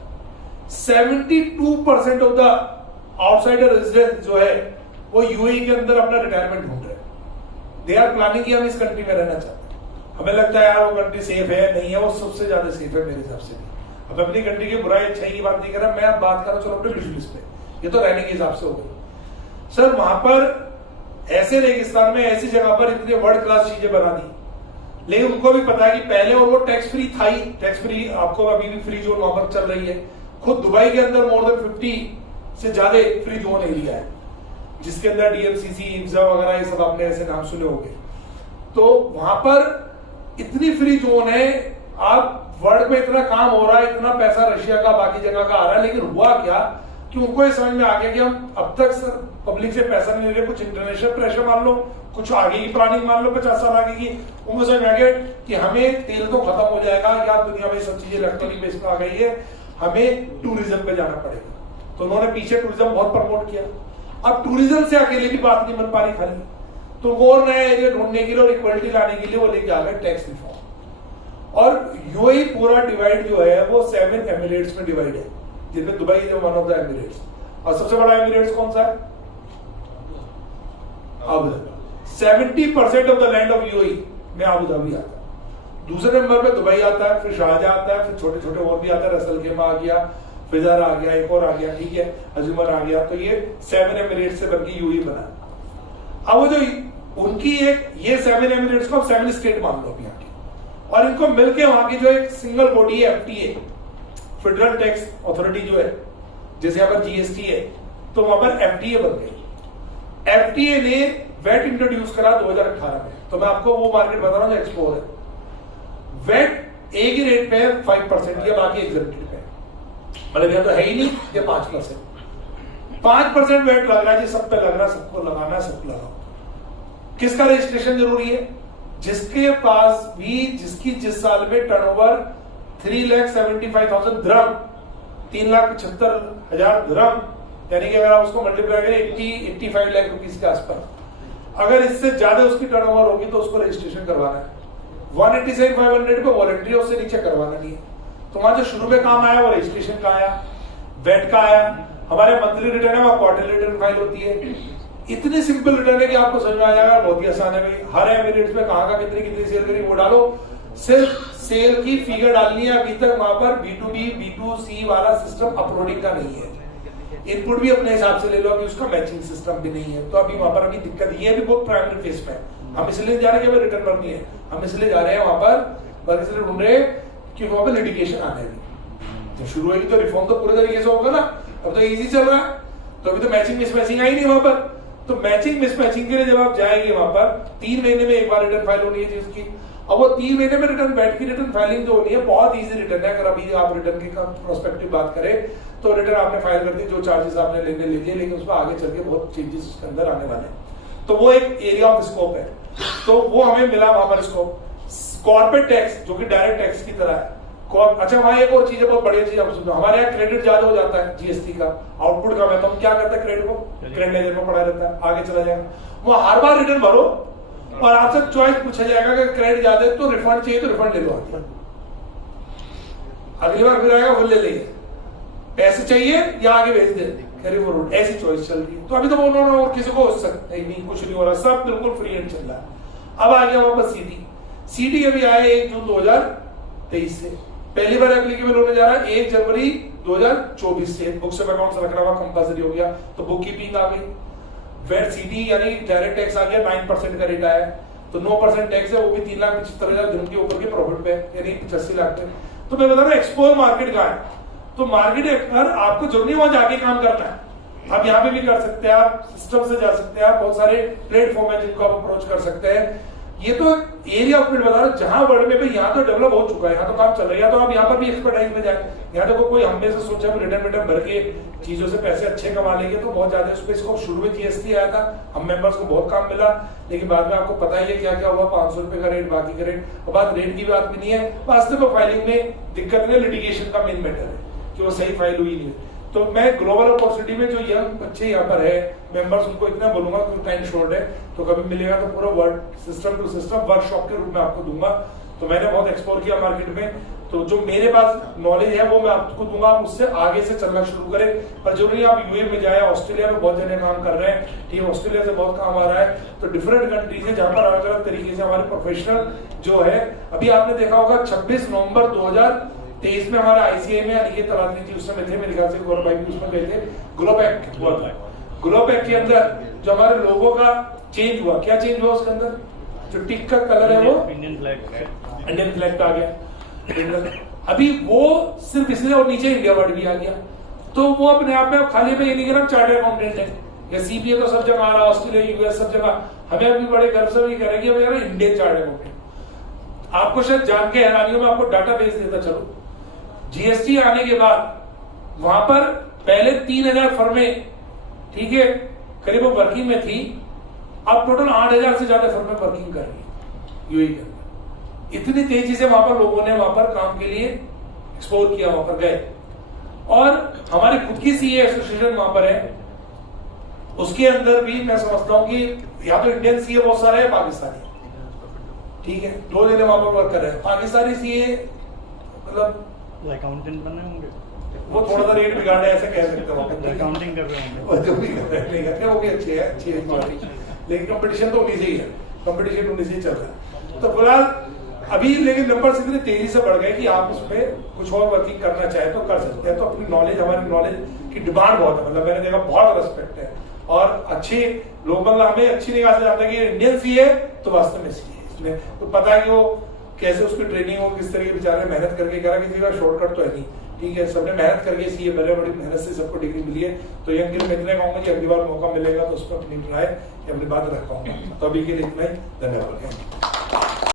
72% ऑफ द आउटसाइडर रेजिडेंट जो है वो यूएई के अंदर अपना रिटायरमेंट ढूंढ रहे हैं। दे आर प्लानिंग कि हम इस कंट्री में रहना चाहते हैं। हमें लगता है यार वो कंट्री सेफ है, नहीं है, वो सबसे ज्यादा सेफ है मेरे हिसाब से भी। अब अपनी कंट्री की बुराई अच्छाई की बात नहीं कर रहा मैं, अब बात कर रहा चलो अपने बिजनेस पे, ये तो रहने के हिसाब से हो गई। सर वहां पर ऐसे रेगिस्तान में ऐसी जगह पर इतनी वर्ल्ड क्लास चीजें बना दी, लेकिन उनको भी पता है कि पहले, और वो टैक्स फ्री था ही, टैक्स फ्री आपको अभी भी फ्री जोन वहां पर चल रही है। खुद दुबई के अंदर मोर देन 50 से ज्यादा फ्री जोन एरिया है, जिसके अंदर डीएमसीसी, इफ्जा वगैरह ये सब आपने ऐसे नाम सुने होंगे। तो वहां पर इतनी फ्री जोन है, आप वर्ल्ड में इतना काम हो रहा है, इतना पैसा रशिया का बाकी जगह का आ रहा है, लेकिन हुआ क्या कि उनको ये समझ में आ गया कि हम अब तक सर पब्लिक से पैसा नहीं ले रहे, कुछ इंटरनेशनल प्रेशर मान लो, कुछ आगे की प्लानिंग मान लो 50 साल आगे की, उनको समझ में आ गया कि हमें तेल तो खत्म हो जाएगा, या दुनिया में सब चीजें इलेक्ट्रॉनिक बेस पे आ गई है, हमें टूरिज्म पे जाना पड़ेगा। तो उन्होंने पीछे टूरिज्म बहुत प्रमोट किया। अब टूरिज्म से अकेले की बात नहीं बन पा रही खाली, तो वो नया एरिया ढूंढने के लिए और इक्वलिटी लाने के लिए वो लेके आ गए टैक्स रिफॉर्म। और यूएई पूरा डिवाइड जो है वो 7 एमिरेट्स में डिवाइड है, जिनमें Dubai is one of the Emirates. और सबसे बड़ा एमिरेट्स कौन सा है? Abu Dhabi. 70% of the land of UAE में अबू धाबी आता है। दूसरे नंबर पे दुबई आता है, फिर शारजाह आता है, फिर छोटे छोटे और भी आता है, रसल खेमा आ गया, फिजर आ गया, एक और आ गया, ठीक है, अजूमर आ गया। तो ये 7 एमिरेट्स से बनकर यूएई बना। अब वो जो उनकी एक ये 7 एमिरेट्स को 7 स्टेट मान लो यहाँ की, और इनको मिलके वहां की जो एक सिंगल बॉडी है एफटीए, फेडरल टैक्स अथॉरिटी जो है, जैसे यहाँ पर जीएसटी है, तो वहां पर एफटीए बन गई। एफटीए ने वेट इंट्रोड्यूस करा 2018 में। तो मैं आपको वो मार्केट बता रहा हूं जो एक्सपोर्ट है। वेट एक ही रेट पे है 5% या बाकी एग्जेम्प्टेड पे, मतलब यह तो है ही नहीं, ये 5%। 5% वेट लग रहा है जी, सब पे लग रहा है, सबको लगाना है, सबको लगाओ। किसका रजिस्ट्रेशन जरूरी है? जिसके पास भी, जिसकी जिस साल में टर्नओवर 3,75,000 दिरहम, 3,75,000 दिरहम, यानी कि अगर आप उसको मल्टीप्लाई करें 85 लाख रुपीस के आसपास, अगर इससे ज्यादा उसकी टर्नओवर होगी तो उसको रजिस्ट्रेशन करवाना है। 187,500 पे वॉलंटरी, उससे नीचे करवाना नहीं है। तो वहां जो शुरू में काम आया वो रजिस्ट्रेशन का आया, वेट का आया। हमारे मंथली रिटर्न है वो क्वार्टरली रिटर्न फाइल होती है। इतनी सिंपल रिटर्न है कि आपको समझ में आ जाएगा, बहुत ही आसान है भाई। हर एमिरेट्स में कहां का कितनी कितनी सेल करी वो डालो, सिर्फ सेल की फिगर डालनी है। अभी तक वहां पर B2B B2C वाला सिस्टम अपलोडिंग का नहीं है। इनपुट भी अपने हिसाब से ले लो, अभी उसका मैचिंग सिस्टम भी नहीं है। तो अभी वहां पर अभी दिक्कत ये भी बहुत प्राइमरी फेज पे है। हम इसलिए जा रहे हैं कि हमें रिटर्न भरनी है, हम इसलिए जा रहे हैं वहां पर, इसलिए ढूंढ रहे कि वहां पर लिटिगेशन आने लगी। तो शुरू होगी तो रिफॉर्म तो पूरे तरीके से होगा ना। अब तो इजी चल रहा है, तो अभी तो मैचिंग मिसमैचिंग आई नहीं वहां पर। तो मैचिंग मिसमैचिंग के लिए जब आप जाएंगे वहां पर 3 महीने में एक बार रिटर्न फाइल होनी है जिसकी। अब वो 3 महीने में रिटर्न बैठ की रिटर्न फाइलिंग जो होनी है बहुत इजी रिटर्न है। अगर अभी आप रिटर्न की प्रोस्पेक्टिव बात करें तो रिटर्न आपने फाइल कर दी, जो चार्जेस आपने लेने लीजिए, लेकिन उसमें आगे चल के बहुत चेंजेस उसके अंदर आने वाले हैं। तो वो एक एरिया ऑफ स्कोप है, तो वो हमें मिला वहां पर स्कोप। कॉर्पोरेट टैक्स जो कि डायरेक्ट टैक्स की तरह है। अच्छा वहां एक और चीज है, बहुत बढ़िया चीज आप सुनो, हमारे यहाँ क्रेडिट ज्यादा हो जाता है जीएसटी का, आउटपुट कम है, तो हम क्या करते हैं, क्रेडिट को क्रेडिट लेजर में पड़ा रहता है, आगे चला जाएगा। वो हर बार रिटर्न भरो और आपसे चॉइस पूछा जाएगा कि क्रेडिट ज्यादा है तो रिफंड चाहिए तो रिफंड ले लो, अगली बार फिर आएगा वो ले लेंगे, पैसे चाहिए या आगे भेज दे, कैरी फॉरवर्ड, ऐसी चॉइस चल रही है। तो अभी तो उन्होंने और किसी को नहीं, कुछ नहीं हो रहा, सब बिल्कुल फ्री एंड चल रहा है। अब आ गया वापस सीडी अभी आया 1 जून 2023 से, पहली बार एप्लीकेबल होने जा रहा है 1 जनवरी 2024 से। बुक्स ऑफ अकाउंट्स रखना हुआ कंपल्सरी हो गया, तो बुक कीपिंग आ गई। वेट सीडी यानी डायरेक्ट टैक्स आ गया, 9% का रेट आया, तो 9% टैक्स है, वो भी 3,75,000 दिन के ऊपर के प्रॉफिट पे, यानी 85 लाख पे। तो मैं बता रहा हूँ एक्सपोर्ट मार्केट का है, तो मार्केट पर आपको जरूरी वहां जाके काम करना है। आप यहाँ पे भी कर सकते हैं, आप सिस्टम से जा सकते हैं, आप बहुत सारे प्लेटफॉर्म है जिनको आप अप्रोच कर सकते हैं। ये तो एरिया ऑफ बता रहा हूं जहां वर्ल्ड में भी यहाँ तो डेवलप हो चुका है, यहाँ तो काम चल रहा है, या तो आप यहाँ पर भी एक्सपर्टाइज में जाए। यहाँ देखो कोई हमने से सोचा रिटर्न भर के चीजों से पैसे अच्छे कमा लेंगे तो बहुत ज्यादा उस पर इसको शुरू में जीएसटी आया था, हम मेंबर्स को बहुत काम मिला, लेकिन बाद में आपको पता ही है क्या क्या हुआ, 500 रुपए का रेट, बाकी का रेट, और बात रेट की बात भी नहीं है, वास्तव में फाइलिंग में दिक्कत नहीं, लिटिगेशन का मेन मैटर है कि वो सही फाइल हुई नहीं। तो मैं ग्लोबल अपॉर्चुनिटी में जो यंग बच्चे यहाँ पर है मेंबर्स, उनको इतना बोलूंगा कि टाइम शॉर्ट है, तो कभी मिलेगा तो पूरा word system to system workshop के रूप में आपको दूंगा। तो मैंने बहुत एक्सप्लोर किया मार्केट में। तो जो मेरे पास नॉलेज है वो मैं आपको दूंगा, आप उससे आगे से चलना शुरू करें। पर जरूरी आप यूए में जाए, ऑस्ट्रेलिया में बहुत जने काम कर रहे हैं, ठीक है, ऑस्ट्रेलिया से बहुत काम आ रहा है। तो डिफरेंट कंट्रीज है जहां पर अलग अलग तरीके से हमारे प्रोफेशनल जो है, अभी आपने देखा होगा 26 नवंबर 2023 में हमारा आईसीआई में अनिकेत तलानी जी उस समय थे, मेरे ख्याल से गौरव भाई भी उसमें गए थे। ग्लोबैक हुआ था। ग्लोबैक के अंदर जो हमारे लोगों का चेंज हुआ, क्या चेंज हुआ उसके अंदर? जो टिक का कलर है वो इंडियन फ्लैग, इंडियन फ्लैग आ गया। अभी वो सिर्फ इसलिए, और नीचे इंडिया वर्ड भी आ गया। तो वो अपने आप में खाली में ये नहीं कि चार्टर्ड अकाउंटेंट है या सीपीए तो सब जगह आ रहा, ऑस्ट्रेलिया यूएस सब जगह, हमें अभी बड़े गर्व से भी करेंगे इंडियन चार्टर्ड अकाउंटेंट। आपको शायद जान के हैरानी हो, मैं आपको डाटा बेस देता चलो। जीएसटी आने के बाद वहां पर पहले 3000 फर्में, ठीक है, करीब वर्किंग में थी, अब टोटल 8000 से ज्यादा फर्में वर्किंग कर रही है यूएई के अंदर। इतनी तेजी से वहां पर लोगों ने वहां पर काम के लिए एक्सप्लोर किया, वहां पर गए। और हमारी खुद की सीए एसोसिएशन वहां पर है, उसके अंदर भी मैं समझता हूं कि या तो इंडियन सीए बहुत सारे है, पाकिस्तानी, ठीक है, 2 जने वहां पर वर्क कर रहे हैं। पाकिस्तानी सीए मतलब अकाउंटेंट बने होंगे, वो थोड़ा सा रेट बिगाड़े ऐसे कह सकते हो, अकाउंटिंग कर रहे होंगे, वो जो भी कर रहे हैं नहीं करते, वो भी अच्छे है, अच्छी है, लेकिन कंपटीशन तो उन्हीं से ही है, कंपटीशन उन्हीं से ही चल रहा है। तो फिलहाल अभी लेकिन नंबर इतनी तेजी से बढ़ गए कि आप उसमें कुछ और वर्किंग करना चाहे तो कर सकते हैं। तो अपनी नॉलेज, हमारी नॉलेज की डिमांड बहुत है, मतलब मैंने देखा बहुत रेस्पेक्ट है, और अच्छे लोग, मतलब हमें अच्छी निगाह से जानते हैं कि इंडियन सी है तो वास्तव में सी है, इसमें तो पता है कि वो कैसे उसकी ट्रेनिंग हो, किस तरीके बेचारे मेहनत करके करा, किसी का शॉर्टकट तो है नहीं, ठीक है, सबने मेहनत करके सीए बड़े, बड़ी मेहनत से सबको डिग्री मिली है। तो यंग गिल मैं इतने कहूंगा कि अगली बार मौका मिलेगा तो उस पर अपनी ट्राई अपनी बात रख पाऊंगा। तो अभी के लिए इतना ही, धन्यवाद।